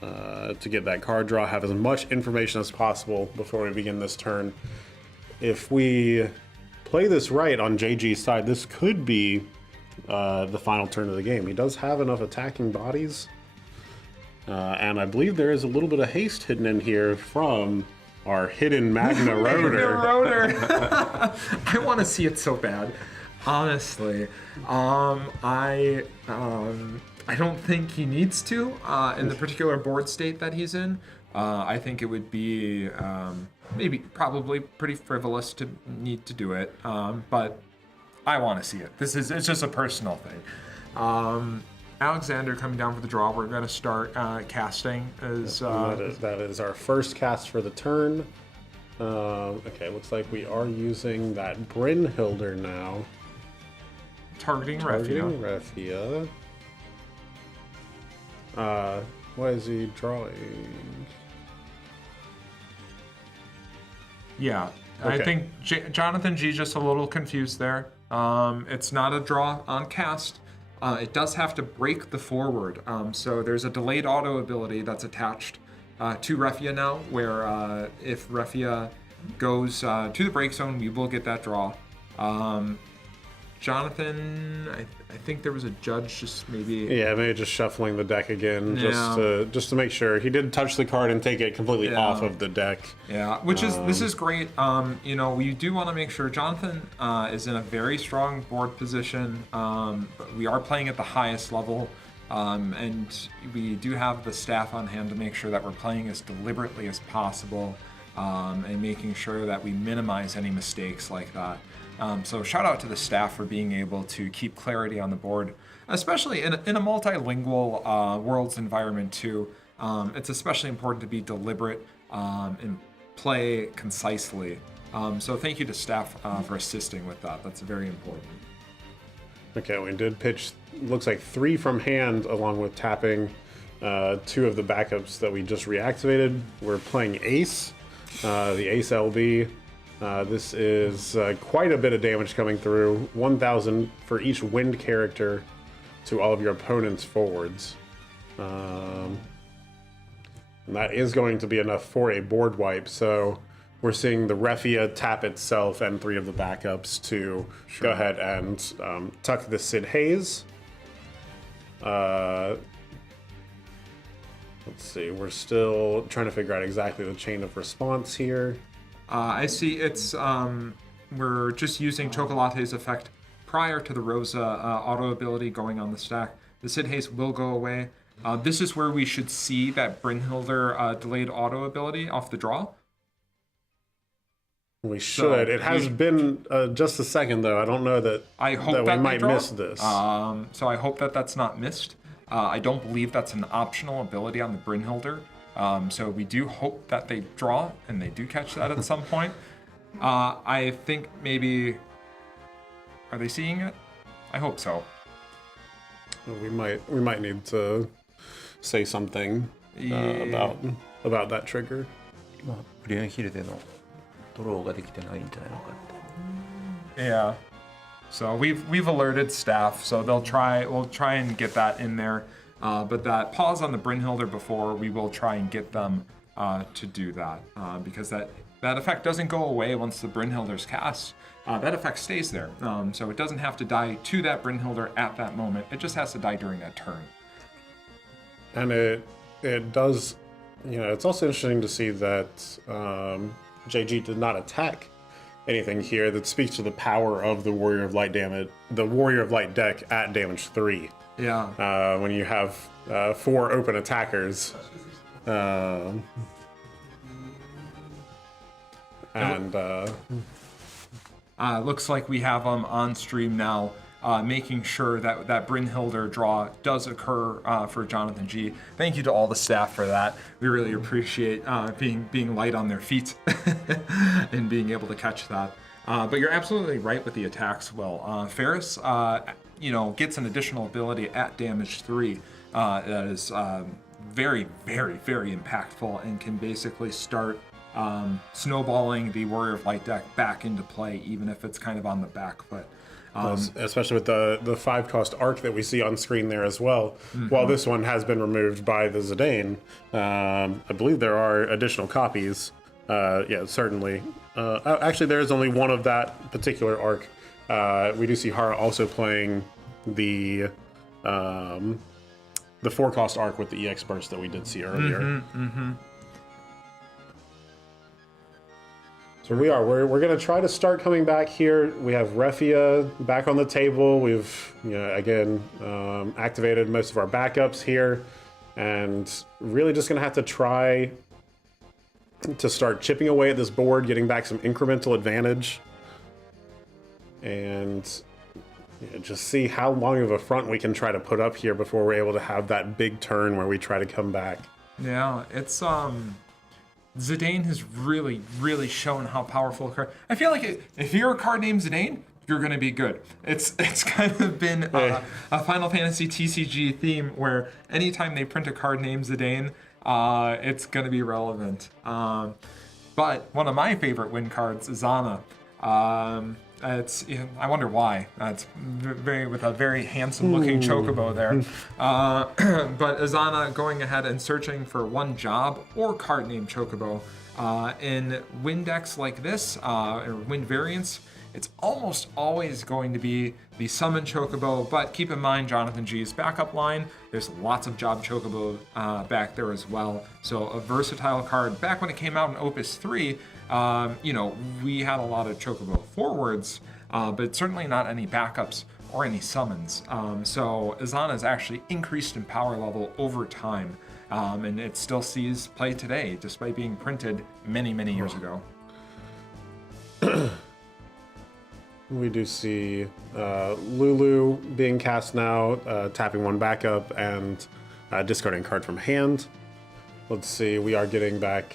to get that card draw, have as much information as possible before we begin this turn. If we play this right on JG's side, this could be the final turn of the game. He does have enough attacking bodies, and I believe there is a little bit of haste hidden in here from our hidden Magna Rotor. I want to see it so bad. Honestly, I don't think he needs to in the particular board state that he's in. I think it would be probably pretty frivolous to need to do it, but I want to see it. It's just a personal thing. Alexander coming down for the draw. We're going to start casting. That is our first cast for the turn. Okay, looks like we are using that Brynhilder now. Targeting Refia. Why is he drawing? Yeah, Okay. I think Jonathan G just a little confused there. It's not a draw on cast. It does have to break the forward. So there's a delayed auto ability that's attached to Refia now, where if Refia goes to the break zone, we will get that draw. Jonathan, I think there was a judge just maybe... Yeah, maybe just shuffling the deck again, just to make sure. He did touch the card and take it completely off of the deck. Yeah, this is great. We do want to make sure Jonathan is in a very strong board position. But we are playing at the highest level, and we do have the staff on hand to make sure that we're playing as deliberately as possible, and making sure that we minimize any mistakes like that. So shout out to the staff for being able to keep clarity on the board, especially in a multilingual Worlds environment too. It's especially important to be deliberate and play concisely. So thank you to staff for assisting with that. That's very important. Okay, we did pitch, looks like 3 from hand, along with tapping 2 of the backups that we just reactivated. We're playing Ace, the Ace LB. This is quite a bit of damage coming through. 1,000 for each wind character to all of your opponent's forwards. And that is going to be enough for a board wipe. So we're seeing the Refia tap itself and 3 of the backups to go ahead and tuck the Sid Hayes. Let's see, we're still trying to figure out exactly the chain of response here. I see it's, we're just using Chocolate's effect prior to the Rosa auto ability going on the stack. The Sid Hayes will go away. This is where we should see that Brynhilder delayed auto ability off the draw. We should. It has been just a second, though. I don't know that, I hope that we that might draw. miss this. So I hope that that's not missed. I don't believe that's an optional ability on the Brynhilder. So we do hope that they draw and they do catch that at some point. I think maybe... Are they seeing it? I hope so. We might need to say something about that trigger. まあプレーンヒルでのドローができてないんじゃないのかって。 Yeah. So we've alerted staff, so we'll try and get that in there. But that pause on the Brynhilder before, we will try and get them to do that because that effect doesn't go away once the Brynhilder's cast. That effect stays there, so it doesn't have to die to that Brynhilder at that moment. It just has to die during that turn. And it does, you know, it's also interesting to see that JG did not attack anything here. That speaks to the power of the Warrior of Light deck at damage 3. Yeah. When you have 4 open attackers. Looks like we have them on stream now, making sure that Brynhilder draw does occur for Jonathan G. Thank you to all the staff for that. We really appreciate being light on their feet and being able to catch that. But you're absolutely right with the attacks, Will. Ferris, gets an additional ability at damage 3 that is very, very, very impactful and can basically start snowballing the Warrior of Light deck back into play, even if it's kind of on the back foot. Especially with the 5-cost arc that we see on screen there as well. Mm-hmm. While this one has been removed by the Zidane, I believe there are additional copies. Yeah, certainly. Actually, there is only one of that particular arc. We do see Hara also playing the 4-cost arc with the EX burst that we did see earlier. Mm-hmm, mm-hmm. So we're going to try to start coming back here. We have Refia back on the table. We've again activated most of our backups here, and really just going to have to try to start chipping away at this board, getting back some incremental advantage, and just see how long of a front we can try to put up here before we're able to have that big turn where we try to come back. Yeah, it's Zidane has really, really shown how powerful a card. I feel like if you're a card named Zidane, you're going to be good. It's kind of been a Final Fantasy TCG theme where anytime they print a card named Zidane, it's going to be relevant. But one of my favorite win cards is Ana. I wonder why. It's with a very handsome looking chocobo there. But Azana going ahead and searching for one job or card named Chocobo. In win decks like this, or win variants, it's almost always going to be the summon Chocobo, but keep in mind Jonathan G's backup line, there's lots of job Chocobo back there as well. So a versatile card. Back when it came out in Opus 3, we had a lot of Chocobo forwards, but certainly not any backups or any summons. So Azana's actually increased in power level over time, and it still sees play today, despite being printed many, many years ago. We do see Lulu being cast now, tapping one backup and discarding a card from hand. Let's see, we are getting back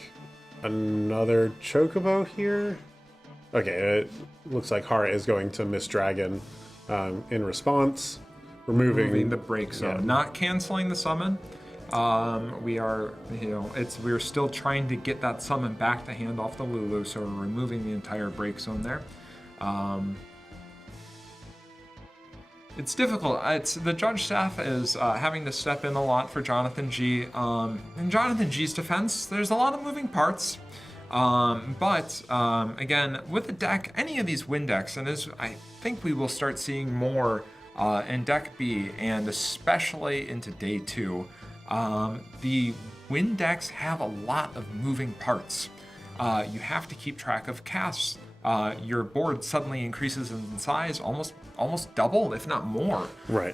another Chocobo here. Okay, it looks like Hara is going to Miss Dragon in response, removing the break zone, not canceling the summon. We're still trying to get that summon back to hand off the Lulu, so we're removing the entire break zone there. It's difficult. It's the judge staff is having to step in a lot for Jonathan G. In Jonathan G's defense, there's a lot of moving parts. But again, with the deck, any of these win decks, and as I think we will start seeing more in Deck B, and especially into Day 2, the win decks have a lot of moving parts. You have to keep track of casts. Your board suddenly increases in size, almost double, if not more. Right.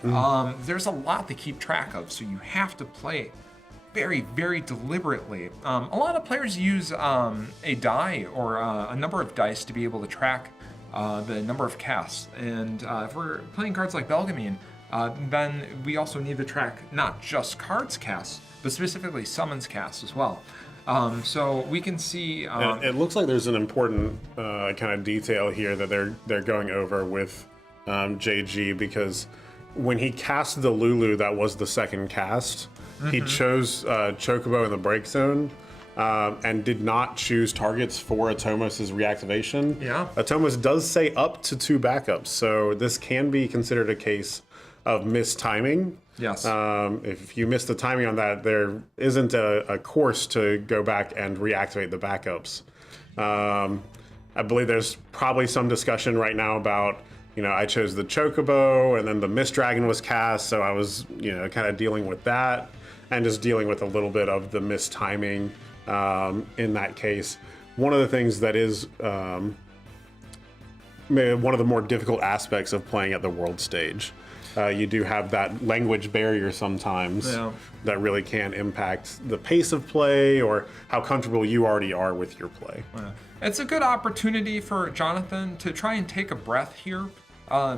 There's a lot to keep track of, so you have to play very, very deliberately. A lot of players use a die or a number of dice to be able to track the number of casts. And if we're playing cards like Belgamine, then we also need to track not just cards casts, but specifically summons casts as well. So we can see. It looks like there's an important kind of detail here that they're going over with JG, because when he cast the Lulu, that was the second cast. He chose Chocobo in the break zone and did not choose targets for Atomos' reactivation. Yeah. Atomos does say up to 2 backups, so this can be considered a case of mistiming. Yes. If you miss the timing on that, there isn't a course to go back and reactivate the backups. I believe there's probably some discussion right now about, I chose the Chocobo and then the Mist Dragon was cast, so I was, kind of dealing with that and just dealing with a little bit of the mistiming in that case. One of the things that is one of the more difficult aspects of playing at the world stage. You do have that language barrier sometimes that really can impact the pace of play or how comfortable you already are with your play. Yeah. It's a good opportunity for Jonathan to try and take a breath here,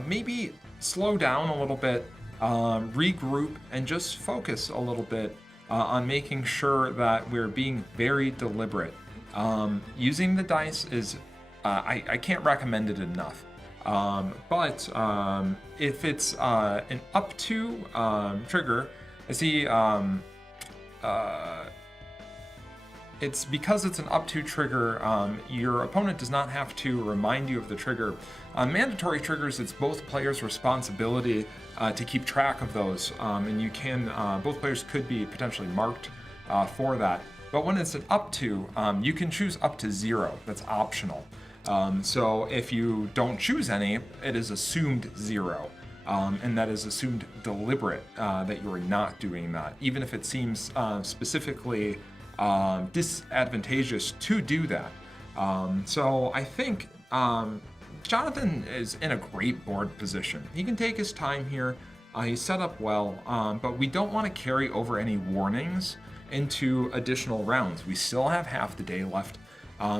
maybe slow down a little bit, regroup, and just focus a little bit on making sure that we're being very deliberate. Using the dice is, I can't recommend it enough. But if it's an up to trigger, I see it's because it's an up to trigger, your opponent does not have to remind you of the trigger. Mandatory triggers, it's both players' responsibility to keep track of those, and you can, both players could be potentially marked for that. But when it's an up to, you can choose up to 0, that's optional. So if you don't choose any, it is assumed 0. And that is assumed deliberate, that you are not doing that, even if it seems specifically disadvantageous to do that. So I think Jonathan is in a great board position. He can take his time here. He's set up well, but we don't want to carry over any warnings into additional rounds. We still have half the day left.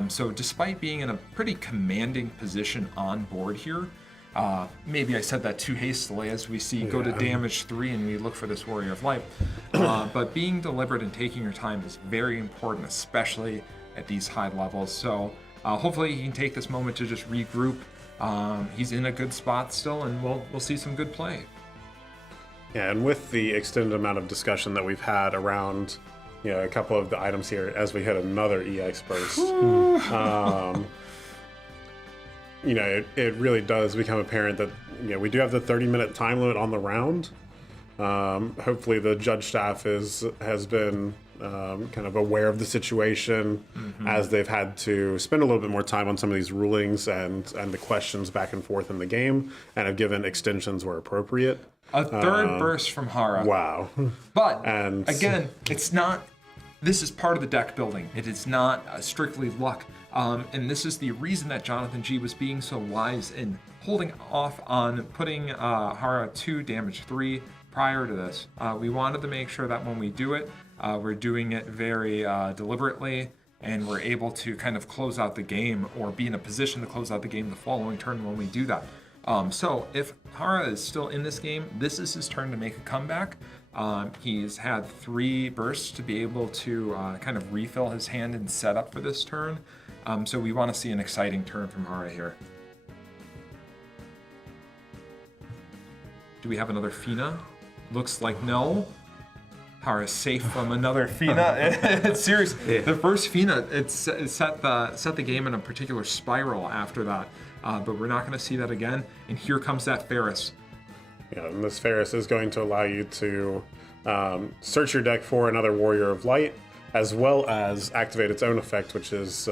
So despite being in a pretty commanding position on board here, maybe I said that too hastily as we see go to damage 3 and we look for this Warrior of Light. But being deliberate and taking your time is very important, especially at these high levels. So hopefully he can take this moment to just regroup. He's in a good spot still, and we'll see some good play. Yeah, and with the extended amount of discussion that we've had around a couple of the items here as we hit another EX burst, it really does become apparent that we do have the 30-minute time limit on the round. Hopefully the judge staff has been kind of aware of the situation as they've had to spend a little bit more time on some of these rulings and the questions back and forth in the game, and have given extensions where appropriate. A third burst from Hara. Wow. But again, it's not. This is part of the deck building. It is not strictly luck. And this is the reason that Jonathan G was being so wise in holding off on putting Hara 2 damage 3 prior to this. We wanted to make sure that when we do it, we're doing it very deliberately, and we're able to kind of close out the game or be in a position to close out the game the following turn when we do that. So if Hara is still in this game, this is his turn to make a comeback. He's had 3 bursts to be able to kind of refill his hand and set up for this turn. So we want to see an exciting turn from Hara here. Do we have another Fina? Looks like no. Hara is safe from another Fina. It's serious. Yeah. The first Fina, it set the game in a particular spiral after that. But we're not going to see that again. And here comes that Ferris. And this Ferris is going to allow you to search your deck for another Warrior of Light, as well as activate its own effect, which is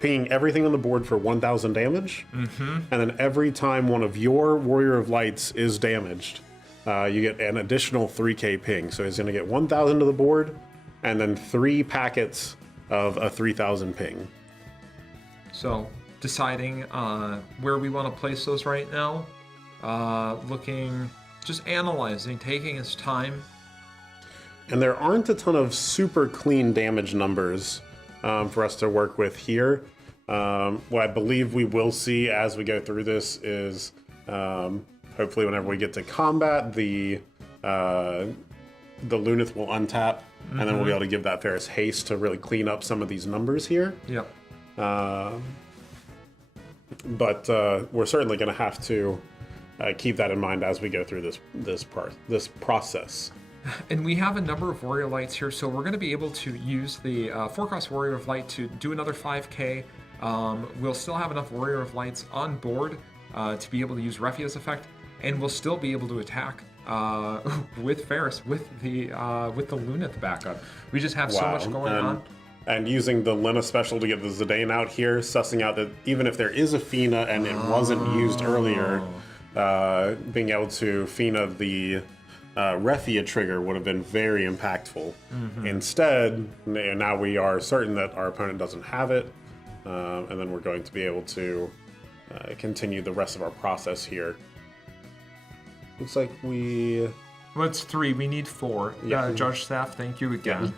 pinging everything on the board for 1,000 damage. And then every time one of your Warrior of Lights is damaged, you get an additional 3k ping. So he's going to get 1,000 to the board, and then 3 packets of a 3,000 ping. So deciding where we want to place those right now. Just analyzing, taking his time. And there aren't a ton of super clean damage numbers for us to work with here. What I believe we will see as we go through this is hopefully whenever we get to combat, the Lunith will untap, and then we'll be able to give that Ferris haste to really clean up some of these numbers here. Yep. But we're certainly going to have to keep that in mind as we go through this process. And we have a number of Warrior Lights here, so we're going to be able to use the 4-cost Warrior of Light to do another 5k. We'll still have enough Warrior of Lights on board to be able to use Refia's effect, and we'll still be able to attack with Ferris with the Lunith backup. We just have so much going on. And using the Lena special to get the Zidane out here, sussing out that even if there is a Fina and it wasn't used earlier, being able to Fina the Refia trigger would have been very impactful. Instead, now we are certain that our opponent doesn't have it, and then we're going to be able to continue the rest of our process here. Looks like Well, it's 3. We need 4. Yeah. Judge staff, thank you again.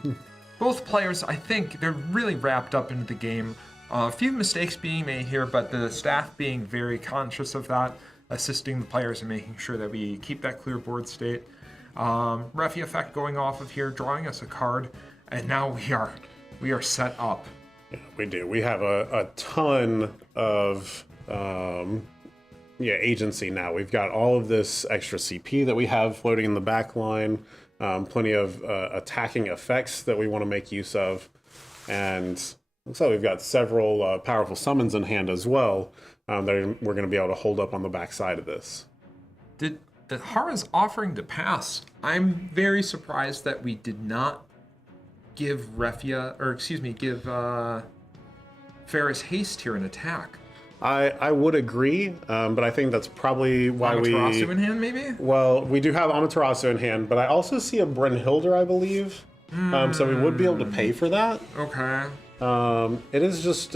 Both players, I think, they're really wrapped up into the game. A few mistakes being made here, but the staff being very conscious of that, assisting the players and making sure that we keep that clear board state. Refi effect going off of here, drawing us a card, and now we are set up. Yeah, we do. We have a ton of agency now. We've got all of this extra CP that we have floating in the back line, plenty of attacking effects that we want to make use of, and looks like we've got several powerful summons in hand as well that we're going to be able to hold up on the back side of this. The Hara's offering to pass. I'm very surprised that we did not give Ferris haste here in attack. I would agree, but I think that's probably why Amaterasu in hand, maybe? Well, we do have Amaterasu in hand, but I also see a Brynhilder, I believe. So we would be able to pay for that. Okay. It is just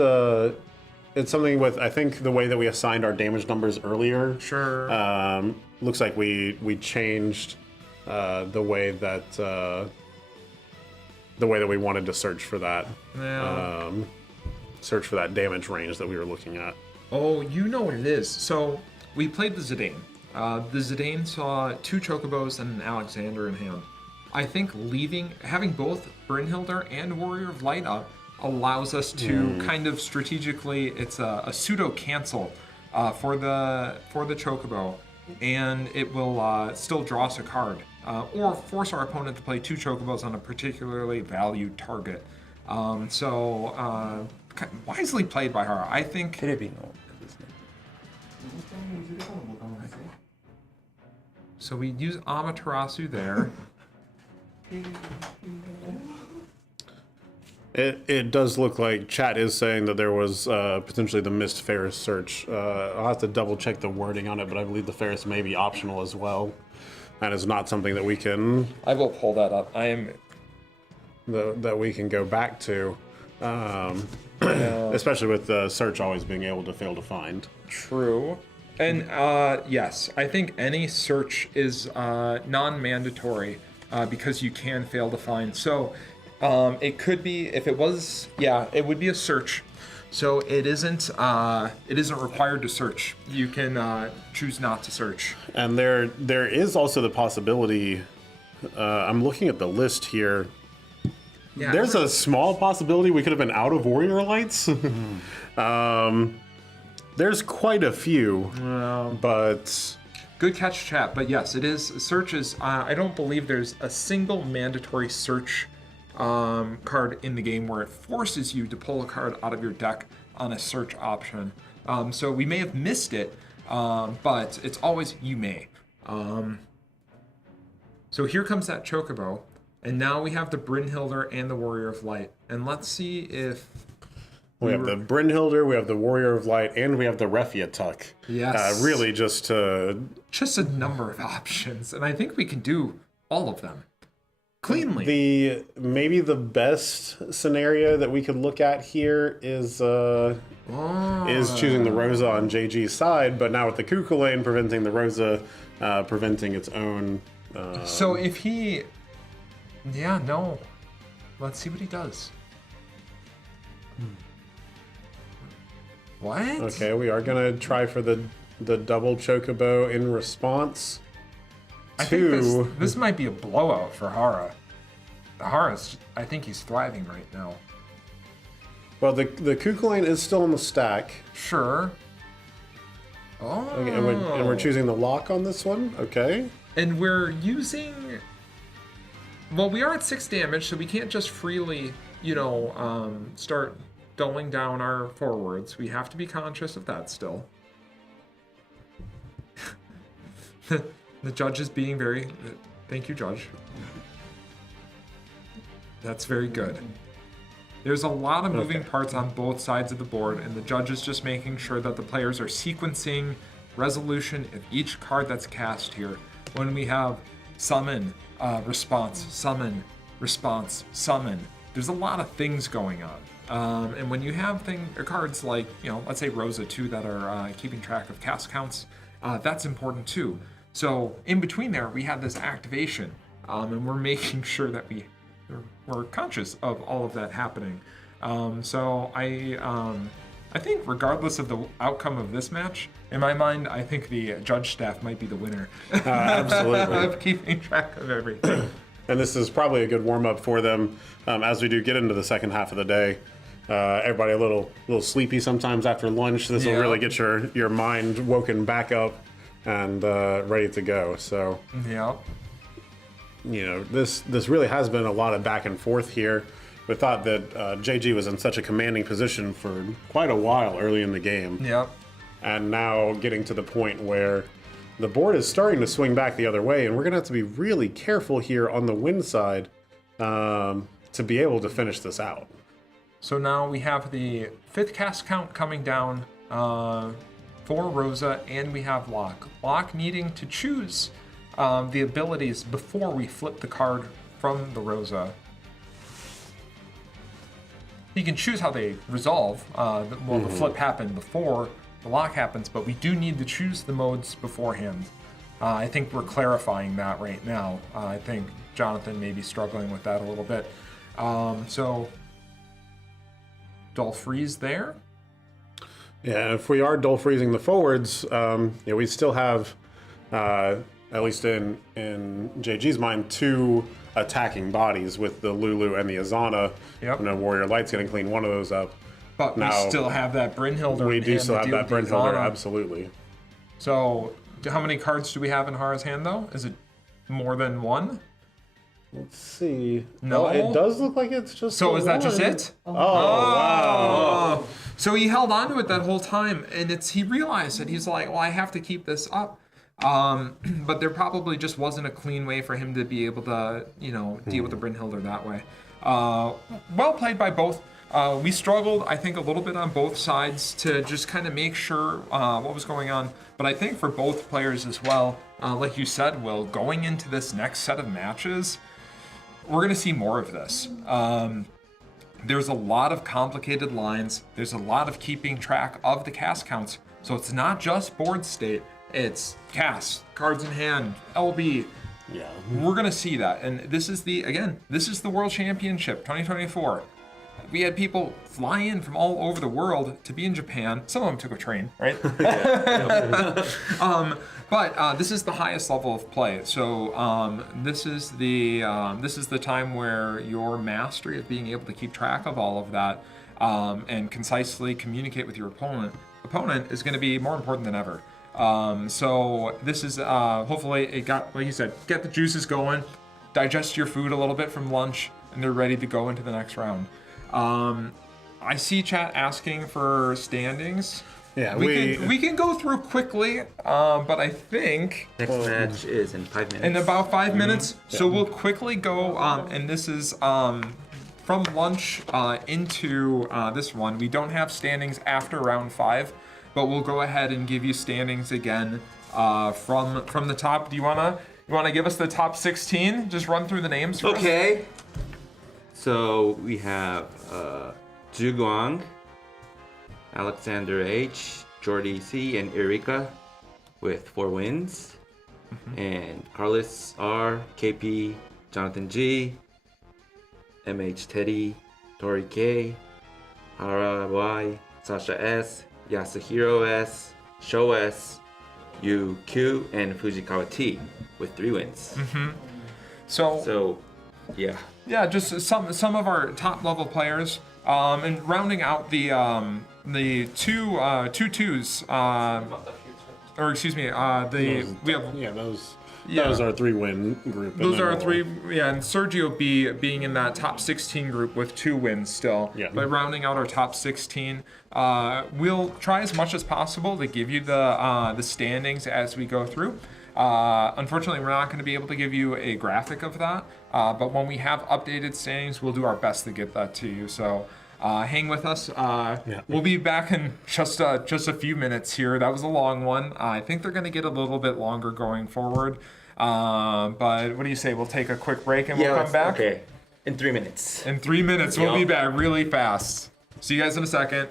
it's something with, I think, the way that we assigned our damage numbers earlier. Sure. Looks like we changed the way that we wanted to search for that. Yeah. Search for that damage range that we were looking at. Oh, you know what it is. So we played the Zidane. The Zidane saw 2 Chocobos and an Alexander in hand. I think having both Brynhilder and Warrior of Light up allows us to kind of strategically, it's a pseudo cancel for the Chocobo, and it will still draw us a card, or force our opponent to play 2 Chocobos on a particularly valued target. Wisely played by her. I think. So we use Amaterasu there. It does look like chat is saying that there was potentially the missed Ferris search. I'll have to double check the wording on it, but I believe the Ferris may be optional as well. That is not something that we can. I will pull that up. That we can go back to, especially with the search always being able to fail to find. True. And yes, I think any search is non-mandatory because you can fail to find. So it could be, if it was, it would be a search. So it isn't required to search. You can choose not to search. And there is also the possibility. I'm looking at the list here. Yeah, there's a small possibility we could have been out of Warrior Lights. There's quite a few, but... Good catch, chat. But yes, it is. Searches, I don't believe there's a single mandatory search card in the game where it forces you to pull a card out of your deck on a search option. So we may have missed it, but it's always you may. So here comes that Chocobo, and now we have the Brynhilder and the Warrior of Light. And let's see if... We have the Brynhilder, we have the Warrior of Light, and we have the Refiatuk. Yes. Really just to... Just a number of options, and I think we can do all of them cleanly. Maybe the best scenario that we could look at here is choosing the Rosa on JG's side, but now with the Kukulane preventing the Rosa, preventing its own... So if he... Yeah, no. Let's see what he does. What? Okay, we are going to try for the double Chocobo in response I think this might be a blowout for Hara. Hara's, I think he's thriving right now. Well, the Kukulane is still in the stack. Sure. Oh. Okay, and we're choosing the lock on this one. Okay. And we're using... Well, we are at 6 damage, so we can't just freely, start dulling down our forwards. We have to be conscious of that still. The judge is being very... Thank you, Judge. That's very good. There's a lot of moving parts on both sides of the board, and the judge is just making sure that the players are sequencing resolution of each card that's cast here. When we have summon, response, summon, response, summon, there's a lot of things going on. And when you have cards like, let's say Rosa 2 that are keeping track of cast counts, that's important too. So in between there, we have this activation, and we're making sure that we're conscious of all of that happening. So I think regardless of the outcome of this match, in my mind, I think the judge staff might be the winner. Absolutely. Of keeping track of everything. And this is probably a good warm-up for them as we do get into the second half of the day. Everybody a little sleepy sometimes after lunch. This will really get your mind woken back up and ready to go. So, this really has been a lot of back and forth here. We thought that JG was in such a commanding position for quite a while early in the game. Yep. And now getting to the point where the board is starting to swing back the other way, and we're going to have to be really careful here on the win side to be able to finish this out. So now we have the 5th cast count coming down for Rosa, and we have Locke. Locke needing to choose the abilities before we flip the card from the Rosa. He can choose how they resolve. The flip happened before the lock happens, but we do need to choose the modes beforehand. I think we're clarifying that right now. I think Jonathan may be struggling with that a little bit. So, dull freeze there. Yeah, if we are dull freezing the forwards, we still have, at least in JG's mind, 2 attacking bodies with the Lulu and the Azana. Yep. Warrior Light's getting clean one of those up. But now, we still have that Brynhilder. We do still have that Brynhilder, Azana. absolutely. So, how many cards do we have in Hara's hand, though? Is it more than 1? Let's see. No, it does look like it's just. So is that just it? Oh, wow. So he held on to it that whole time, and he realized that he's like, well, I have to keep this up. But there probably just wasn't a clean way for him to be able to, deal with the Brynhilder that way. Well played by both. We struggled, I think, a little bit on both sides to just kind of make sure what was going on. But I think for both players as well, like you said, Will, going into this next set of matches, we're going to see more of this. There's a lot of complicated lines. There's a lot of keeping track of the cast counts. So it's not just board state. It's cast, cards in hand, LB. Yeah. We're going to see that. And this is the World Championship 2024. We had people fly in from all over the world to be in Japan. Some of them took a train, right? But this is the highest level of play. So this is the time where your mastery of being able to keep track of all of that and concisely communicate with your opponent is going to be more important than ever. So this is hopefully it got, like you said, get the juices going, digest your food a little bit from lunch, and they're ready to go into the next round. I see chat asking for standings. Yeah, we can go through quickly, but I think Next match is in 5 minutes. in about 5 minutes. So we'll quickly go, and this is from lunch into this one. We don't have standings after round 5, but we'll go ahead and give you standings again from the top. Do you wanna give us the top 16? Just run through the names first. Okay. So we have Zhu Guang, Alexander H, Jordy C, and Erika with 4 wins. And Carlos R, KP, Jonathan G, MH Teddy, Tori K, Hara Y, Sasha S, Yasuhiro S, Sho S, Yu Q, and Fujikawa T with 3 wins. So, yeah. Yeah, just some of our top level players, and rounding out the two twos, or excuse me, we have. Yeah, those are a 3-win group. Those are our 3, and Sergio B being in that top 16 group with 2 wins still. Yeah. But rounding out our top 16, we'll try as much as possible to give you the standings as we go through. Unfortunately, we're not going to be able to give you a graphic of that, but when we have updated standings, we'll do our best to get that to you. So hang with us. We'll be back in just a few minutes here. That was a long one. I think they're going to get a little bit longer going forward. But what do you say? We'll take a quick break and we'll come back? Okay. In 3 minutes. In 3 minutes, we'll be back really fast. See you guys in a second.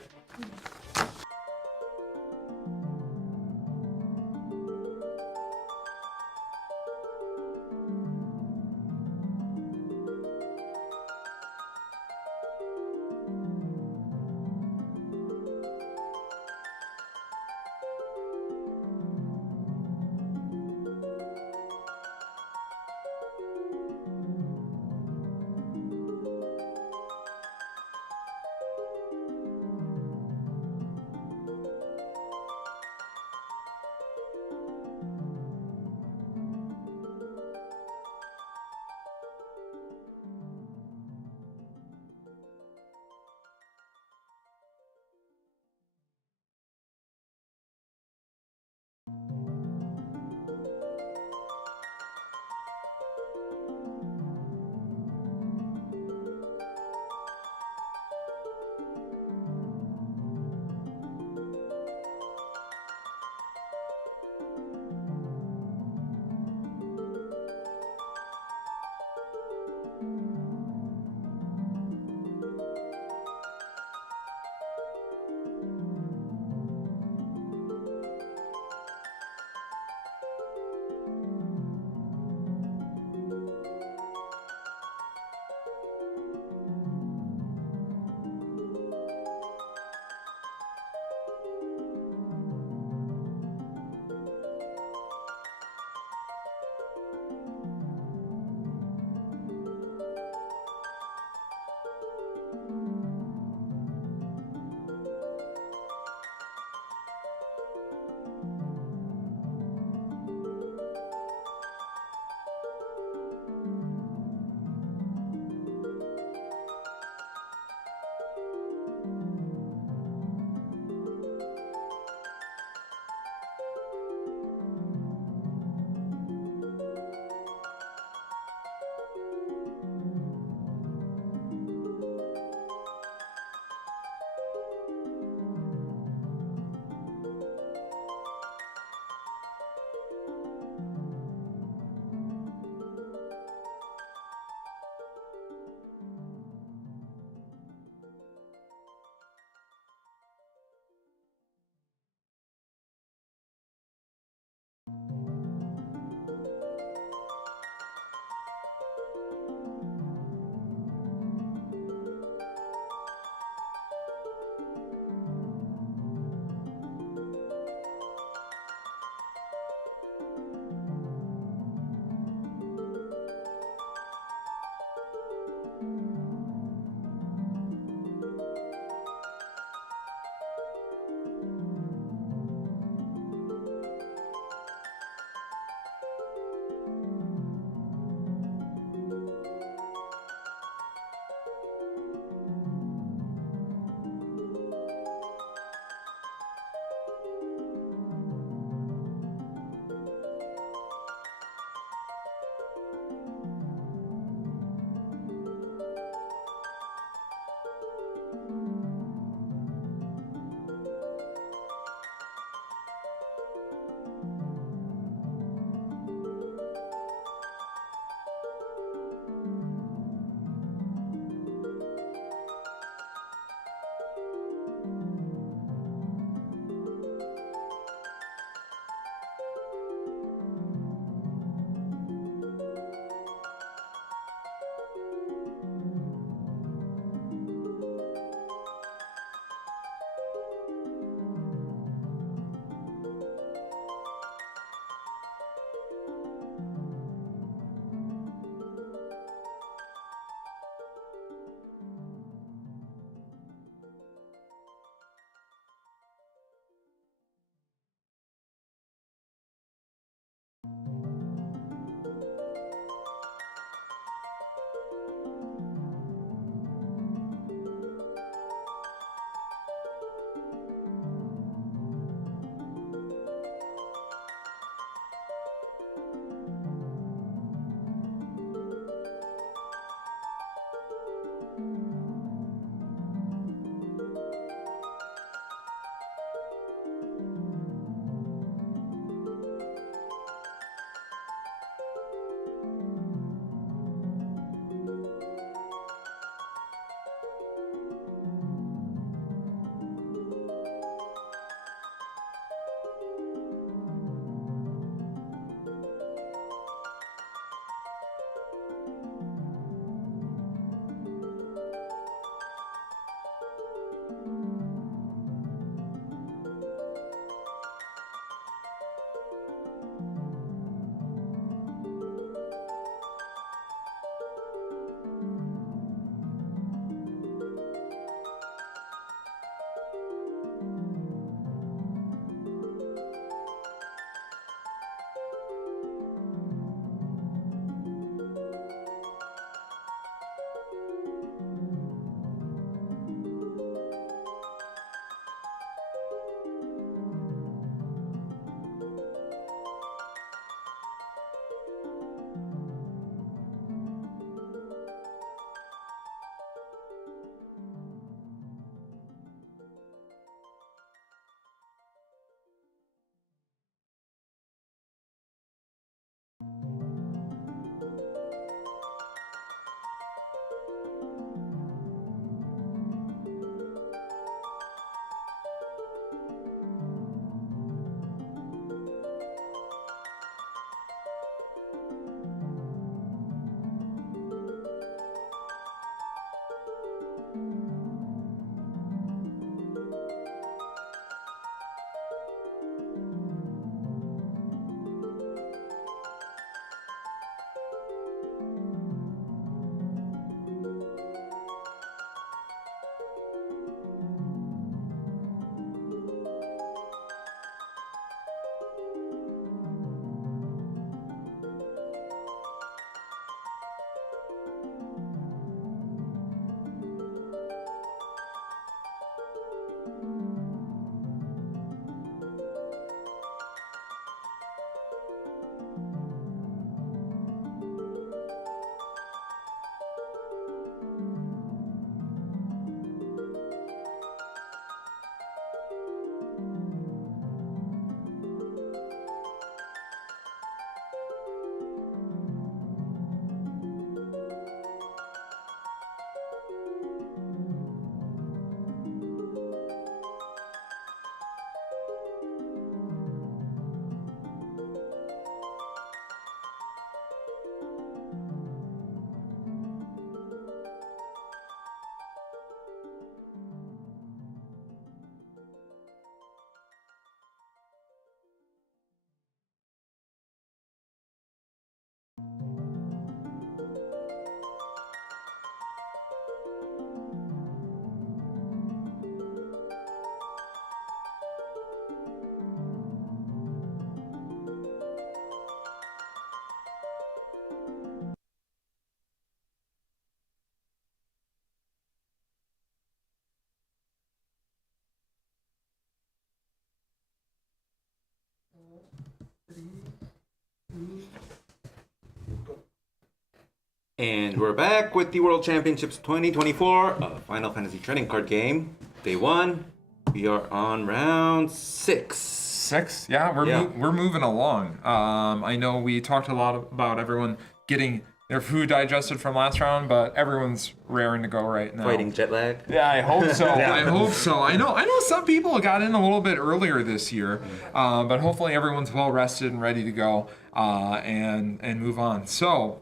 And we're back with the World Championships 2024, a Final Fantasy trading card game. Day 1. We are on round 6. 6? Yeah, we're moving along. I know we talked a lot about everyone getting their food digested from last round, but everyone's raring to go right now. Fighting jet lag. Yeah, I hope so. I hope so. I know some people got in a little bit earlier this year, but hopefully everyone's well rested and ready to go and move on. So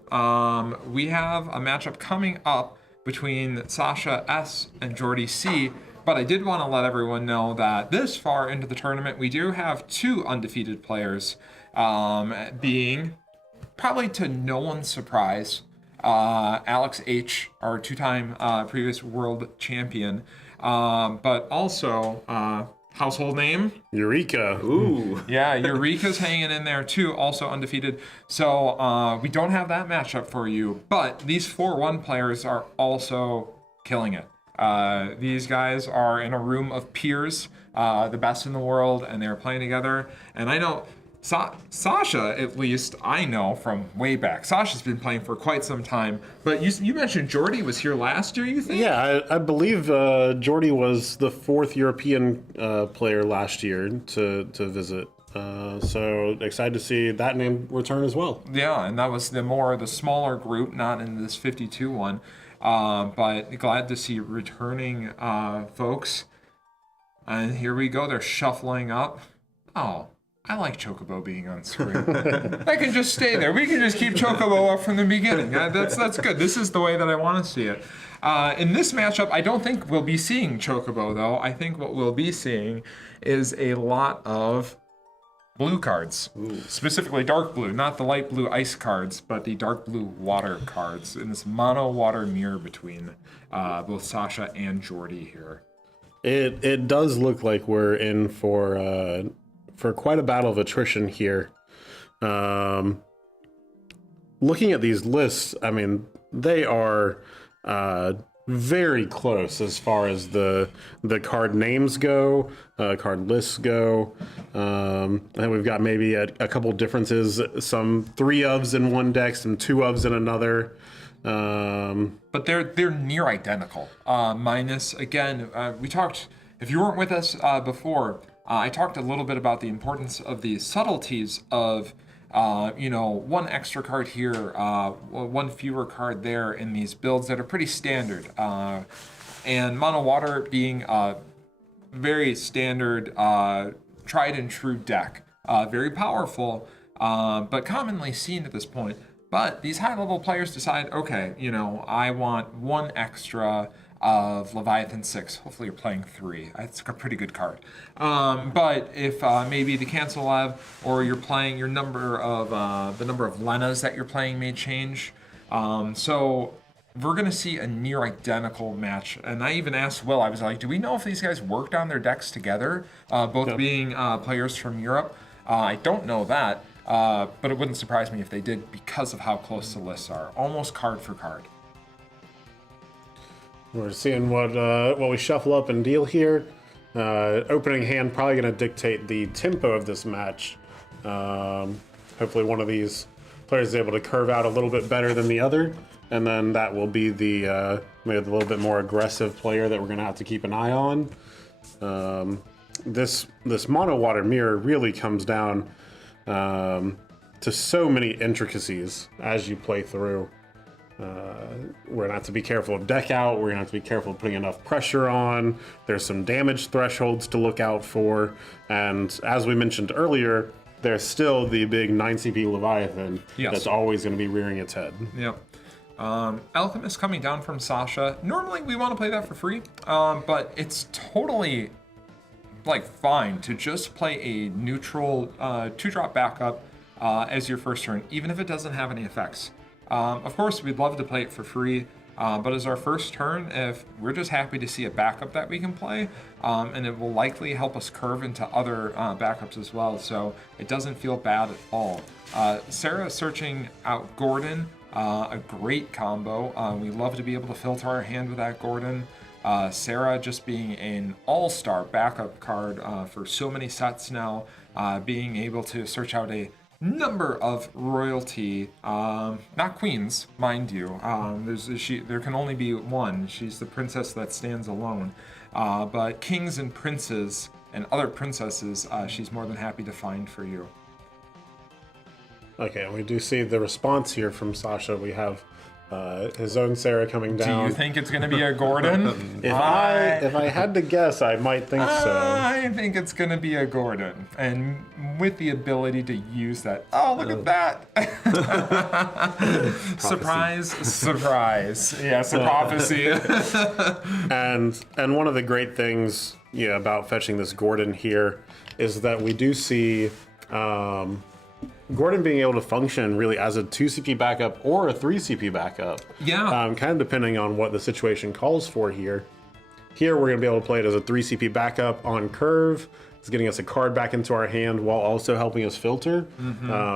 we have a matchup coming up between Sasha S and Jordy C. But I did want to let everyone know that this far into the tournament, we do have 2 undefeated players, being, probably to no one's surprise, Alex H, our 2-time previous world champion, but also household name? Eureka. Ooh. Yeah, Eureka's hanging in there too, also undefeated. So we don't have that matchup for you, but these 4-1 players are also killing it. These guys are in a room of peers, the best in the world, and they're playing together. And I know Sasha, at least I know from way back. Sasha's been playing for quite some time. But you mentioned Jordy was here last year, you think? Yeah, I believe Jordy was the 4th European player last year to visit. So excited to see that name return as well. Yeah, and that was the smaller group, not in this 52 one. But glad to see returning folks. And here we go. They're shuffling up. Oh, I like Chocobo being on screen. I can just stay there. We can just keep Chocobo up from the beginning. That's good. This is the way that I want to see it. In this matchup, I don't think we'll be seeing Chocobo, though. I think what we'll be seeing is a lot of blue cards. Ooh. Specifically dark blue, not the light blue ice cards, but the dark blue water cards in this mono water mirror between both Sasha and Jordy here. It does look like we're in for quite a battle of attrition here. Looking at these lists, I mean, they are very close as far as the card names go, card lists go. And we've got maybe a couple differences, some 3 ofs in one deck, some 2 ofs in another. But they're near identical. Minus, again, we talked, if you weren't with us before, I talked a little bit about the importance of the subtleties of, 1 extra card here, 1 fewer card there in these builds that are pretty standard. And Mono Water being a very standard, tried and true deck. Very powerful, but commonly seen at this point. But these high-level players decide, okay, I want 1 extra of Leviathan 6. Hopefully you're playing 3. It's a pretty good card. But if maybe the Cancel Lev, or you're playing the number of Lenas that you're playing may change. So we're going to see a near identical match. And I even asked Will, I was like, do we know if these guys worked on their decks together, both being players from Europe? I don't know that, but it wouldn't surprise me if they did because of how close the lists are. Almost card for card. We're seeing what we shuffle up and deal here. Opening hand probably going to dictate the tempo of this match. Hopefully one of these players is able to curve out a little bit better than the other, and then that will be the maybe the little bit more aggressive player that we're going to have to keep an eye on. This mono water mirror really comes down to so many intricacies as you play through. We're gonna have to be careful of deck out. We're gonna have to be careful of putting enough pressure on. There's some damage thresholds to look out for, and as we mentioned earlier, there's still the big 9 CP Leviathan that's always going to be rearing its head. Yep. Alchemist coming down from Sasha. Normally we want to play that for free, but it's totally fine to just play a neutral 2-drop backup as your first turn, even if it doesn't have any effects. Of course, we'd love to play it for free, but as our first turn, if we're just happy to see a backup that we can play, and it will likely help us curve into other backups as well, so it doesn't feel bad at all. Sarah searching out Gordon, a great combo. We love to be able to filter our hand with that Gordon. Sarah just being an all-star backup card for so many sets now, being able to search out a number of royalty, not queens, mind you. There can only be one. She's the princess that stands alone. But kings and princes and other princesses, she's more than happy to find for you. Okay, we do see the response here from Sasha. We have his own Sarah coming down. Do you think it's going to be a Gordon? If I had to guess, I might think so. I think it's going to be a Gordon. And with the ability to use that. Oh, look at that. Surprise, surprise. Yes, a prophecy. And one of the great things about fetching this Gordon here is that we do see Gordon being able to function really as a 2 CP backup or a 3 CP backup. Yeah. Kind of depending on what the situation calls for here. Here we're going to be able to play it as a 3 CP backup on curve. It's getting us a card back into our hand while also helping us filter.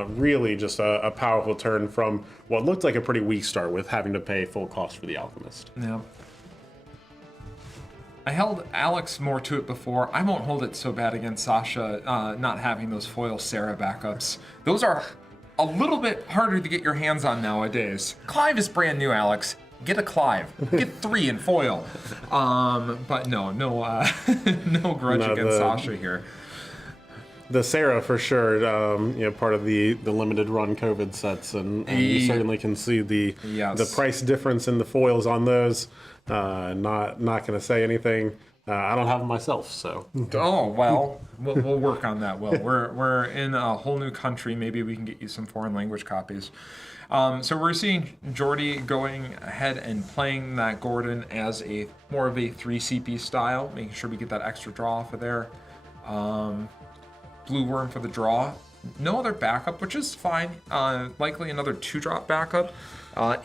Really just a powerful turn from what looked like a pretty weak start with having to pay full cost for the Alchemist. Yeah. I held Alex more to it before. I won't hold it so bad against Sasha not having those foil Sarah backups. Those are a little bit harder to get your hands on nowadays. Clive is brand new, Alex. Get a Clive. Get 3 in foil. But no grudge against Sasha here. The Sarah for sure, part of the limited run COVID sets, and you certainly can see the price difference in the foils on those. Not going to say anything. I don't have them myself, so. Oh well, we'll work on that. Will we're in a whole new country. Maybe we can get you some foreign language copies. So we're seeing Jordy going ahead and playing that Gordon as a more of a 3 CP style, making sure we get that extra draw off of there. Blue Worm for the draw. No other backup, which is fine. Likely another 2-drop backup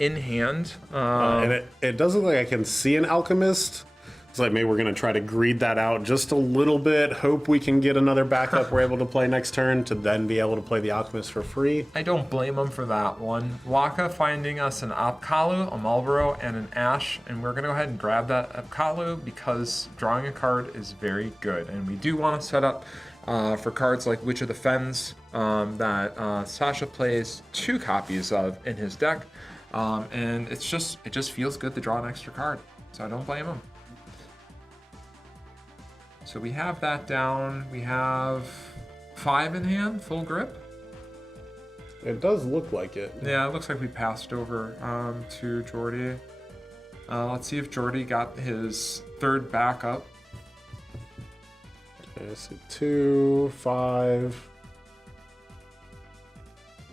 in hand. And it does look like I can see an Alchemist. It's like maybe we're going to try to greed that out just a little bit. Hope we can get another backup we're able to play next turn to then be able to play the Alchemist for free. I don't blame him for that one. Waka finding us an Apkalu, a Marlboro, and an Ash, and we're going to go ahead and grab that Apkalu because drawing a card is very good. And we do want to set up for cards like Witch of the Fens that Sasha plays 2 copies of in his deck. And it just feels good to draw an extra card. So I don't blame him. So we have that down. We have 5 in hand, full grip. It does look like it. Yeah, it looks like we passed over to Jordy. Let's see if Jordy got his 3rd backup. Okay, so 2, 5.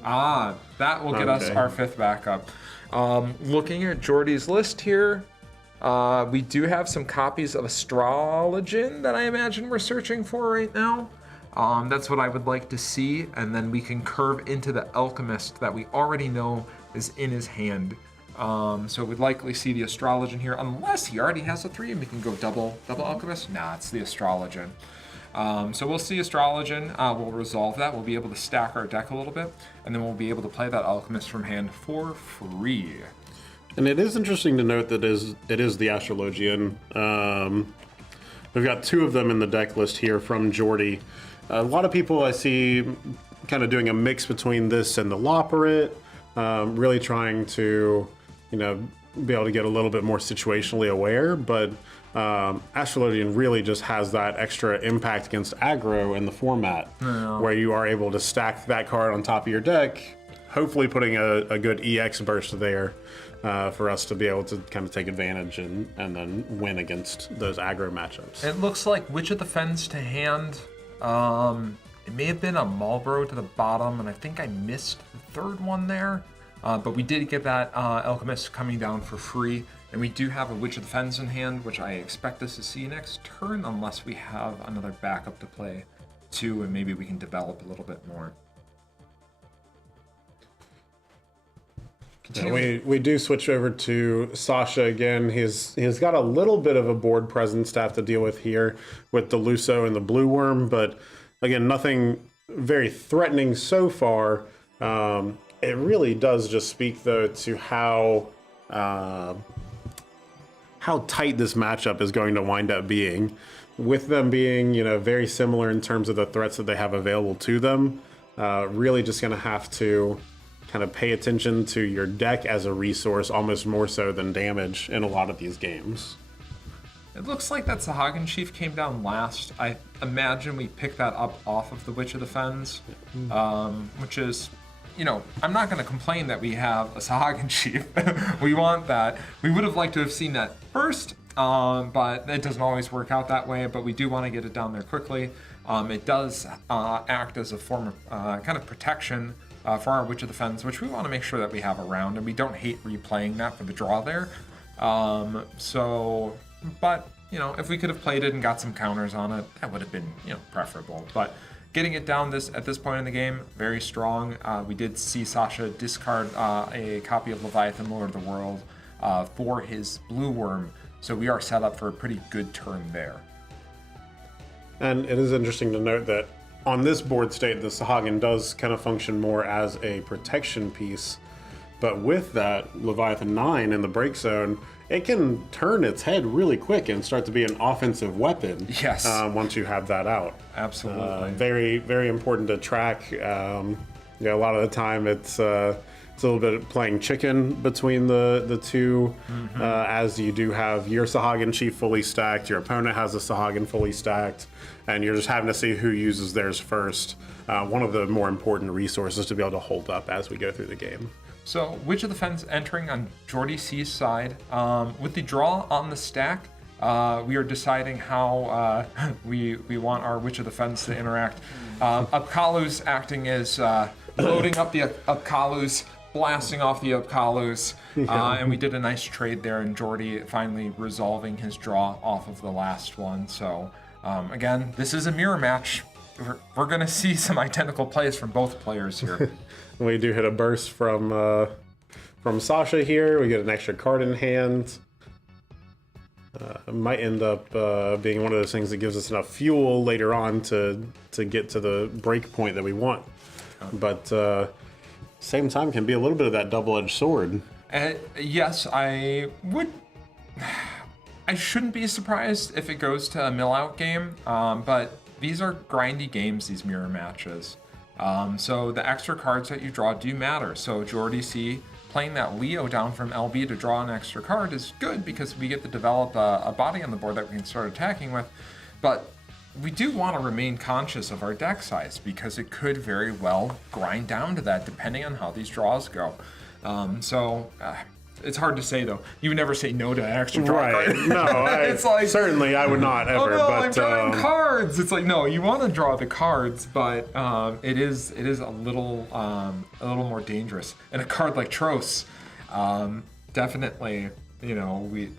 That will get us our 5th backup. Looking at Jordy's list here, we do have some copies of Astrologian that I imagine we're searching for right now. That's what I would like to see, and then we can curve into the Alchemist that we already know is in his hand. So we'd likely see the Astrologian here, unless he already has a 3 and we can go double Alchemist. Nah, it's the Astrologian. So we'll see Astrologian. We'll resolve that. We'll be able to stack our deck a little bit, and then we'll be able to play that Alchemist from hand for free. And it is interesting to note that it is the Astrologian. We've got 2 of them in the deck list here from Jordy. A lot of people I see kind of doing a mix between this and the Loporrit, really trying to, be able to get a little bit more situationally aware, but Astrologian really just has that extra impact against aggro in the format, where you are able to stack that card on top of your deck, hopefully putting a good EX burst there for us to be able to kind of take advantage and then win against those aggro matchups. It looks like Witch of the Fens to hand. It may have been a Marlboro to the bottom, and I think I missed the 3rd one there. But we did get that Alchemist coming down for free, and we do have a Witch of the Fens in hand, which I expect us to see next turn, unless we have another backup to play too, and maybe we can develop a little bit more. Yeah, we do switch over to Sasha again. He's got a little bit of a board presence to have to deal with here with the Luso and the Blue Worm, but again, nothing very threatening so far. It really does just speak though to how how tight this matchup is going to wind up being. With them being, very similar in terms of the threats that they have available to them, really just going to have to kind of pay attention to your deck as a resource, almost more so than damage in a lot of these games. It looks like that Sahagin Chief came down last. I imagine we picked that up off of the Witch of the Fens, which is, I'm not going to complain that we have a Sahagin Chief. We want that. We would have liked to have seen that first, but it doesn't always work out that way, but we do want to get it down there quickly. It does act as a form of kind of protection for our Witch of the Fens, which we want to make sure that we have around, and we don't hate replaying that for the draw there. But, if we could have played it and got some counters on it, that would have been, preferable. But getting it down at this point in the game, very strong. We did see Sasha discard a copy of Leviathan Lord of the World for his Blue Worm, so we are set up for a pretty good turn there. And it is interesting to note that on this board state, the Sahagin does kind of function more as a protection piece. But with that Leviathan 9 in the break zone, it can turn its head really quick and start to be an offensive weapon. Yes. Once you have that out. Absolutely. Very, very important to track. A lot of the time it's a little bit playing chicken between the two, as you do have your Sahagin Chief fully stacked, your opponent has a Sahagin fully stacked, and you're just having to see who uses theirs first. One of the more important resources to be able to hold up as we go through the game. So, Witch of the Fens entering on Jordy C's side. With the draw on the stack, we are deciding how we want our Witch of the Fens to interact. Upkalu's acting as loading up the Upkalus, blasting off the Upkalus, and we did a nice trade there, and Jordy finally resolving his draw off of the last one. So, again, this is a mirror match. We're going to see some identical plays from both players here. We do hit a burst from Sasha here. We get an extra card in hand. It might end up being one of those things that gives us enough fuel later on to get to the break point that we want. But same time can be a little bit of that double-edged sword. Yes, I shouldn't be surprised if it goes to a mill-out game, but these are grindy games, these mirror matches. So the extra cards that you draw do matter. So Jordy C playing that Leo down from LB to draw an extra card is good because we get to develop a body on the board that we can start attacking with. But we do want to remain conscious of our deck size because it could very well grind down to that depending on how these draws go. It's hard to say though. You would never say no to an extra draw card. No, it's like, certainly I would not ever. Oh no, but I'm drawing cards. It's like no, you want to draw the cards, but it is a little more dangerous. And a card like Tros, definitely,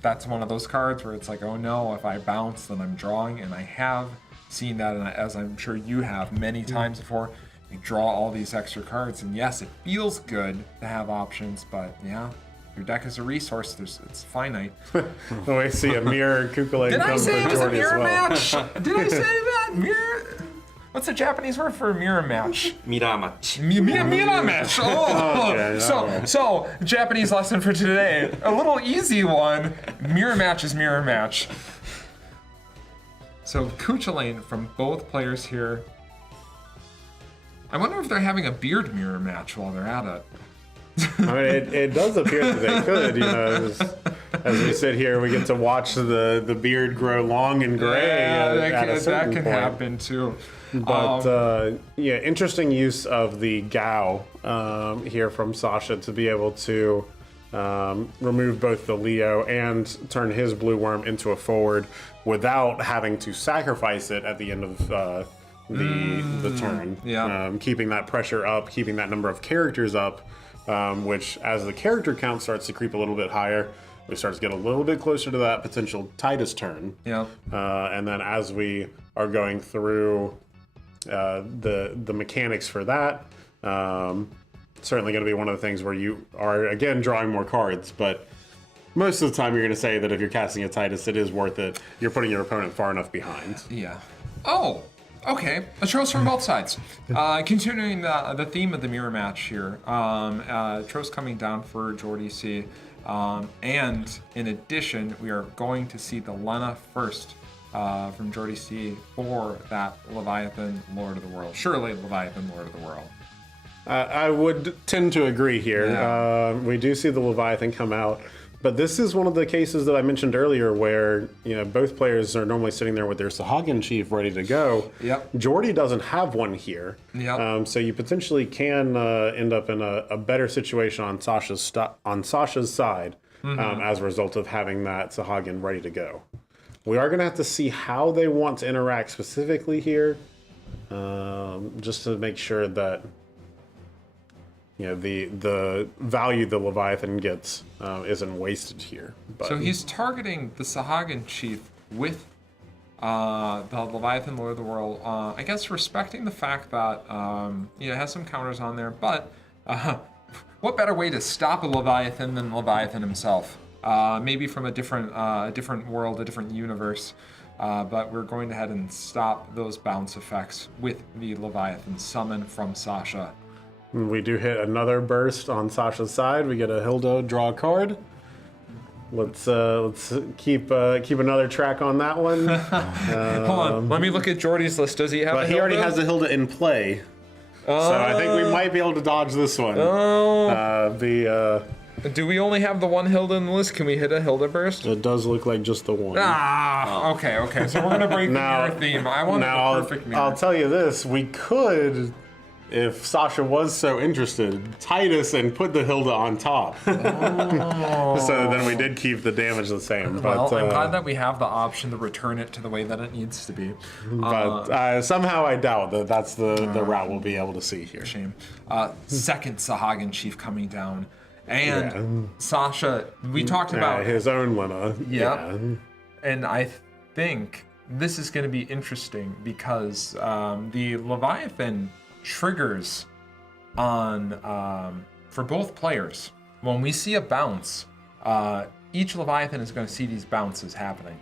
that's one of those cards where it's like, oh no, if I bounce, then I'm drawing, and I have seen that, and as I'm sure you have many times before. You draw all these extra cards, and yes, it feels good to have options, but yeah. Your deck is a resource. It's finite. Oh, I see a mirror Kukulain. Did I say it was a mirror match? Did I say that? Mirror? What's the Japanese word for a mirror match? Miramachi. Mirror match. Oh, Okay, so Japanese lesson for today. A little easy one. Mirror match is mirror match. So Kukulain from both players here. I wonder if they're having a beard mirror match while they're at it. I mean, it does appear that they could, as we sit here, we get to watch the beard grow long and gray. Yeah, that can happen too. But interesting use of the Gao here from Sasha to be able to remove both the Leo and turn his Blue Worm into a forward without having to sacrifice it at the end of the turn. Yeah. Keeping that pressure up, keeping that number of characters up. Which, as the character count starts to creep a little bit higher, we start to get a little bit closer to that potential Titus turn. Yeah. And then as we are going through the mechanics for that, certainly going to be one of the things where you are, again, drawing more cards. But most of the time you're going to say that if you're casting a Titus, it is worth it. You're putting your opponent far enough behind. Yeah. Oh! Okay, a Tros from both sides. Continuing the theme of the mirror match here, Tros coming down for Jordy C. And in addition, we are going to see the Lena first from Jordy C for that Leviathan Lord of the World. Surely Leviathan Lord of the World. I would tend to agree here. Yeah. We do see the Leviathan come out, but this is one of the cases that I mentioned earlier where, both players are normally sitting there with their Sahagin Chief ready to go. Yep. Jordy doesn't have one here. Yep. So you potentially can end up in a better situation on Sasha's side as a result of having that Sahagin ready to go. We are going to have to see how they want to interact specifically here, just to make sure that the value the Leviathan gets isn't wasted here. But, So he's targeting the Sahagin Chief with the Leviathan Lord of the World. I guess respecting the fact that it has some counters on there, but what better way to stop a Leviathan than Leviathan himself? Maybe from a different world, a different universe. But we're going to head and stop those bounce effects with the Leviathan summon from Sasha. we do hit another burst on Sasha's side. We get a Hilda, draw a card. Let's keep another track on that one. Hold on, let me look at Jordy's list. Does he have? But he already has the Hilda in play, so I think we might be able to dodge this one. Do we only have the one Hilda in the list? Can we hit a Hilda burst? It does look like just the one. Okay. So we're gonna break the mirror theme. I want the perfect mirror. I'll tell you this: we could, if Sasha was so interested, Titus and put the Hilda on top. So then we did keep the damage the same. Well, But, I'm glad that we have the option to return it to the way that it needs to be. But somehow I doubt that that's the route we'll be able to see here. Shame. Second Sahagin Chief coming down. And Sasha, we talked about his own Lena. Yep. Yeah. And I think this is going to be interesting because the Leviathan triggers on for both players. When we see a bounce, each Leviathan is going to see these bounces happening.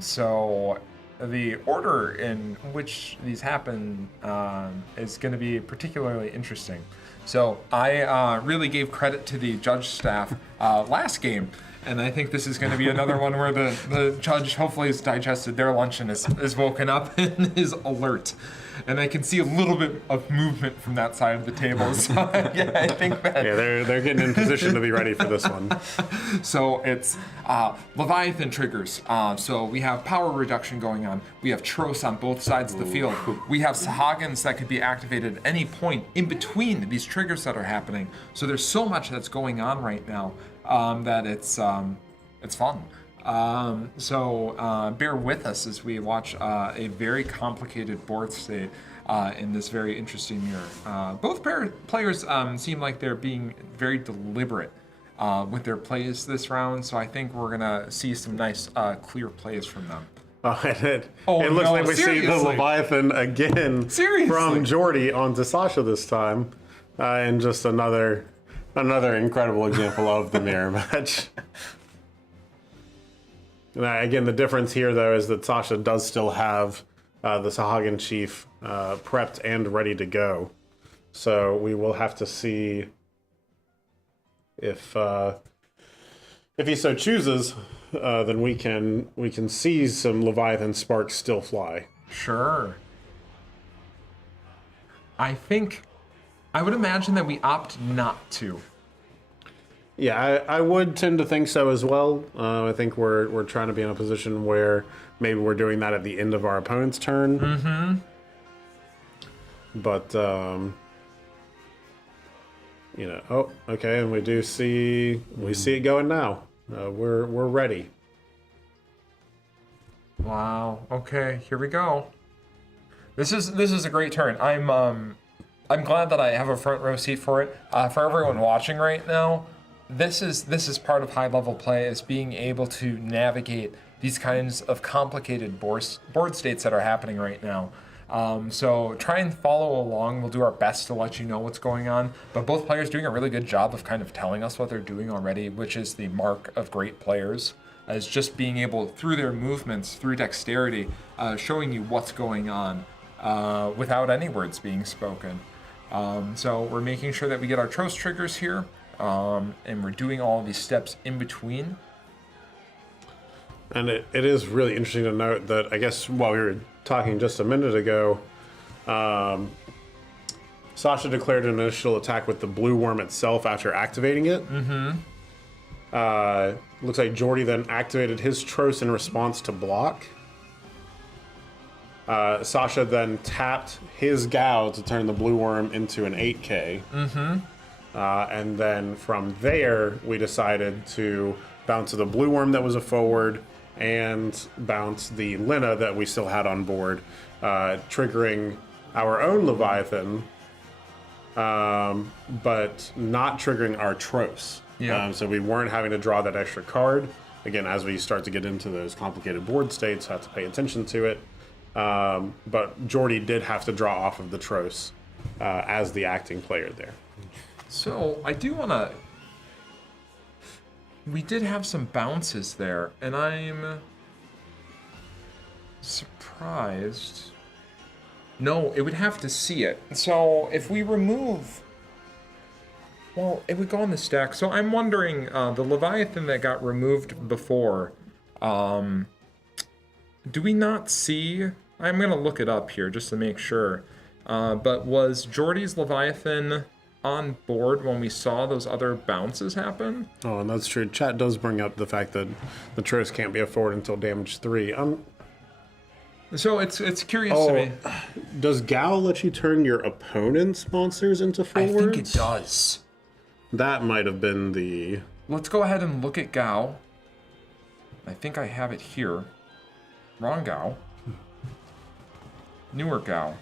So the order in which these happen is going to be particularly interesting. So I really gave credit to the judge staff last game, and I think this is going to be another one where the judge hopefully has digested their lunch and is woken up and is alert. And I can see a little bit of movement from that side of the table. So I think that... Yeah, they're getting in position to be ready for this one. So it's Leviathan triggers. So we have power reduction going on. We have Tros on both sides of the field. We have Sahagins that could be activated at any point in between these triggers that are happening. So there's so much that's going on right now that it's fun. So bear with us as we watch a very complicated board state in this very interesting mirror. Both players seem like they're being very deliberate with their plays this round, so I think we're gonna see some nice clear plays from them. It looks like we see the Leviathan again from Jordy onto Sasha this time, and just another incredible example of the mirror match. Again, the difference here, though, is that Sasha does still have the Sahagin Chief prepped and ready to go. So we will have to see if he so chooses, then we can see some Leviathan sparks still fly. Sure. I would imagine that we opt not to. Yeah, I would tend to think so as well. I think we're trying to be in a position where maybe we're doing that at the end of our opponent's turn. Mm-hmm. But okay, and we see it going now. We're ready. Wow. Okay, here we go. This is a great turn. I'm glad that I have a front row seat for it. For everyone watching right now, this is part of high level play, is being able to navigate these kinds of complicated board states that are happening right now. So try and follow along. We'll do our best to let you know what's going on. But both players doing a really good job of kind of telling us what they're doing already, which is the mark of great players, as just being able, through their movements, through dexterity, showing you what's going on without any words being spoken. So we're making sure that we get our Tros triggers here. and we're doing all these steps in between. And it is really interesting to note that, I guess, while we were talking just a minute ago, Sasha declared an initial attack with the blue worm itself after activating it. Looks like Jordy then activated his Tros in response to block. Sasha then tapped his Gao to turn the blue worm into an 8K. And then from there, we decided to bounce the blue worm that was a forward and bounce the Lina that we still had on board, triggering our own Leviathan, but not triggering our Tros. So we weren't having to draw that extra card. Again, as we start to get into those complicated board states, have to pay attention to it. But Jordy did have to draw off of the Tros as the acting player there. So I do want to... We did have some bounces there, and I'm surprised. No, it would have to see it. So if we remove... Well, it would go on the stack. So I'm wondering, the Leviathan that got removed before, do we not see... I'm going to look it up here just to make sure. But was Jordy's Leviathan on board when we saw those other bounces happen? Oh, and that's true. Chat does bring up the fact that the Tros can't be a forward until damage 3. So it's curious to me. Does Gao let you turn your opponent's monsters into forwards? I think it does. That might have been the... Let's go ahead and look at Gao. I think I have it here. Wrong Gao. Newer Gao.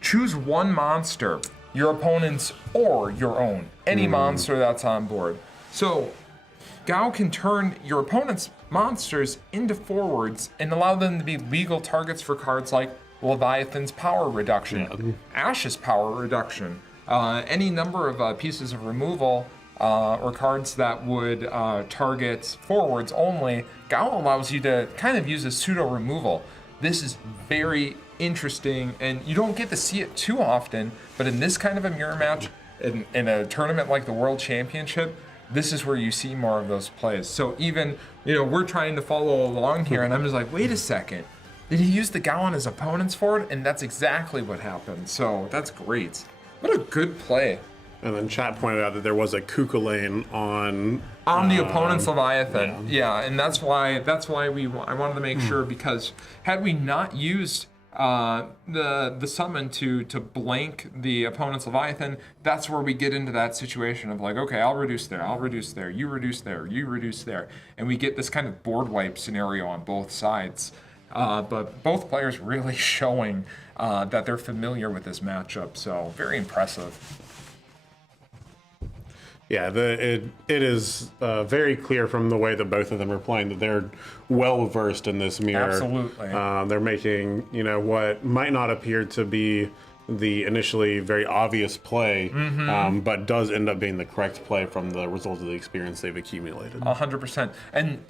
Choose one monster, your opponent's or your own. Any monster that's on board. So, Gao can turn your opponent's monsters into forwards and allow them to be legal targets for cards like Leviathan's power reduction, Ash's power reduction, any number of pieces of removal or cards that would target forwards only. Gao allows you to kind of use a pseudo removal. This is very interesting, and you don't get to see it too often, but in this kind of a mirror match, in a tournament like the World Championship, this is where you see more of those plays. So even, we're trying to follow along here, and I'm just like, wait a second. Did he use the Gao on his opponent's forward? And that's exactly what happened. So that's great. What a good play. And then chat pointed out that there was a Kukulane on the opponent's Leviathan. Yeah, and that's why I wanted to make sure, because had we not used the summon to blank the opponent's Leviathan, that's where we get into that situation of like, okay, I'll reduce there, you reduce there, you reduce there, and we get this kind of board wipe scenario on both sides. But both players really showing that they're familiar with this matchup, so very impressive. Yeah, it is very clear from the way that both of them are playing that they're well versed in this mirror. Absolutely. They're making what might not appear to be the initially very obvious play, but does end up being the correct play from the result of the experience they've accumulated. 100%. And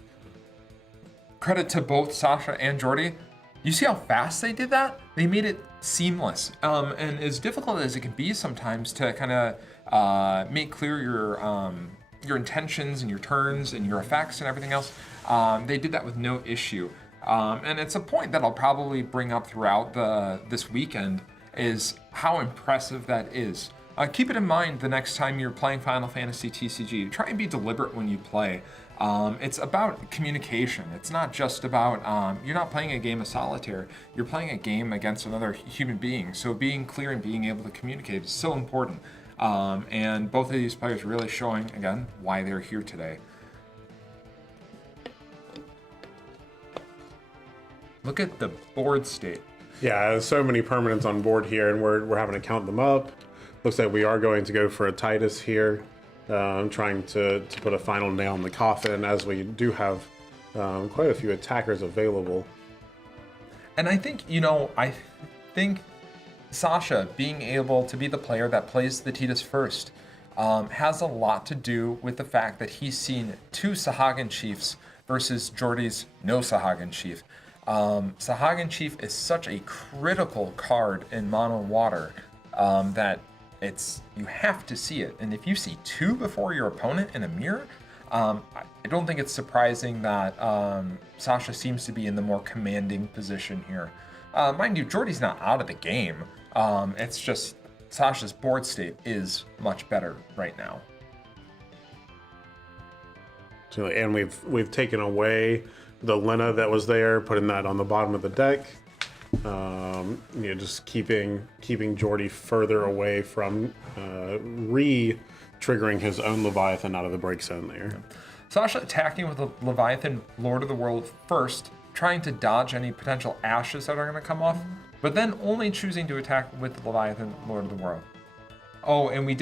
credit to both Sasha and Jordy. You see how fast they did that? They made it seamless. And as difficult as it can be sometimes to kind of make clear your intentions and your turns and your effects and everything else, they did that with no issue. And it's a point that I'll probably bring up throughout this weekend, is how impressive that is. Keep it in mind the next time you're playing Final Fantasy TCG. Try and be deliberate when you play. It's about communication. It's not just about, you're not playing a game of solitaire. You're playing a game against another human being. So being clear and being able to communicate is so important. And both of these players really showing, again, why they're here today. Look at the board state. Yeah, there's so many permanents on board here, and we're having to count them up. Looks like we are going to go for a Titus here. Trying to put a final nail in the coffin, as we do have quite a few attackers available. And I think, I think Sasha being able to be the player that plays the Titus first has a lot to do with the fact that he's seen 2 Sahagin Chiefs versus Jordy's no Sahagin Chief. Sahagin Chief is such a critical card in Mono Water that you have to see it. And if you see 2 before your opponent in a mirror, I don't think it's surprising that Sasha seems to be in the more commanding position here. Mind you, Jordy's not out of the game. It's just Sasha's board state is much better right now. And we've taken away the Lena that was there, putting that on the bottom of the deck. Just keeping Jordy further away from triggering his own Leviathan out of the break zone there. Sasha attacking with the Leviathan Lord of the World first, trying to dodge any potential ashes that are going to come off, but then only choosing to attack with the Leviathan Lord of the World. Oh, and we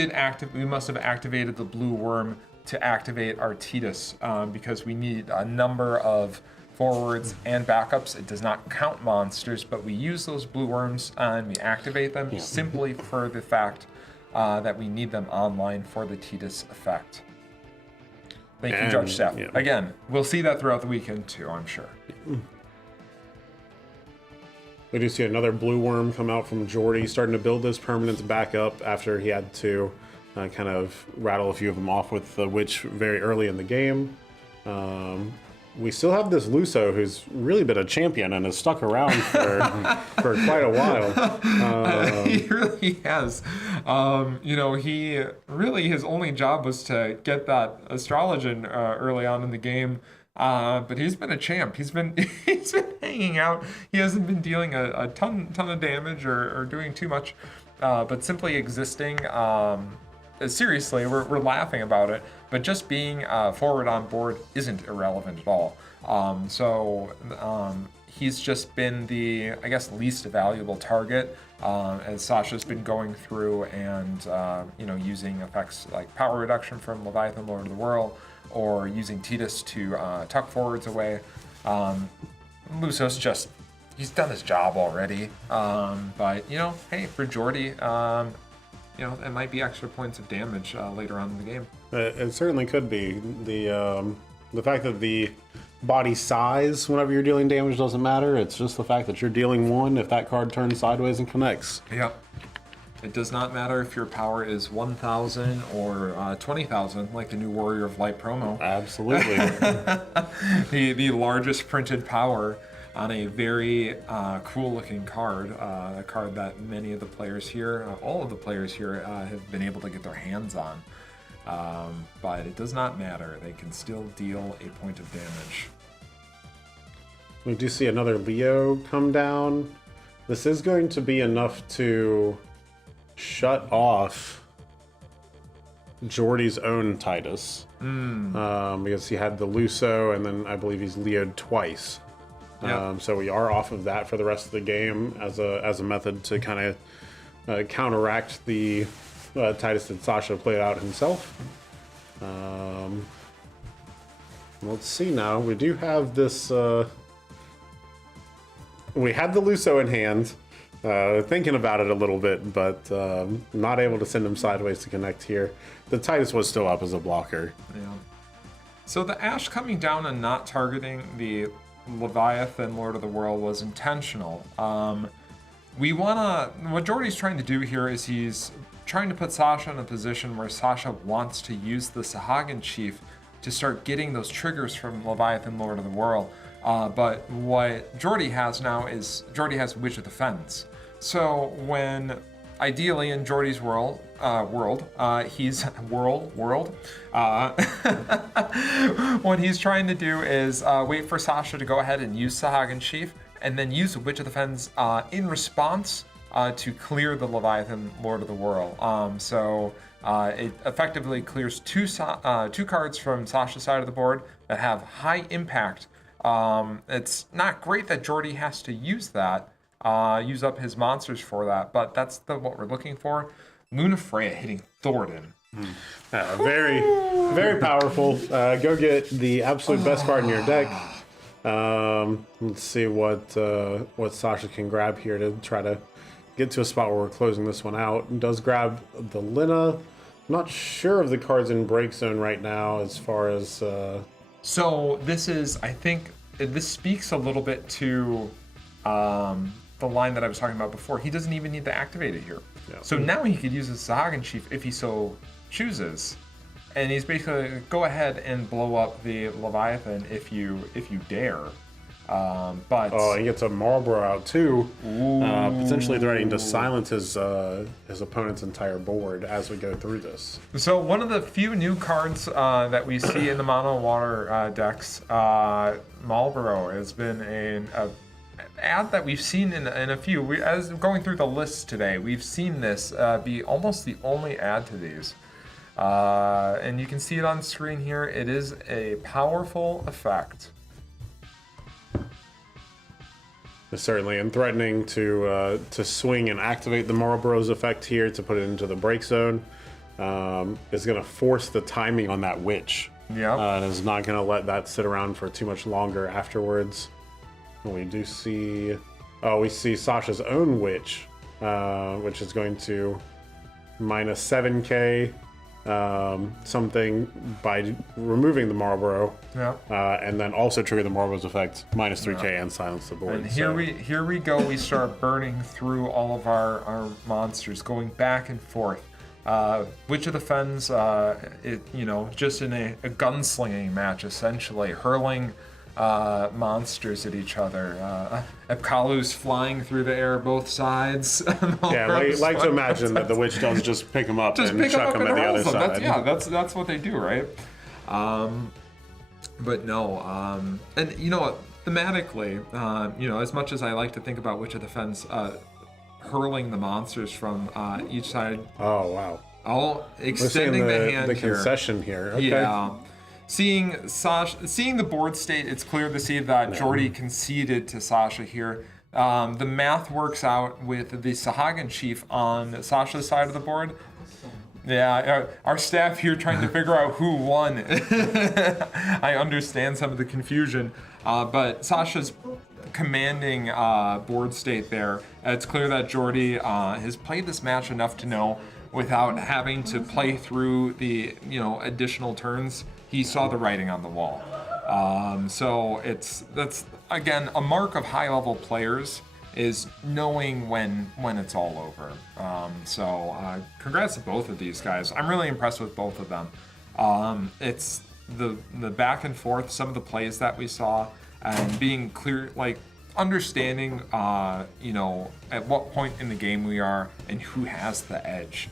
must have activated the blue worm to activate our Titus, because we need a number of forwards and backups. It does not count monsters, but we use those blue worms and we activate them simply for the fact that we need them online for the Titus effect. Thank you, Judge Steph. Yeah. Again, we'll see that throughout the weekend too, I'm sure. We do see another blue worm come out from Jordy, starting to build his permanents back up after he had to kind of rattle a few of them off with the Witch very early in the game. We still have this Luso, who's really been a champion and has stuck around for quite a while. He really has. He really, his only job was to get that Astrologian early on in the game. But he's been a champ. He's been hanging out. He hasn't been dealing a ton of damage or doing too much, but simply existing. Seriously, we're laughing about it, but just being forward on board isn't irrelevant at all. He's just been the, I guess, least valuable target as Sasha's been going through and using effects like power reduction from Leviathan Lord of the World, or using Titus to tuck forwards away. Luso's he's done his job already. But hey, for Jordy, it might be extra points of damage later on in the game. It certainly could be. The fact that the body size whenever you're dealing damage doesn't matter. It's just the fact that you're dealing 1 if that card turns sideways and connects. Yep. It does not matter if your power is 1,000 or 20,000, like the new Warrior of Light promo. Absolutely. The largest printed power on a very cool-looking card, a card that many of the players here, all of the players here, have been able to get their hands on. But it does not matter. They can still deal a point of damage. We do see another Leo come down. This is going to be enough to shut off Jordy's own Titus. Because he had the Luso, and then I believe he's Leo'd twice. Yeah. So we are off of that for the rest of the game as a method to kind of counteract the Titus that Sasha played out himself. Let's see now. We do have this. We had the Luso in hand, thinking about it a little bit, but not able to send him sideways to connect here. The Titus was still up as a blocker. Yeah. So the Ash coming down and not targeting the Leviathan Lord of the World was intentional. What Jordy's trying to do here is he's trying to put Sasha in a position where Sasha wants to use the Sahagin Chief to start getting those triggers from Leviathan Lord of the World. But what Jordy has now is Jordy has Witch of the Fens. So when ideally in Jordy's world, what he's trying to do is wait for Sasha to go ahead and use Sahagin Chief, and then use Witch of the Fens in response to clear the Leviathan Lord of the World. It effectively clears two cards from Sasha's side of the board that have high impact. It's not great that Jordy has to use that, use up his monsters for that, but that's what we're looking for. Luna Freya hitting Thornton. Very, very powerful. Go get the absolute best card in your deck. Let's see what Sasha can grab here to try to get to a spot where we're closing this one out. And does grab the Lina. I'm not sure of the cards in break zone right now as far as... So this is, I think, this speaks a little bit to the line that I was talking about before. He doesn't even need to activate it here. Yeah. So now he could use his Sahagin Chief if he so chooses. And he's basically go ahead and blow up the Leviathan if you dare. But he gets a Marlboro out too, potentially threatening to silence his opponent's entire board as we go through this. so one of the few new cards that we see in the mono water decks, Marlboro has been an ad that we've seen in a few. As going through the list today, we've seen this be almost the only ad to these. And you can see it on screen here. It is a powerful effect. Certainly, and threatening to swing and activate the Marlboro's effect here to put it into the break zone is going to force the timing on that witch. Yeah. And is not going to let that sit around for too much longer afterwards. We do see, we see Sasha's own witch, which is going to minus 7k something by removing the Marlboro. Yeah. And then also trigger the Marlboro's effect, minus 3k and silence the board. And here we go. We start burning through all of our monsters, going back and forth. Witch of the Fens, just in a gunslinging match, essentially hurling monsters at each other. Epkalu's flying through the air both sides. Yeah, like to imagine that the witch does just pick them up and chuck them at the other side. That's what they do, right? But no, and thematically, as much as I like to think about Witch of the Fens hurling the monsters from each side. Oh wow! All extending the hand the here. concession here. Okay. Yeah. Seeing the board state, it's clear to see that Jordy conceded to Sasha here. The math works out with the Sahagin Chief on Sasha's side of the board. Yeah, our staff here trying to figure out who won. I understand some of the confusion, but Sasha's commanding board state there. It's clear that Jordy has played this match enough to know without having to play through the additional turns. He saw the writing on the wall. So that's again a mark of high-level players is knowing when it's all over. Congrats to both of these guys. I'm really impressed with both of them. It's the back and forth, some of the plays that we saw, and being clear, like understanding, at what point in the game we are and who has the edge.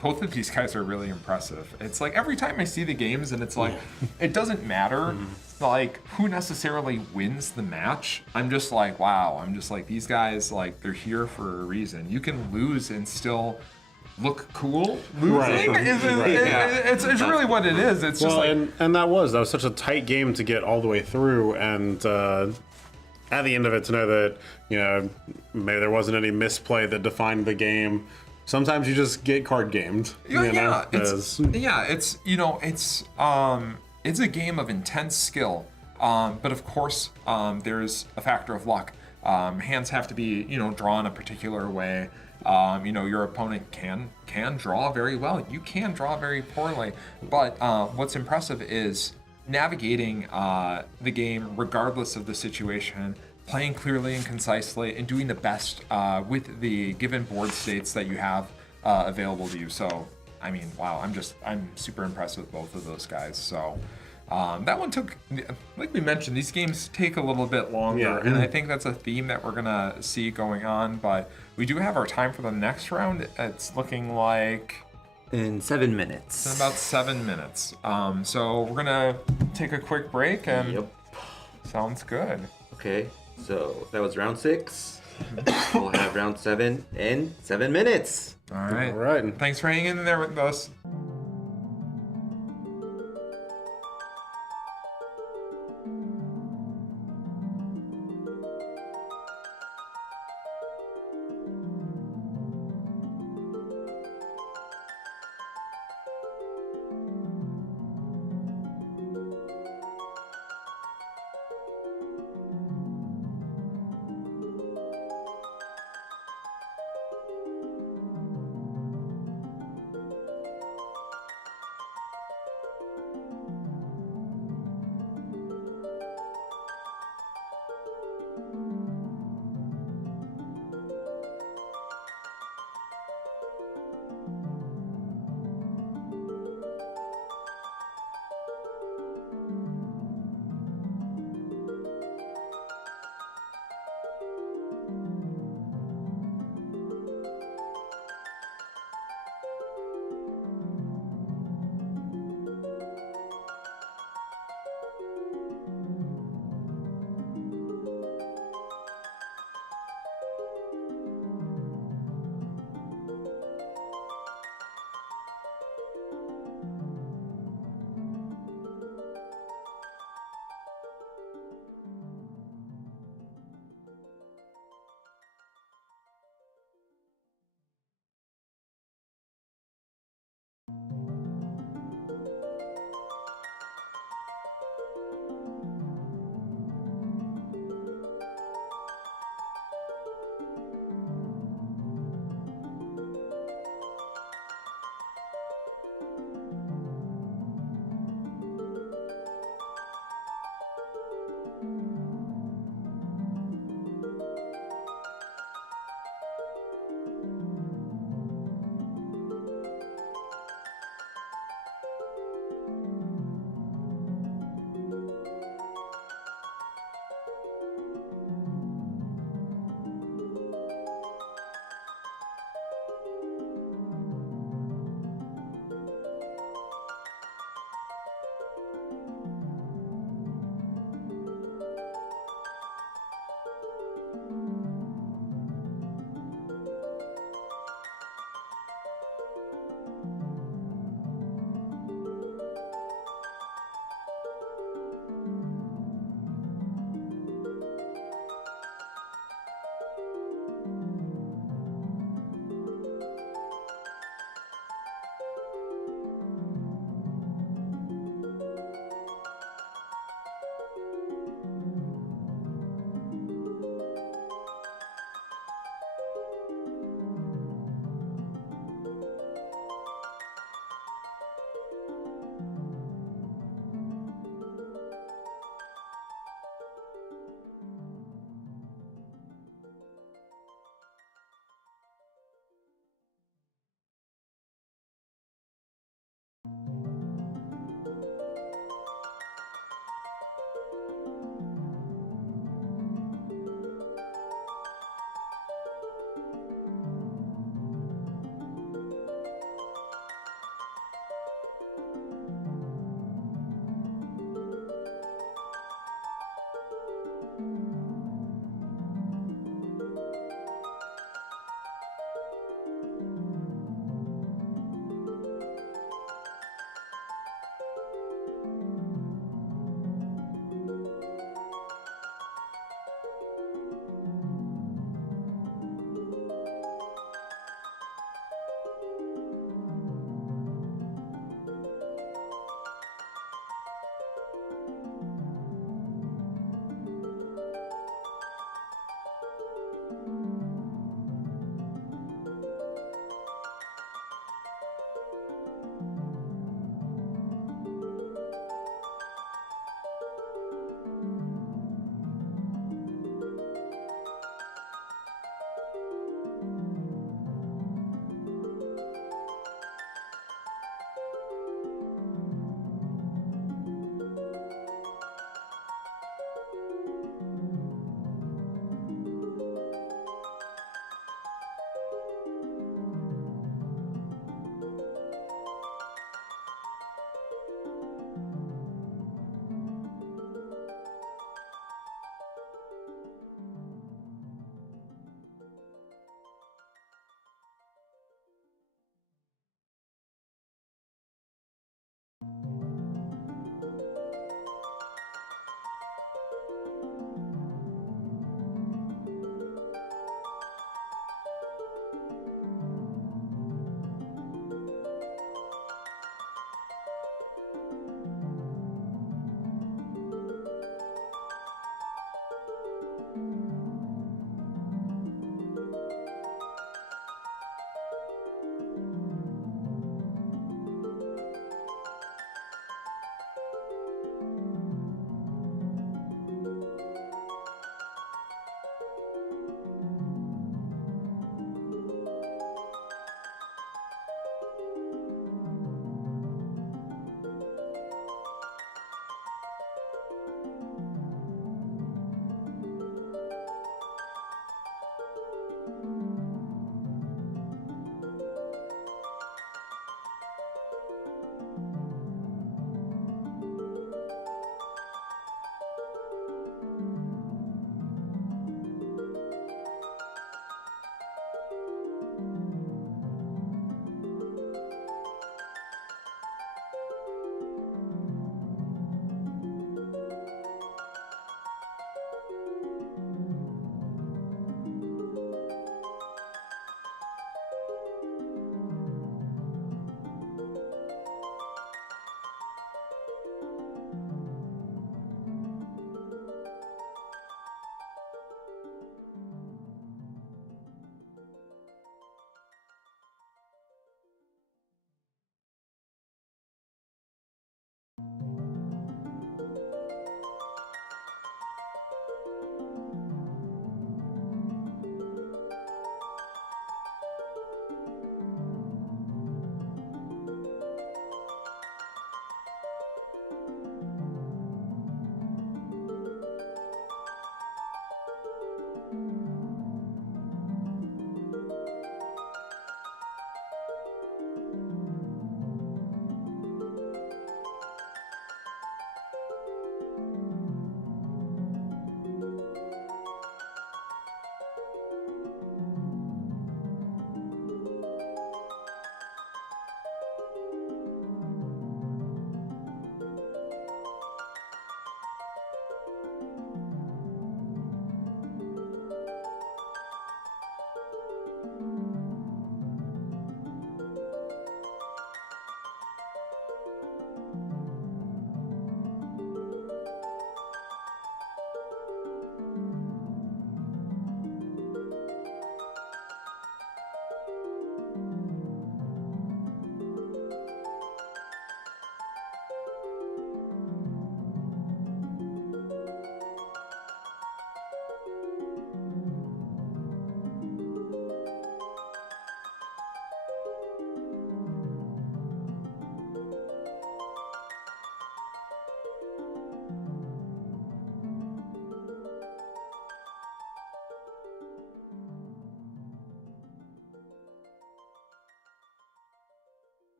Both of these guys are really impressive. It's like every time I see the games and it's like, it doesn't matter like who necessarily wins the match. I'm just like, wow. I'm just like, these guys, like they're here for a reason. You can lose and still look cool. Losing it's really what it is. It's just and that was such a tight game to get all the way through, and at the end of it to know that maybe there wasn't any misplay that defined the game. Sometimes you just get card gamed. It's a game of intense skill, but of course there's a factor of luck. Hands have to be drawn a particular way. Your opponent can draw very well. You can draw very poorly, but what's impressive is navigating the game regardless of the situation, playing clearly and concisely, and doing the best with the given board states that you have available to you. So, I mean, wow, I'm super impressed with both of those guys. So, that one took, like we mentioned, these games take a little bit longer, and I think that's a theme that we're gonna see going on. But we do have our time for the next round. It's looking like in 7 minutes. in about 7 minutes. So we're gonna take a quick break, and sounds good. Okay. So that was round 6. We'll have round 7 in 7 minutes. All right. Thanks for hanging in there with us.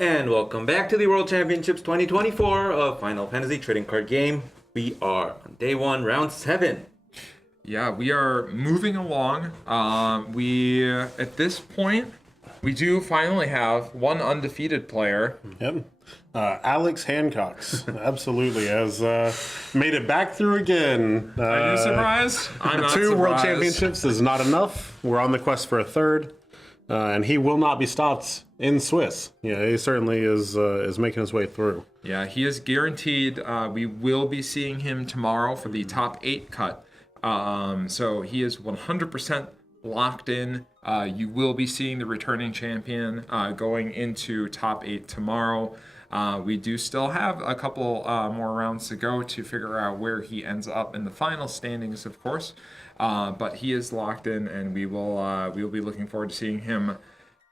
And welcome back to the World Championships 2024 of Final Fantasy Trading Card Game. We are on day 1, round 7. Yeah, we are moving along. At this point, we do finally have one undefeated player. Yep. Alex Hancock's absolutely has made it back through again. Are you surprised? I'm not 2 surprised. World Championships is not enough. We're on the quest for a 3rd. And he will not be stopped in Swiss. Yeah, he certainly is making his way through. Yeah, he is guaranteed. We will be seeing him tomorrow for the top 8 cut. So he is 100% locked in. You will be seeing the returning champion going into top 8 tomorrow. We do still have a couple more rounds to go to figure out where he ends up in the final standings, of course. But he is locked in, and we will be looking forward to seeing him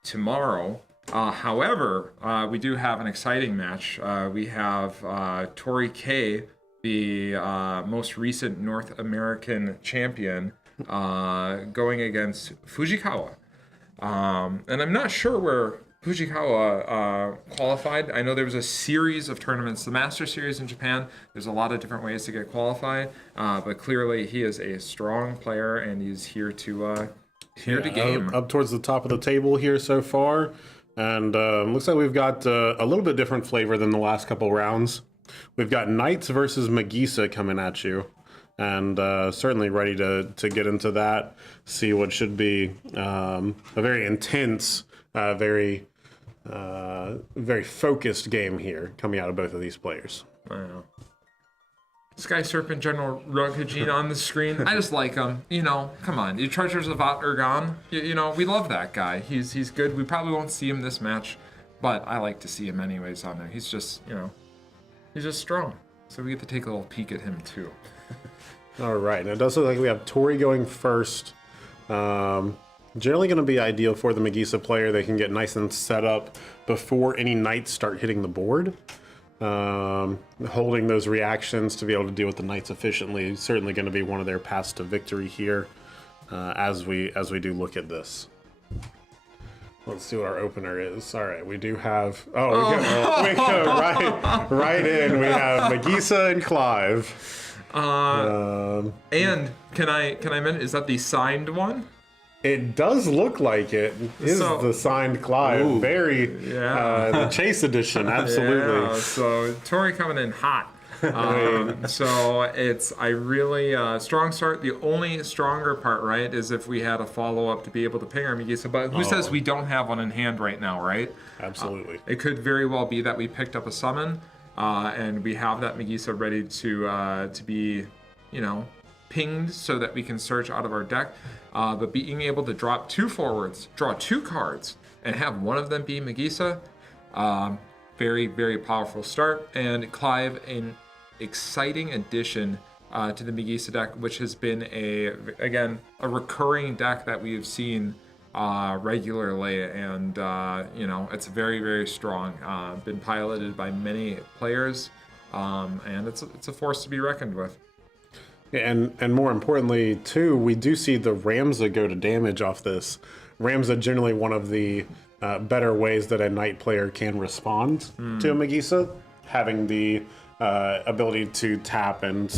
tomorrow. However, we do have an exciting match. We have Tori K, the most recent North American champion, going against Fujikawa. And I'm not sure where Fujikawa qualified. I know there was a series of tournaments, the Master Series in Japan. There's a lot of different ways to get qualified, but clearly he is a strong player and he's here to game. Up towards the top of the table here so far, and looks like we've got a little bit different flavor than the last couple rounds. We've got Knights versus Magisa coming at you, and certainly ready to get into that. See what should be a very intense, very focused game here coming out of both of these players. I know. Sky Serpent General Rugajin on the screen. I just like him. You know, come on. You Treasures of Ergon. You know, we love that guy. He's good. We probably won't see him this match, but I like to see him anyways on there. He's just, he's just strong. So we get to take a little peek at him too. All right. Now it does look like we have Tori going first. Generally going to be ideal for the Magisa player. They can get nice and set up before any knights start hitting the board. Holding those reactions to be able to deal with the knights efficiently is certainly going to be one of their paths to victory here as we do look at this. Let's see what our opener is. All right, we do have... we go right in. We have Magisa and Clive. And can I mention, is that the signed one? It does look like it is the signed Clive. Ooh. The Chase edition, absolutely. Yeah, so Tori coming in hot. So it's strong start. The only stronger part, right, is if we had a follow-up to be able to ping our Magisa. But who says we don't have one in hand right now, right? Absolutely. It could very well be that we picked up a summon, and we have that Magisa ready to be, pinged so that we can search out of our deck. But being able to drop 2 forwards, draw 2 cards, and have one of them be Magisa, very, very powerful start. And Clive, an exciting addition to the Magisa deck, which has been a recurring deck that we have seen regularly, and it's very, very strong. Been piloted by many players, and it's a force to be reckoned with. And more importantly, too, we do see the Ramza go to damage off this. Ramza generally one of the better ways that a knight player can respond to a Magisa, having the ability to tap and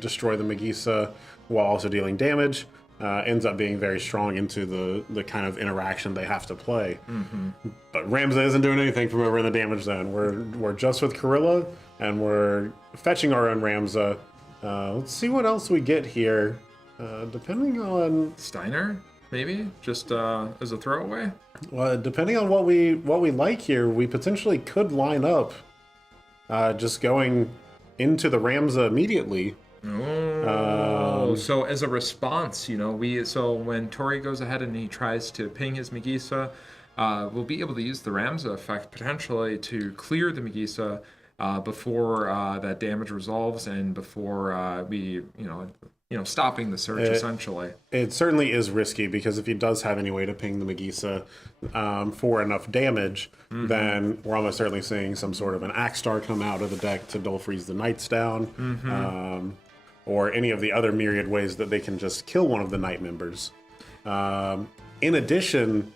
destroy the Magisa while also dealing damage. Ends up being very strong into the kind of interaction they have to play. Mm-hmm. But Ramza isn't doing anything from over in the damage zone. We're just with Corilla, and we're fetching our own Ramza. Let's see what else we get here. Depending on Steiner, maybe just as a throwaway. Well, depending on what we like here, we potentially could line up just going into the Ramza immediately. So as a response, when Tori goes ahead and he tries to ping his Magisa, we'll be able to use the Ramza effect potentially to clear the Magisa before that damage resolves and before we, stopping the search essentially. It certainly is risky because if he does have any way to ping the Magisa for enough damage, then we're almost certainly seeing some sort of an Axstar come out of the deck to dull freeze the Knights down, or any of the other myriad ways that they can just kill one of the Knight members. In addition,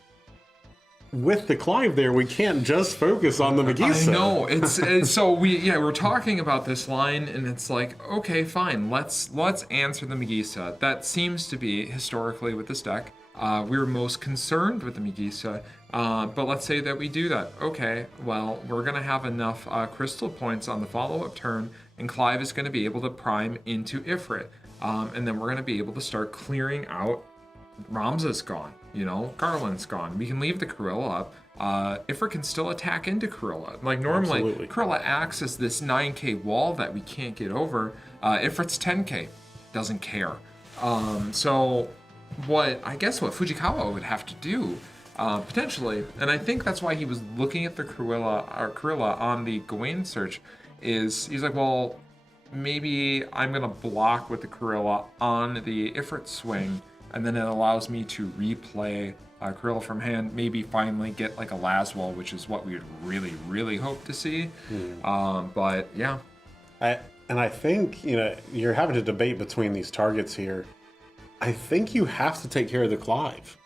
with the Clive there, we can't just focus on the Magisa. I know. It's so we're talking about this line, and it's like, okay, fine, let's answer the Magisa. That seems to be historically with this deck. We're most concerned with the Magisa, but let's say that we do that. Okay, well, we're gonna have enough crystal points on the follow-up turn, and Clive is gonna be able to prime into Ifrit, and then we're gonna be able to start clearing out. Ramza's gone, Garland's gone. We can leave the Cruella up. Ifrit can still attack into Cruella. Like normally, Absolutely. Cruella acts as this 9k wall that we can't get over. Ifrit's 10k, doesn't care. So what Fujikawa would have to do, potentially, and I think that's why he was looking at the Cruella on the Gawain search, is he's like, well, maybe I'm gonna block with the Cruella on the Ifrit swing, and then it allows me to replay Cruella from hand, maybe finally get like a Laswell, which is what we would really, really hope to see. But yeah. I think, you're having to debate between these targets here. I think you have to take care of the Clive.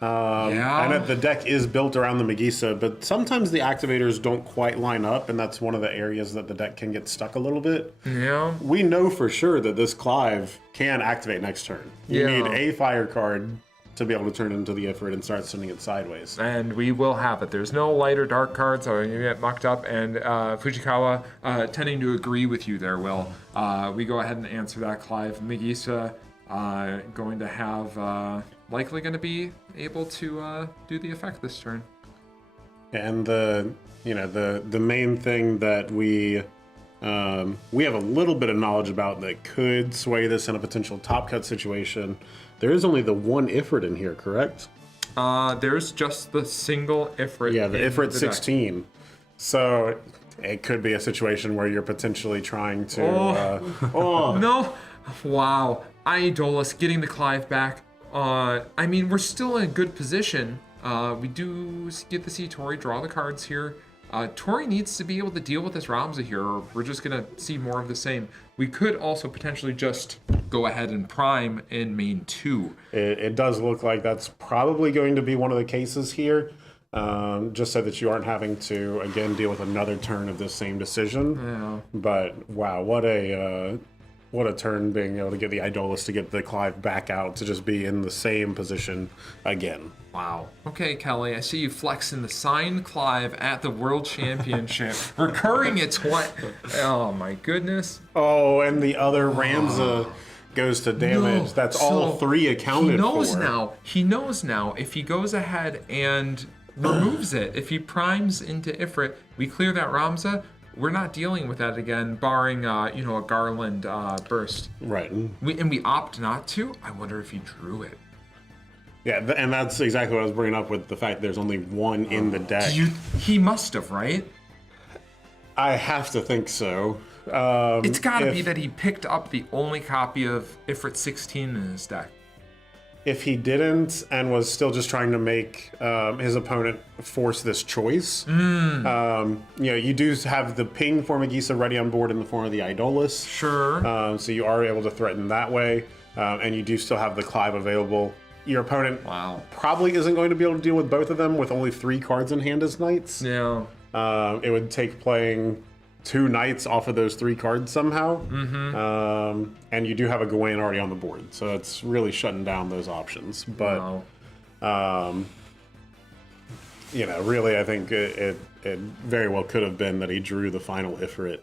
I know the deck is built around the Magisa, but sometimes the activators don't quite line up, and that's one of the areas that the deck can get stuck a little bit. Yeah. We know for sure that this Clive can activate next turn. You need a fire card to be able to turn it into the Ifrit and start sending it sideways. And we will have it. There's no light or dark cards, so you get mucked up. And Fujikawa, tending to agree with you there, Will. We go ahead and answer that, Clive. Magisa going to have... likely going to be able to do the effect this turn. And the main thing that we have a little bit of knowledge about that could sway this in a potential top cut situation. There is only the one Ifrit in here, correct? There's just the single Ifrit. Yeah, the Ifrit the 16. Deck. So it could be a situation where you're potentially trying to. No! Wow. Idolus getting the Clive back. We're still in a good position. We do get to see Tori draw the cards here. Tori needs to be able to deal with this Ramza here, or we're just going to see more of the same. We could also potentially just go ahead and prime in main 2. It does look like that's probably going to be one of the cases here, just so that you aren't having to, again, deal with another turn of this same decision. Yeah. But, wow, what a turn being able to get the Idolus to get the Clive back out to just be in the same position again. Wow. Okay, Kelly, I see you flexing the signed Clive at the World Championship. Recurring it twice. Oh, my goodness. Oh, and the other Ramza goes to damage. No. That's all 3 accounted for. He knows now if he goes ahead and removes it, if he primes into Ifrit, we clear that Ramza. We're not dealing with that again, barring a Garland burst. Right. We opt not to. I wonder if he drew it. Yeah, and that's exactly what I was bringing up with the fact there's only one in the deck. He must have, right? I have to think so. It's got to be that he picked up the only copy of Ifrit 16 in his deck. If he didn't and was still just trying to make his opponent force this choice, you do have the ping for Magisa ready on board in the form of the Idolus. Sure. So you are able to threaten that way, and you do still have the Clive available. Your opponent probably isn't going to be able to deal with both of them with only 3 cards in hand as knights. Yeah. It would take playing 2 knights off of those 3 cards somehow. And you do have a Gawain already on the board, so it's really shutting down those options. But, really, I think it very well could have been that he drew the final Ifrit,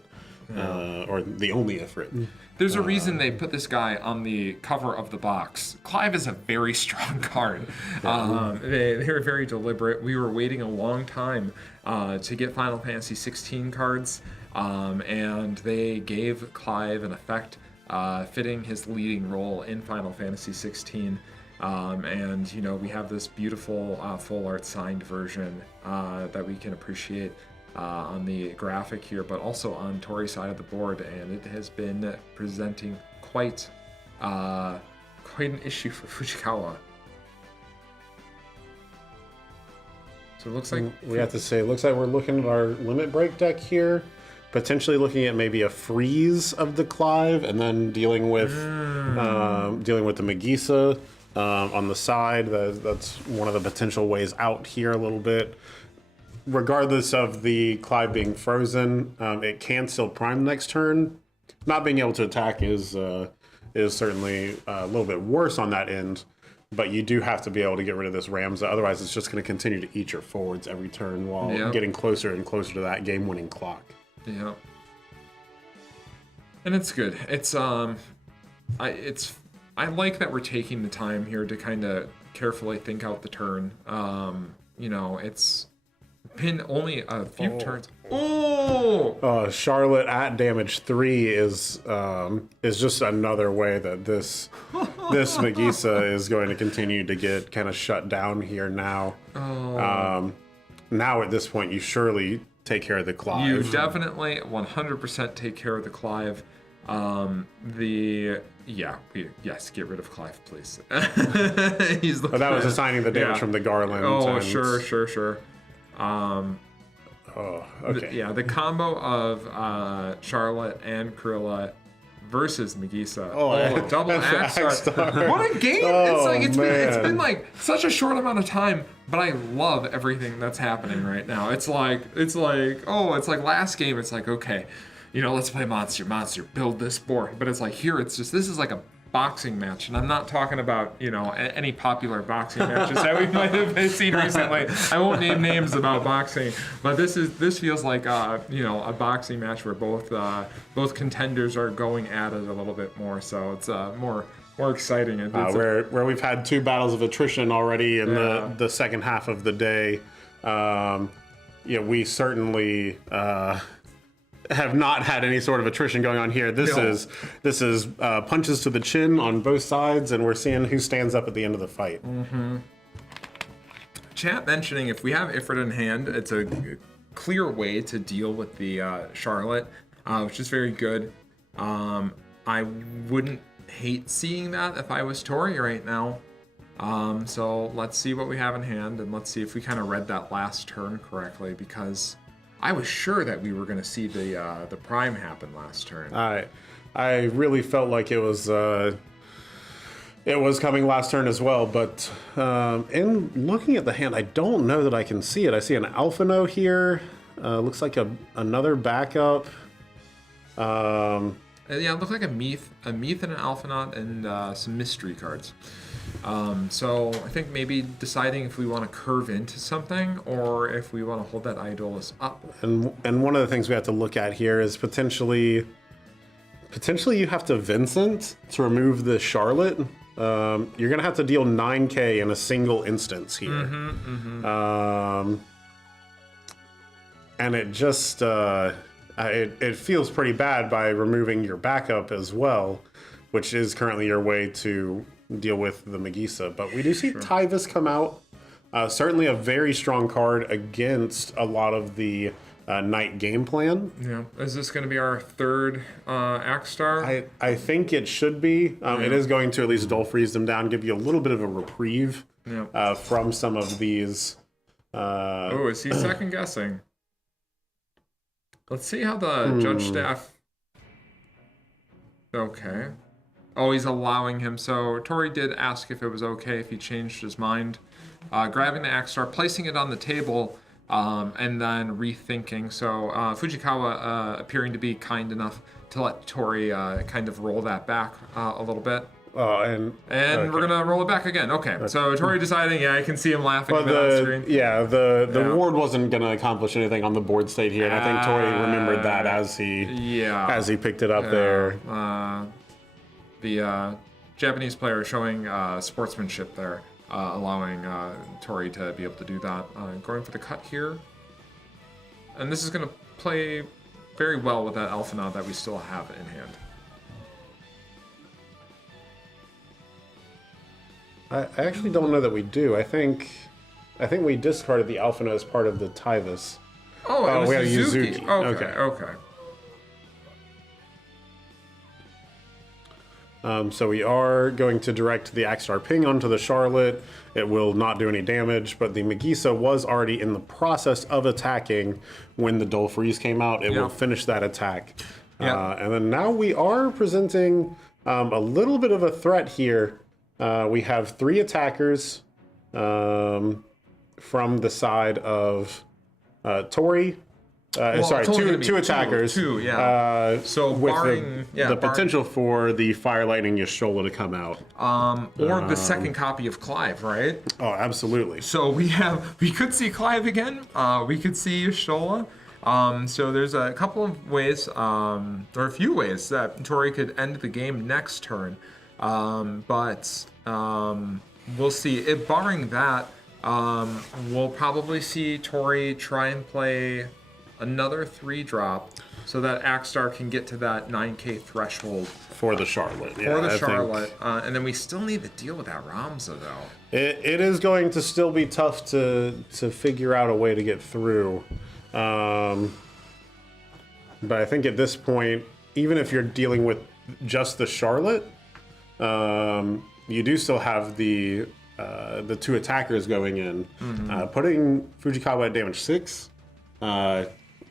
or the only Ifrit. There's a reason they put this guy on the cover of the box. Clive is a very strong card. They were very deliberate. We were waiting a long time to get Final Fantasy 16 cards, and they gave Clive an effect fitting his leading role in Final Fantasy 16. And we have this beautiful full art signed version that we can appreciate on the graphic here, but also on Tori's side of the board, and it has been presenting quite an issue for Fujikawa. So it looks like we have to say, it looks like we're looking at our limit break deck here, potentially looking at maybe a freeze of the Clive, and then dealing with the Magisa. on the side. That's one of the potential ways out here a little bit. Regardless of the Clive being frozen, it can still prime next turn. Not being able to attack is certainly a little bit worse on that end, but you do have to be able to get rid of this Ramza. Otherwise, it's just going to continue to eat your forwards every turn while getting closer and closer to that game-winning clock. Yeah. And it's good. It's I like that we're taking the time here to kind of carefully think out the turn. You know, it's been only a few turns. Oh! Charlotte at damage 3 is just another way that this Megisa is going to continue to get kind of shut down here now. Now at this point, you surely take care of the Clive. You definitely 100% take care of the Clive. Yes, get rid of Clive, please. That was assigning the damage from the Garland. Oh, sure. Okay. The combo of Charlotte and Krilla versus Megisa. Double Axstar. What a game! It's been like such a short amount of time, but I love everything that's happening right now. It's like last game. It's like, okay, you know, let's play monster, build this board. But it's like here, this is like a boxing match, and I'm not talking about, you know, any popular boxing matches that we might have seen recently. I won't name names about boxing, but this feels like you know, a boxing match where both contenders are going at it a little bit more, so it's more exciting. Where we've had 2 battles of attrition already in the second half of the day. We certainly have not had any sort of attrition going on here. This is punches to the chin on both sides, and we're seeing who stands up at the end of the fight. Mm-hmm. Chat mentioning if we have Ifrit in hand, it's a clear way to deal with the Charlotte, which is very good. I wouldn't hate seeing that if I was Tori right now. So let's see what we have in hand, and let's see if we kind of read that last turn correctly, because I was sure that we were going to see the prime happen last turn. I really felt like it was coming last turn as well, but in looking at the hand, I don't know that I can see it. I see an Alphino here. Looks like another backup. It looked like a Meath and an Alphinaut, and some mystery cards. So I think maybe deciding if we want to curve into something or if we want to hold that Idolus up. And one of the things we have to look at here is potentially you have to Vincent to remove the Charlotte. You're going to have to deal 9k in a single instance here. And it just it feels pretty bad by removing your backup as well, which is currently your way to deal with the Megisa. But we do see Tyvis come out. Certainly a very strong card against a lot of the Knight game plan. Yeah. Is this going to be our third Axstar? I think it should be. It is going to at least dull freeze them down, give you a little bit of a reprieve from some of these. Is he second guessing? Let's see how the judge staff. Okay. Oh, he's allowing him. So Tori did ask if it was okay if he changed his mind. Grabbing the Axstar, placing it on the table, and then rethinking. So Fujikawa appearing to be kind enough to let Tori kind of roll that back a little bit. And we're gonna roll it back again. Okay. So Tori deciding, I can see him laughing on the screen. The ward wasn't gonna accomplish anything on the board state here, and I think Tori remembered that as he picked it up there. The Japanese player showing sportsmanship there, allowing Tori to be able to do that. Going for the cut here. And this is going to play very well with that Alphinaut that we still have in hand. I actually don't know that we do. I think we discarded the Alphinaut as part of the Tyvis. Oh, it was we have Yuzuki. Okay. Okay. So we are going to direct the Axstar ping onto the Charlotte. It will not do any damage, but the Megisa was already in the process of attacking when the Dull Freeze came out. It will finish that attack. And then now we are presenting a little bit of a threat here we have 3 attackers from the side of Tori. Sorry, it's only gonna be two attackers. Two, yeah. So with barring the potential for the Fire Lightning Yashola to come out. or the second copy of Clive, right? Oh, absolutely. So we could see Clive again. We could see Yashola. So there's a couple of ways, or a few ways that Tori could end the game next turn. But we'll see. If barring that, we'll probably see Tori try and play another 3-drop so that Axstar can get to that 9k threshold For the Charlotte. for the Charlotte. And then we still need to deal with that Ramza, though. It is going to still be tough to figure out a way to get through. But I think at this point, even if you're dealing with just the Charlotte, you do still have the 2 attackers going in. Putting Fujikawa at damage 6,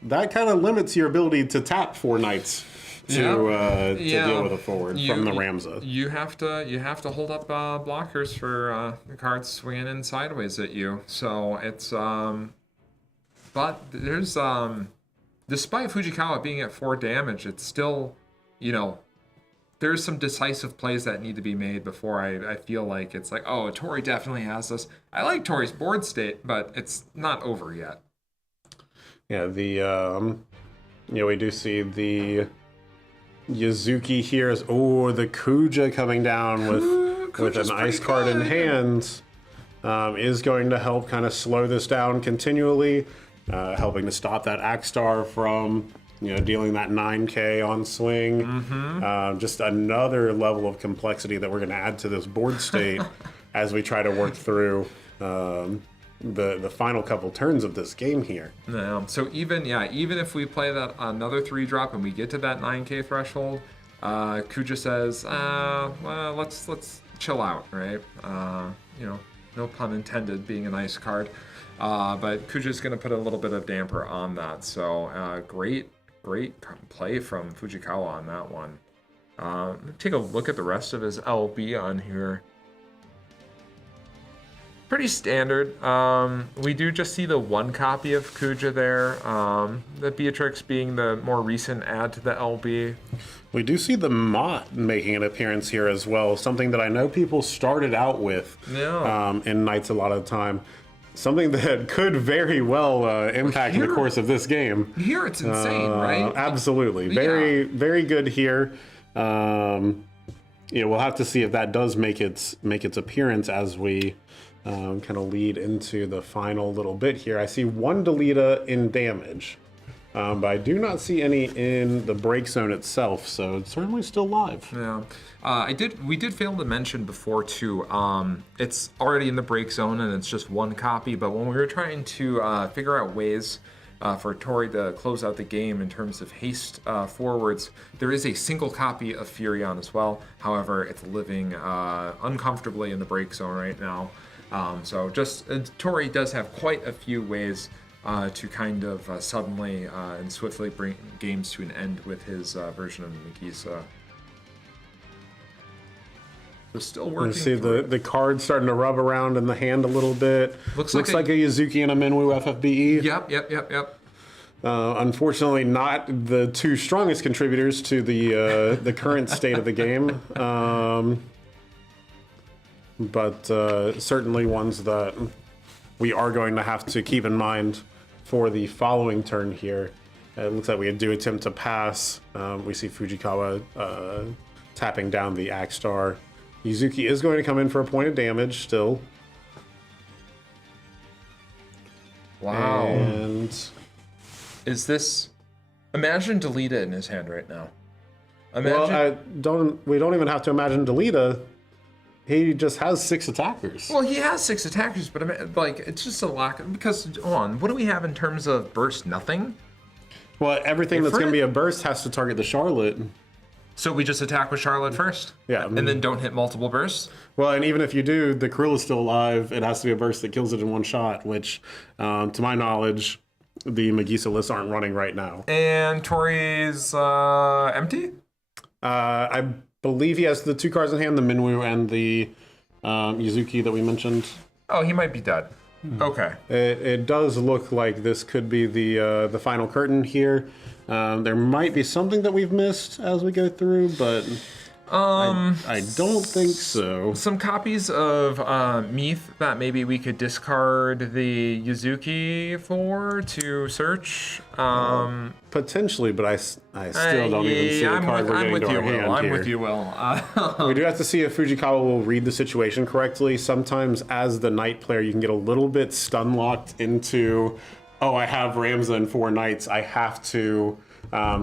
that kind of limits your ability to tap 4 knights to deal with a forward from the Ramza. You have to hold up blockers for the cards swinging in sideways at you. So it's but there's despite Fujikawa being at 4 damage, it's still, there's some decisive plays that need to be made before I feel like it's like, oh, Tori definitely has this. I like Tori's board state, but it's not over yet. Yeah, we do see the Yazuki here as, the Kuja coming down with an ice card in hand is going to help kind of slow this down continually, helping to stop that Axstar from dealing that 9k on swing. Just another level of complexity that we're going to add to this board state as we try to work through the final couple turns of this game here. Yeah. So even if we play that another 3-drop and we get to that 9k threshold, Kuja says, well, let's chill out, right? No pun intended, being an ice card. But Kuja's going to put a little bit of damper on that. So great play from Fujikawa on that one. Take a look at the rest of his LB on here. Pretty standard. We do just see the 1 copy of Kuja there. The Beatrix being the more recent add to the LB. We do see the Mott making an appearance here as well. Something that I know people started out with in Knights a lot of the time. Something that could very well impact the course of this game. Here it's insane, right? Absolutely. Very, very good here. We'll have to see if that does make its appearance as we kind of lead into the final little bit here. I see 1 Delita in damage, but I do not see any in the break zone itself, so it's certainly still live. Yeah. We did fail to mention before too, it's already in the break zone and it's just 1 copy, but when we were trying to figure out ways for Tori to close out the game in terms of haste forwards, there is a single copy of Furion as well. However, it's living uncomfortably in the break zone right now. So Tori does have quite a few ways to kind of suddenly and swiftly bring games to an end with his version of Nagisa. So still working. You see the card starting to rub around in the hand a little bit. Looks like a Yazuki and a Minwu FFBE. Yep. Unfortunately, not the 2 strongest contributors to the current state of the game. But certainly ones that we are going to have to keep in mind for the following turn here. It looks like we do attempt to pass. We see Fujikawa tapping down the Axstar. Yuzuki is going to come in for a point of damage still. Wow. And is this... Imagine Delita in his hand right now. We don't even have to imagine Delita. He just has 6 attackers. Well, he has 6 attackers, but it's just a lack of, because, what do we have in terms of burst? Nothing? Well, everything that's going to be a burst has to target the Charlotte. So we just attack with Charlotte first? Yeah. And then don't hit multiple bursts? Well, and even if you do, the Krill is still alive. It has to be a burst that kills it in 1 shot, which, to my knowledge, the Magisa lists aren't running right now. And Tori's empty? I believe he has the 2 cards in hand, the Minwu and the Yuzuki that we mentioned. Oh, he might be dead. Okay. It does look like this could be the final curtain here. There might be something that we've missed as we go through, but I don't think so. Some copies of Meath that maybe we could discard the Yuzuki for to search. Potentially, but I still don't even see the card we're getting to our hand I'm here. with you, Will. We do have to see if Fujikawa will read the situation correctly. Sometimes as the knight player, you can get a little bit stun locked into, oh, I have Ramza and 4 knights. I have to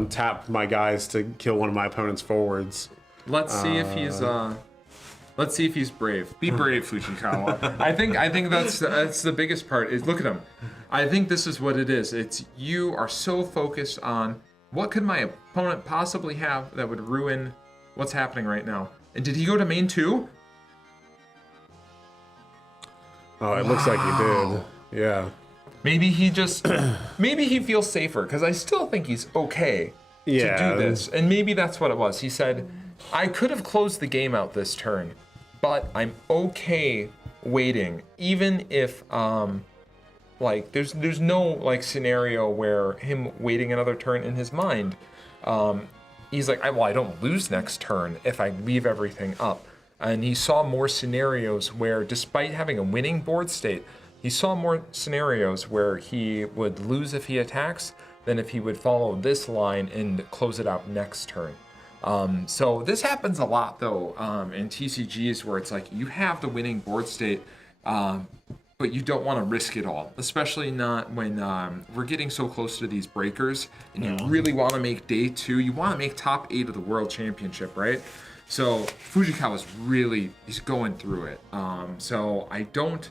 tap my guys to kill one of my opponent's forwards. Let's see if he's brave. Be brave, Fujikawa. I think that's the biggest part. Is look at him. I think this is what it is. It's you are so focused on what could my opponent possibly have that would ruin what's happening right now. And did he go to main 2? Oh, it looks like he did. Yeah. Maybe he just maybe he feels safer because I still think he's okay to do this. And maybe that's what it was. He said, I could have closed the game out this turn, but I'm okay waiting, even if like there's no like scenario where him waiting another turn in his mind. He's like, I don't lose next turn if I leave everything up. And he saw more scenarios where, despite having a winning board state, he saw more scenarios where he would lose if he attacks than if he would follow this line and close it out next turn. So this happens a lot though in TCGs where it's like you have the winning board state, but you don't want to risk it all, especially not when we're getting so close to these breakers and you really want to make day 2. You want to make top 8 of the World Championship, right? So Fujikawa's he's going through it. So I don't,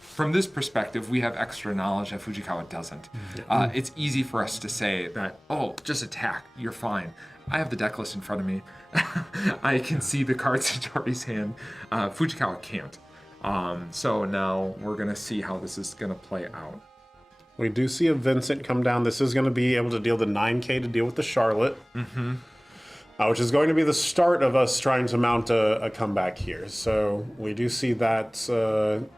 from this perspective, we have extra knowledge that Fujikawa doesn't. It's easy for us to say that, oh, just attack, you're fine. I have the deck list in front of me. I can see the cards in Tori's hand. Fujikawa can't. So now we're going to see how this is going to play out. We do see a Vincent come down. This is going to be able to deal the 9k to deal with the Charlotte. Which is going to be the start of us trying to mount a comeback here. So we do see that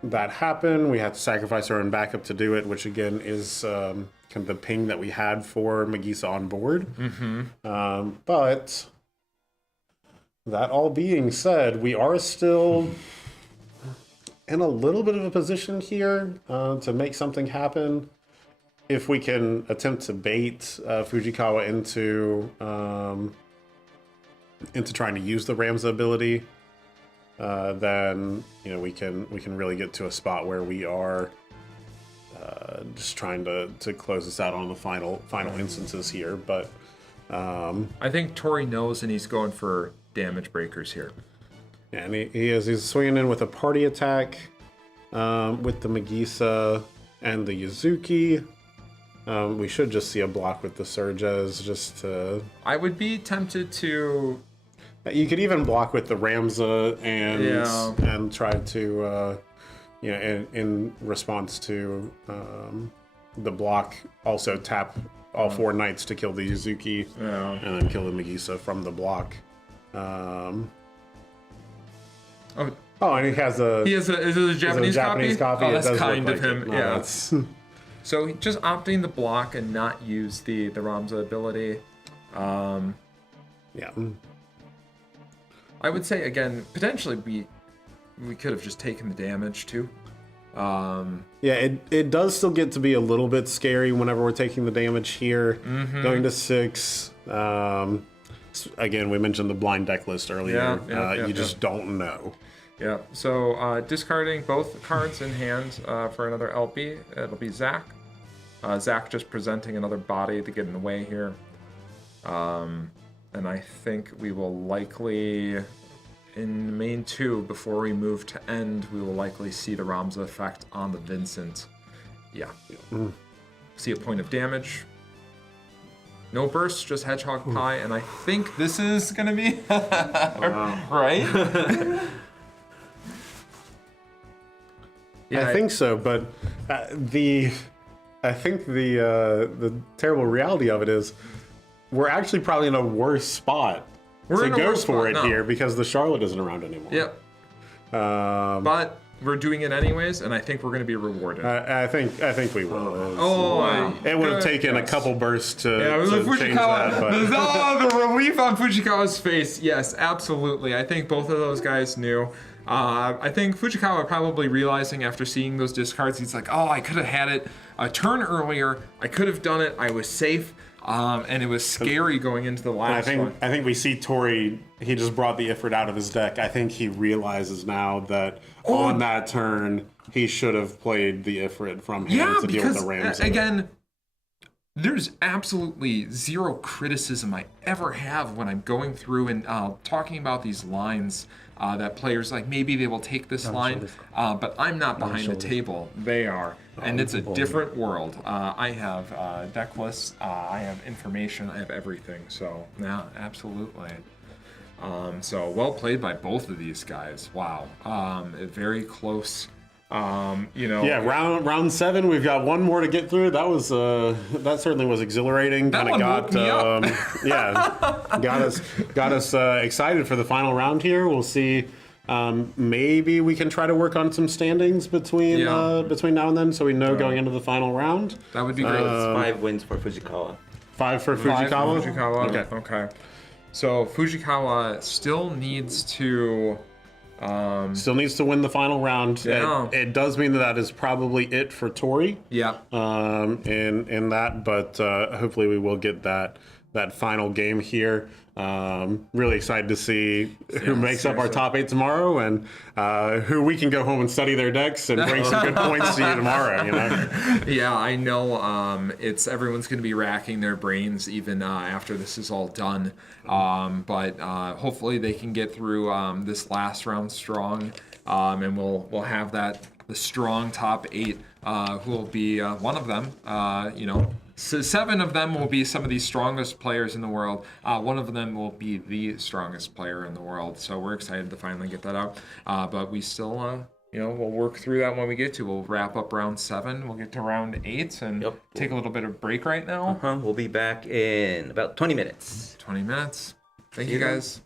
that happen. We have to sacrifice our own backup to do it, which again is kind of the ping that we had for Magisa on board. But that all being said, we are still in a little bit of a position here to make something happen. If we can attempt to bait Fujikawa into trying to use the Ramza ability, then we can really get to a spot where we are just trying to close this out on the final instances here. But I think Tori knows, and he's going for damage breakers here. Yeah, and he's swinging in with a party attack with the Magisa and the Yuzuki. We should just see a block with the Surges just to... I would be tempted to... You could even block with the Ramza and try to, in response to the block, also tap all 4 knights to kill the Yuzuki and then kill the Magisa from the block. And he has a... Is it a Japanese copy? Oh, that's kind of him. No, So just opting the block and not use the Ramza ability. I would say, again, potentially we could have just taken the damage too. It does still get to be a little bit scary whenever we're taking the damage here. Going to 6. Again, we mentioned the blind deck list earlier. You just don't know. Yeah, so discarding both cards in hand for another LP. It'll be Zach. Zach just presenting another body to get in the way here. And I think we will likely, in main 2, before we move to end, we will likely see the Ramza effect on the Vincent. Yeah. See a point of damage. No burst, just Hedgehog Pie, and I think this is going to be... right? I think so, but I think the terrible reality of it is we're actually probably in a worse spot to go for it here because the Charlotte isn't around anymore. Yep. But we're doing it anyways, and I think we're going to be rewarded. I think we will. It would have taken a couple bursts to change that. But. The relief on Fujikawa's face. Yes, absolutely. I think both of those guys knew. I think Fujikawa probably realizing after seeing those discards, he's like, oh, I could have had it a turn earlier. I could have done it. I was safe. And it was scary going into the last one. I think we see Tori, he just brought the Ifrit out of his deck. I think he realizes now that on that turn, he should have played the Ifrit from hand to deal with the Rams. Again, there's absolutely zero criticism I ever have when I'm going through and talking about these lines that players like, maybe they will take this line, but I'm not behind the table. They are. And it's a different world. I have deck lists, I have information, I have everything. So, yeah, absolutely. So, well played by both of these guys. Wow. Very close. Yeah, round 7. We've got one more to get through. That was that certainly was exhilarating. That Kind of one woke me up. got us excited for the final round here. We'll see. Maybe we can try to work on some standings between now and then, so we know going into the final round. That would be great. 5 wins for Fujikawa. 5 for Fujikawa. Okay. So Fujikawa still needs to. Still needs to win the final round. Yeah. It does mean that is probably it for Tori. Yeah. In that, but hopefully we will get that final game here. Really excited to see who makes up our top 8 tomorrow, and who we can go home and study their decks and bring some good points to you tomorrow. You know. Yeah, I know. It's everyone's going to be racking their brains even after this is all done. But hopefully they can get through this last round strong, and we'll have the strong top 8 who will be one of them. So 7 of them will be some of the strongest players in the world. One of them will be the strongest player in the world. So we're excited to finally get that out. But we still, we'll work through that when we get to. We'll wrap up round 7. We'll get to round 8 and take a little bit of break right now. We'll be back in about 20 minutes. 20 minutes. Thank you guys.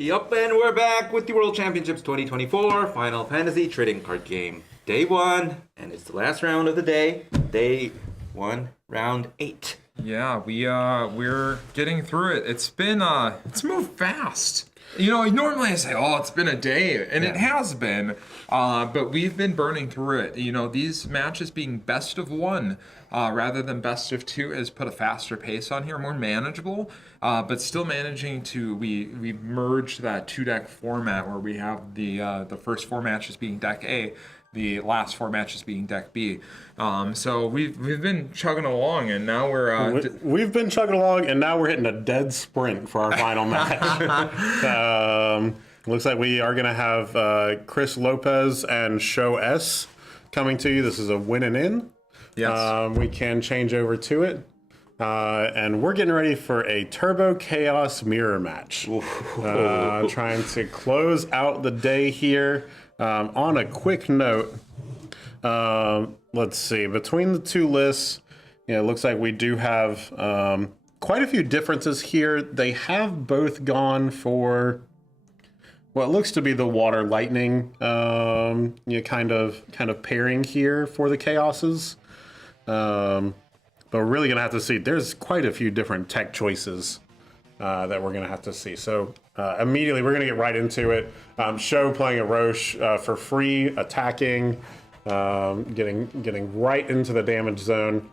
Yup, and we're back with the World Championships 2024 Final Fantasy trading card game. Day 1, and it's the last round of the day. Day 1, round 8. Yeah, we're getting through it. It's moved fast. You know, normally I say, oh, it's been a day, and it has been, but we've been burning through it. You know, these matches being best of 1 rather than best of 2 has put a faster pace on here, more manageable, but still managing to, we merged that 2-deck format where we have the first 4 matches being deck A, the last 4 matches being deck B. So we've been chugging along, and now we've been chugging along, and now we're hitting a dead sprint for our final match. Looks like we are going to have Chris Lopez and Show S coming to you. This is a win and in. Yes. We can change over to it. And we're getting ready for a Turbo Chaos Mirror match. Trying to close out the day here. On a quick note, let's see, between the 2 lists, it looks like we do have quite a few differences here. They have both gone for what looks to be the Water Lightning kind of pairing here for the Chaoses. But we're really going to have to see. There's quite a few different tech choices that we're going to have to see. So immediately we're going to get right into it. Show playing a Roche for free, attacking, getting right into the damage zone.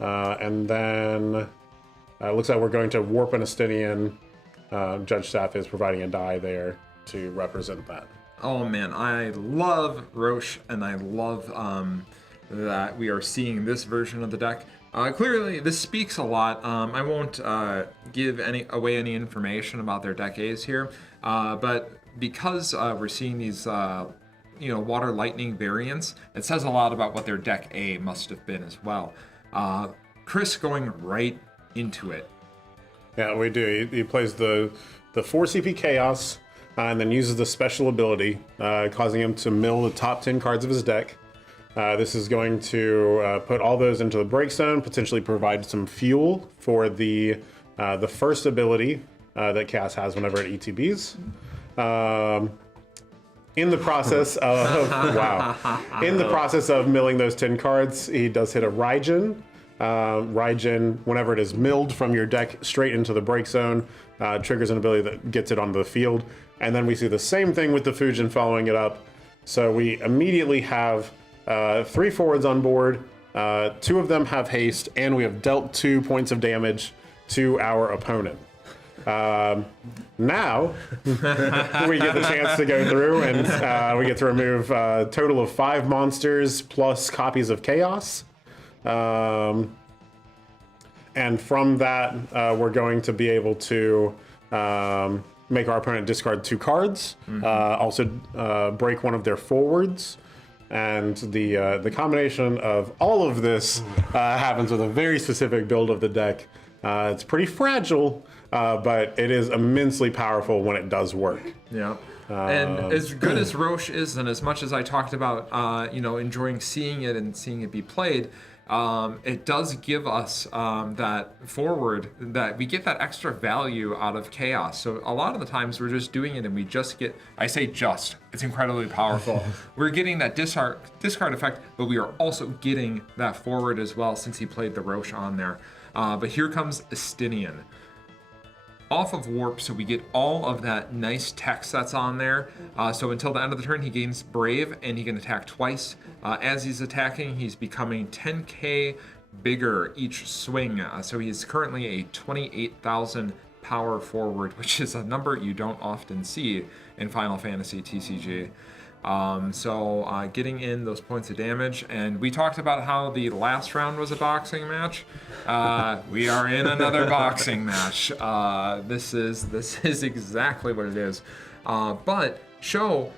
And then looks like we're going to Warp and Astinian. Judge Staff is providing a die there to represent that. Oh man, I love Roche, and I love that we are seeing this version of the deck. Clearly, this speaks a lot. I won't give away any information about their deck A's here, but because we're seeing these, Water Lightning variants, it says a lot about what their deck A must have been as well. Chris going right into it. Yeah, we do. He plays the 4 CP Chaos, and then uses the special ability, causing him to mill the top 10 cards of his deck. This is going to put all those into the break zone, potentially provide some fuel for the first ability that Chaos has whenever it ETBs. In the process of milling those 10 cards, he does hit a Raijin. Raijin, whenever it is milled from your deck straight into the break zone, triggers an ability that gets it onto the field. And then we see the same thing with the Fujin following it up. So we immediately have 3 forwards on board, 2 of them have haste, and we have dealt 2 points of damage to our opponent. Now we get the chance to go through and we get to remove a total of 5 monsters plus copies of Chaos. And from that, we're going to be able to make our opponent discard 2 cards, also break one of their forwards. And the combination of all of this happens with a very specific build of the deck. It's pretty fragile, but it is immensely powerful when it does work. Yeah. And as good as Roche is, and as much as I talked about, enjoying seeing it and seeing it be played, it does give us that forward, that we get that extra value out of Chaos. So a lot of the times we're just doing it and we just get, I say just, it's incredibly powerful. We're getting that discard effect, but we are also getting that forward as well since he played the Roche on there. But here comes Astinian. Off of Warp, so we get all of that nice text that's on there. So until the end of the turn, he gains Brave, and he can attack twice. As he's attacking, he's becoming 10k bigger each swing. So he's currently a 28,000 power forward, which is a number you don't often see in Final Fantasy TCG. Getting in those points of damage, and we talked about how the last round was a boxing match. We are in another boxing match. This is exactly what it is. But Show,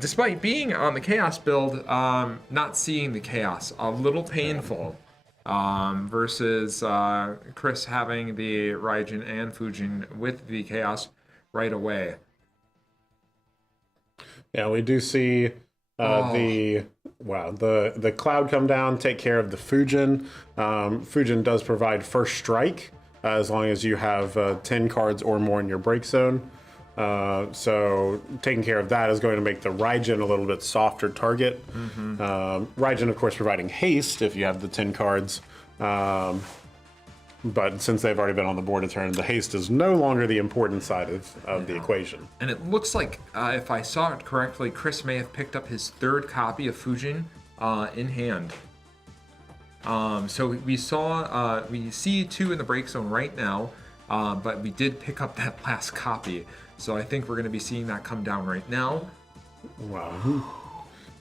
despite being on the Chaos build, not seeing the Chaos, a little painful. Versus Chris having the Raijin and Fujin with the Chaos right away. Yeah, we do see the cloud come down, take care of the Fujin. Fujin does provide first strike as long as you have 10 cards or more in your break zone. So taking care of that is going to make the Raijin a little bit softer target. Raijin, of course, providing haste if you have the 10 cards. But since they've already been on the board a turn, the haste is no longer the important side of the equation. And it looks like, if I saw it correctly, Chris may have picked up his third copy of Fujin in hand. So we see 2 in the break zone right now, but we did pick up that last copy. So I think we're going to be seeing that come down right now. Wow.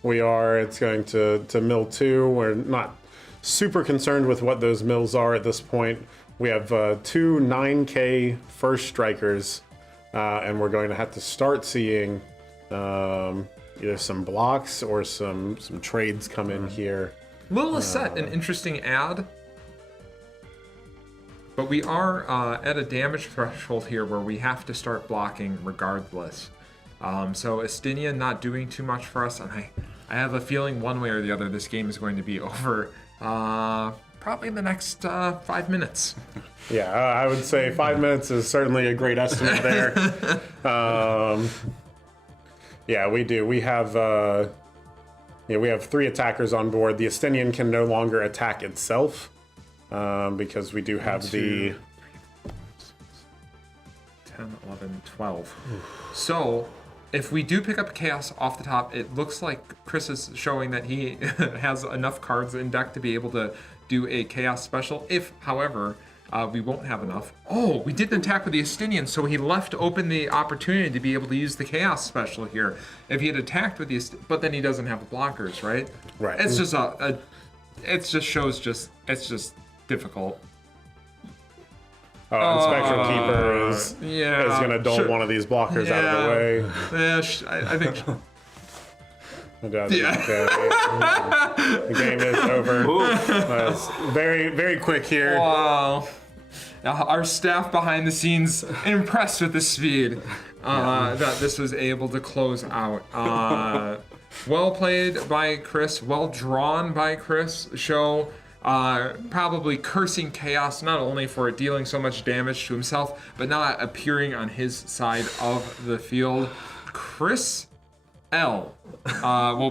It's going to mill 2. We're not super concerned with what those mills are at this point. We have 2 9K first strikers, and we're going to have to start seeing either some blocks or some trades come in here. Little set, an interesting ad. But we are at a damage threshold here where we have to start blocking regardless. So Estinian not doing too much for us, and I have a feeling one way or the other this game is going to be over probably in the next 5 minutes. Yeah, I would say 5 minutes is certainly a great estimate there. Yeah, we do. We have 3 attackers on board. The Estinian can no longer attack itself because we do have the 10, 11, 12. So if we do pick up Chaos off the top, it looks like Chris is showing that he has enough cards in deck to be able to do a Chaos special. If, however, we won't have enough. Oh, we didn't attack with the Estinian, so he left open the opportunity to be able to use the Chaos special here. If he had attacked with the but then he doesn't have the blockers, right? Right. It's just it's just difficult. and Spectral Keeper is going to dole one of these blockers out of the way. Yeah, I think. The game is over. It's very, very quick here. Wow. Our staff behind the scenes impressed with the speed that this was able to close out. Well played by Chris, well drawn by Chris. Show probably cursing Chaos not only for dealing so much damage to himself, but not appearing on his side of the field. Chris L will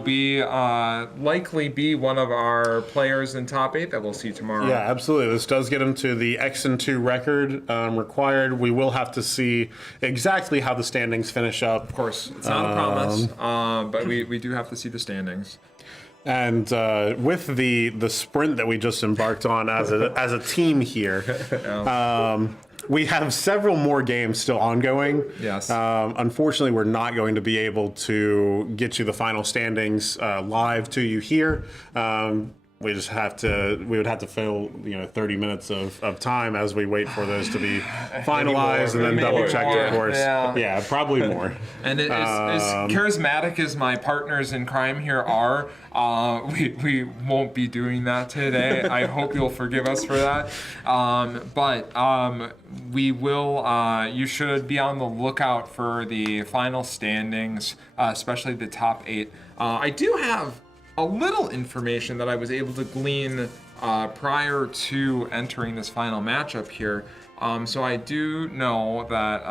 likely be one of our players in top 8 that we'll see tomorrow. Yeah, absolutely. This does get him to the X&2 record required. We will have to see exactly how the standings finish up. Of course, it's not a promise, but we do have to see the standings. And with the sprint that we just embarked on as a team here, we have several more games still ongoing. Yes. Unfortunately, we're not going to be able to get you the final standings live to you here. We would have to fill 30 minutes of time as we wait for those to be finalized and then double checked, of course. Yeah, probably more. And as charismatic as my partners in crime here are, we won't be doing that today. I hope you'll forgive us for that. But we will. You should be on the lookout for the final standings, especially the top 8. I do have a little information that I was able to glean prior to entering this final matchup here. So I do know that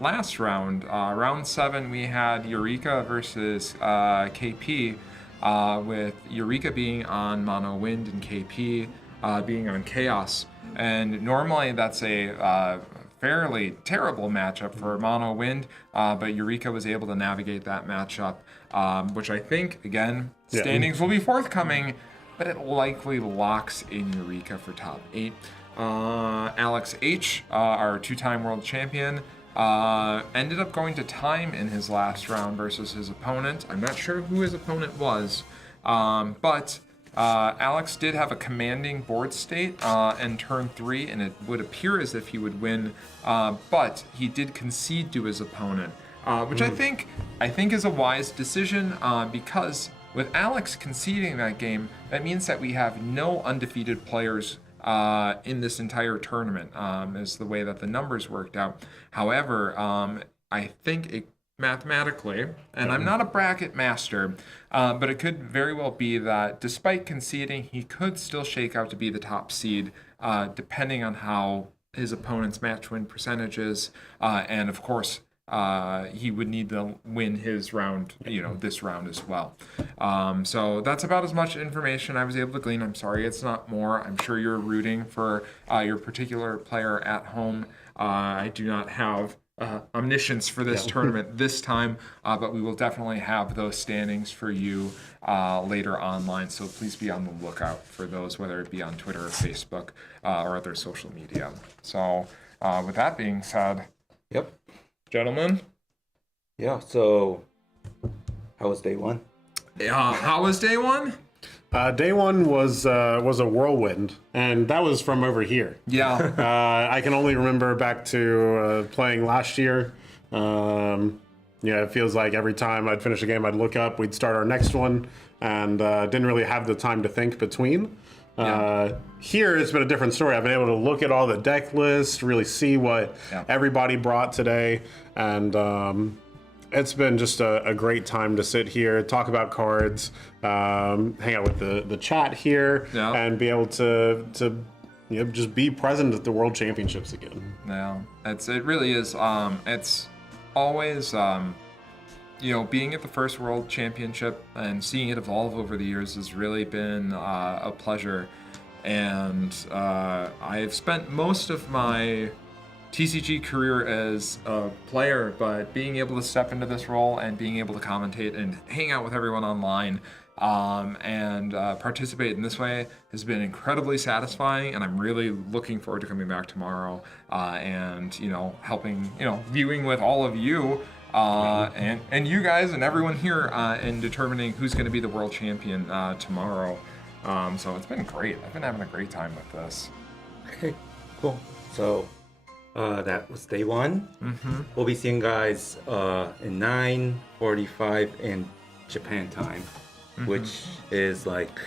last round, round 7, we had Eureka versus KP, with Eureka being on Mono Wind and KP being on Chaos. And normally that's a fairly terrible matchup for Mono Wind, but Eureka was able to navigate that matchup, which I think, again, standings will be forthcoming, but it likely locks in Eureka for top 8. Alex H, our 2-time world champion, ended up going to time in his last round versus his opponent. I'm not sure who his opponent was, but Alex did have a commanding board state in turn 3, and it would appear as if he would win, but he did concede to his opponent, which I think is a wise decision, because with Alex conceding that game, that means that we have no undefeated players in this entire tournament, is the way that the numbers worked out. However, I think mathematically, and I'm not a bracket master, but it could very well be that despite conceding, he could still shake out to be the top seed, depending on how his opponent's match win percentages, and of course, he would need to win his round, this round as well. So that's about as much information I was able to glean. I'm sorry it's not more. I'm sure you're rooting for your particular player at home. I do not have omniscience for this tournament this time, but we will definitely have those standings for you later online. So please be on the lookout for those, whether it be on Twitter or Facebook or other social media. So with that being said, Yep. gentlemen. Yeah. So, how was day one? How was day one? Day one was a whirlwind, and that was from over here. Yeah. I can only remember back to playing last year. It feels like every time I'd finish a game, I'd look up, we'd start our next one, and didn't really have the time to think between. Here, it's been a different story. I've been able to look at all the deck lists, really see what everybody brought today, and it's been just a great time to sit here, talk about cards, hang out with the chat here, and be able to just be present at the World Championships again. Yeah, it really is. It's always being at the first World Championship and seeing it evolve over the years has really been a pleasure. And I've spent most of my TCG career as a player, but being able to step into this role and being able to commentate and hang out with everyone online and participate in this way has been incredibly satisfying, and I'm really looking forward to coming back tomorrow and helping viewing with all of you and you guys and everyone here in determining who's going to be the world champion tomorrow. So it's been great. I've been having a great time with this. Okay, cool. So that was day one. Mm-hmm. We'll be seeing guys in 9:45 in Japan time, which is like,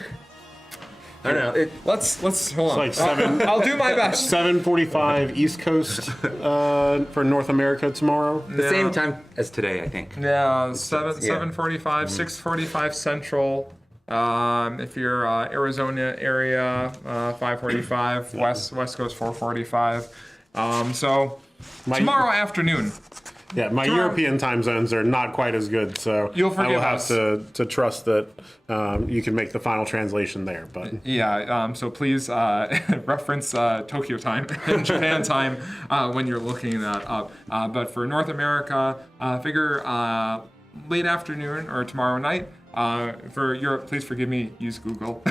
I don't know. Let's hold on. Like seven. I'll do my best. 7:45 East Coast for North America tomorrow. the same time as today, I think. Yeah, 7:45, 6:45 Central. If you're Arizona area, 5:45. West Coast 4:45. So tomorrow afternoon. Yeah, my European time zones are not quite as good, so You'll I will forgive have us. to trust that you can make the final translation there. But Yeah, so please reference Tokyo time and Japan time when you're looking that up. But for North America, figure late afternoon or tomorrow night. For Europe, please forgive me, use Google.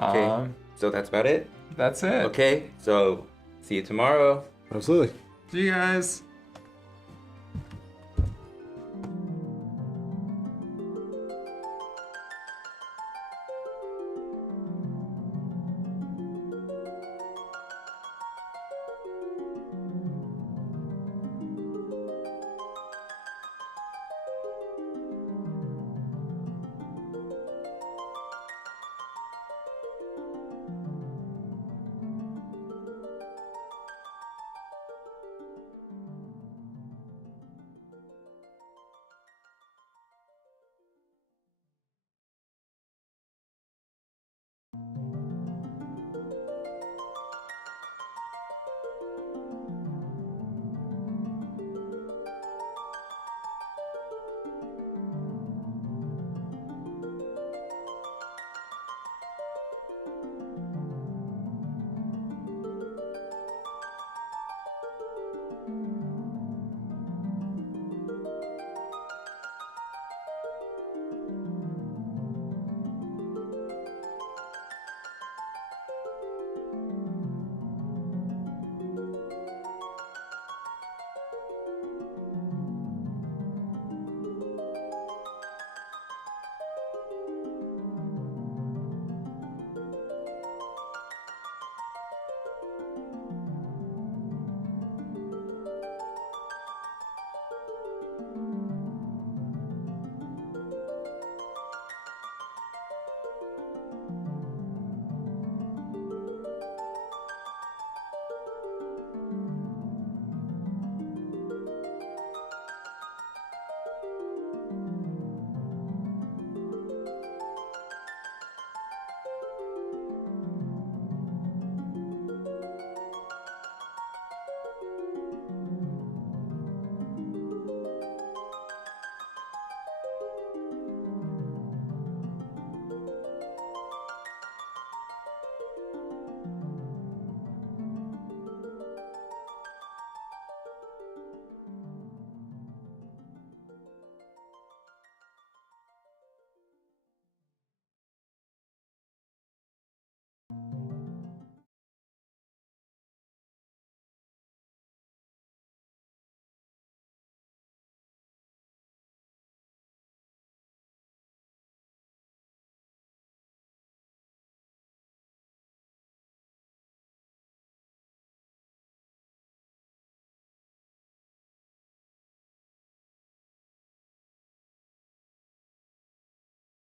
Okay, so that's about it. That's it. Okay, so see you tomorrow. absolutely. See you guys.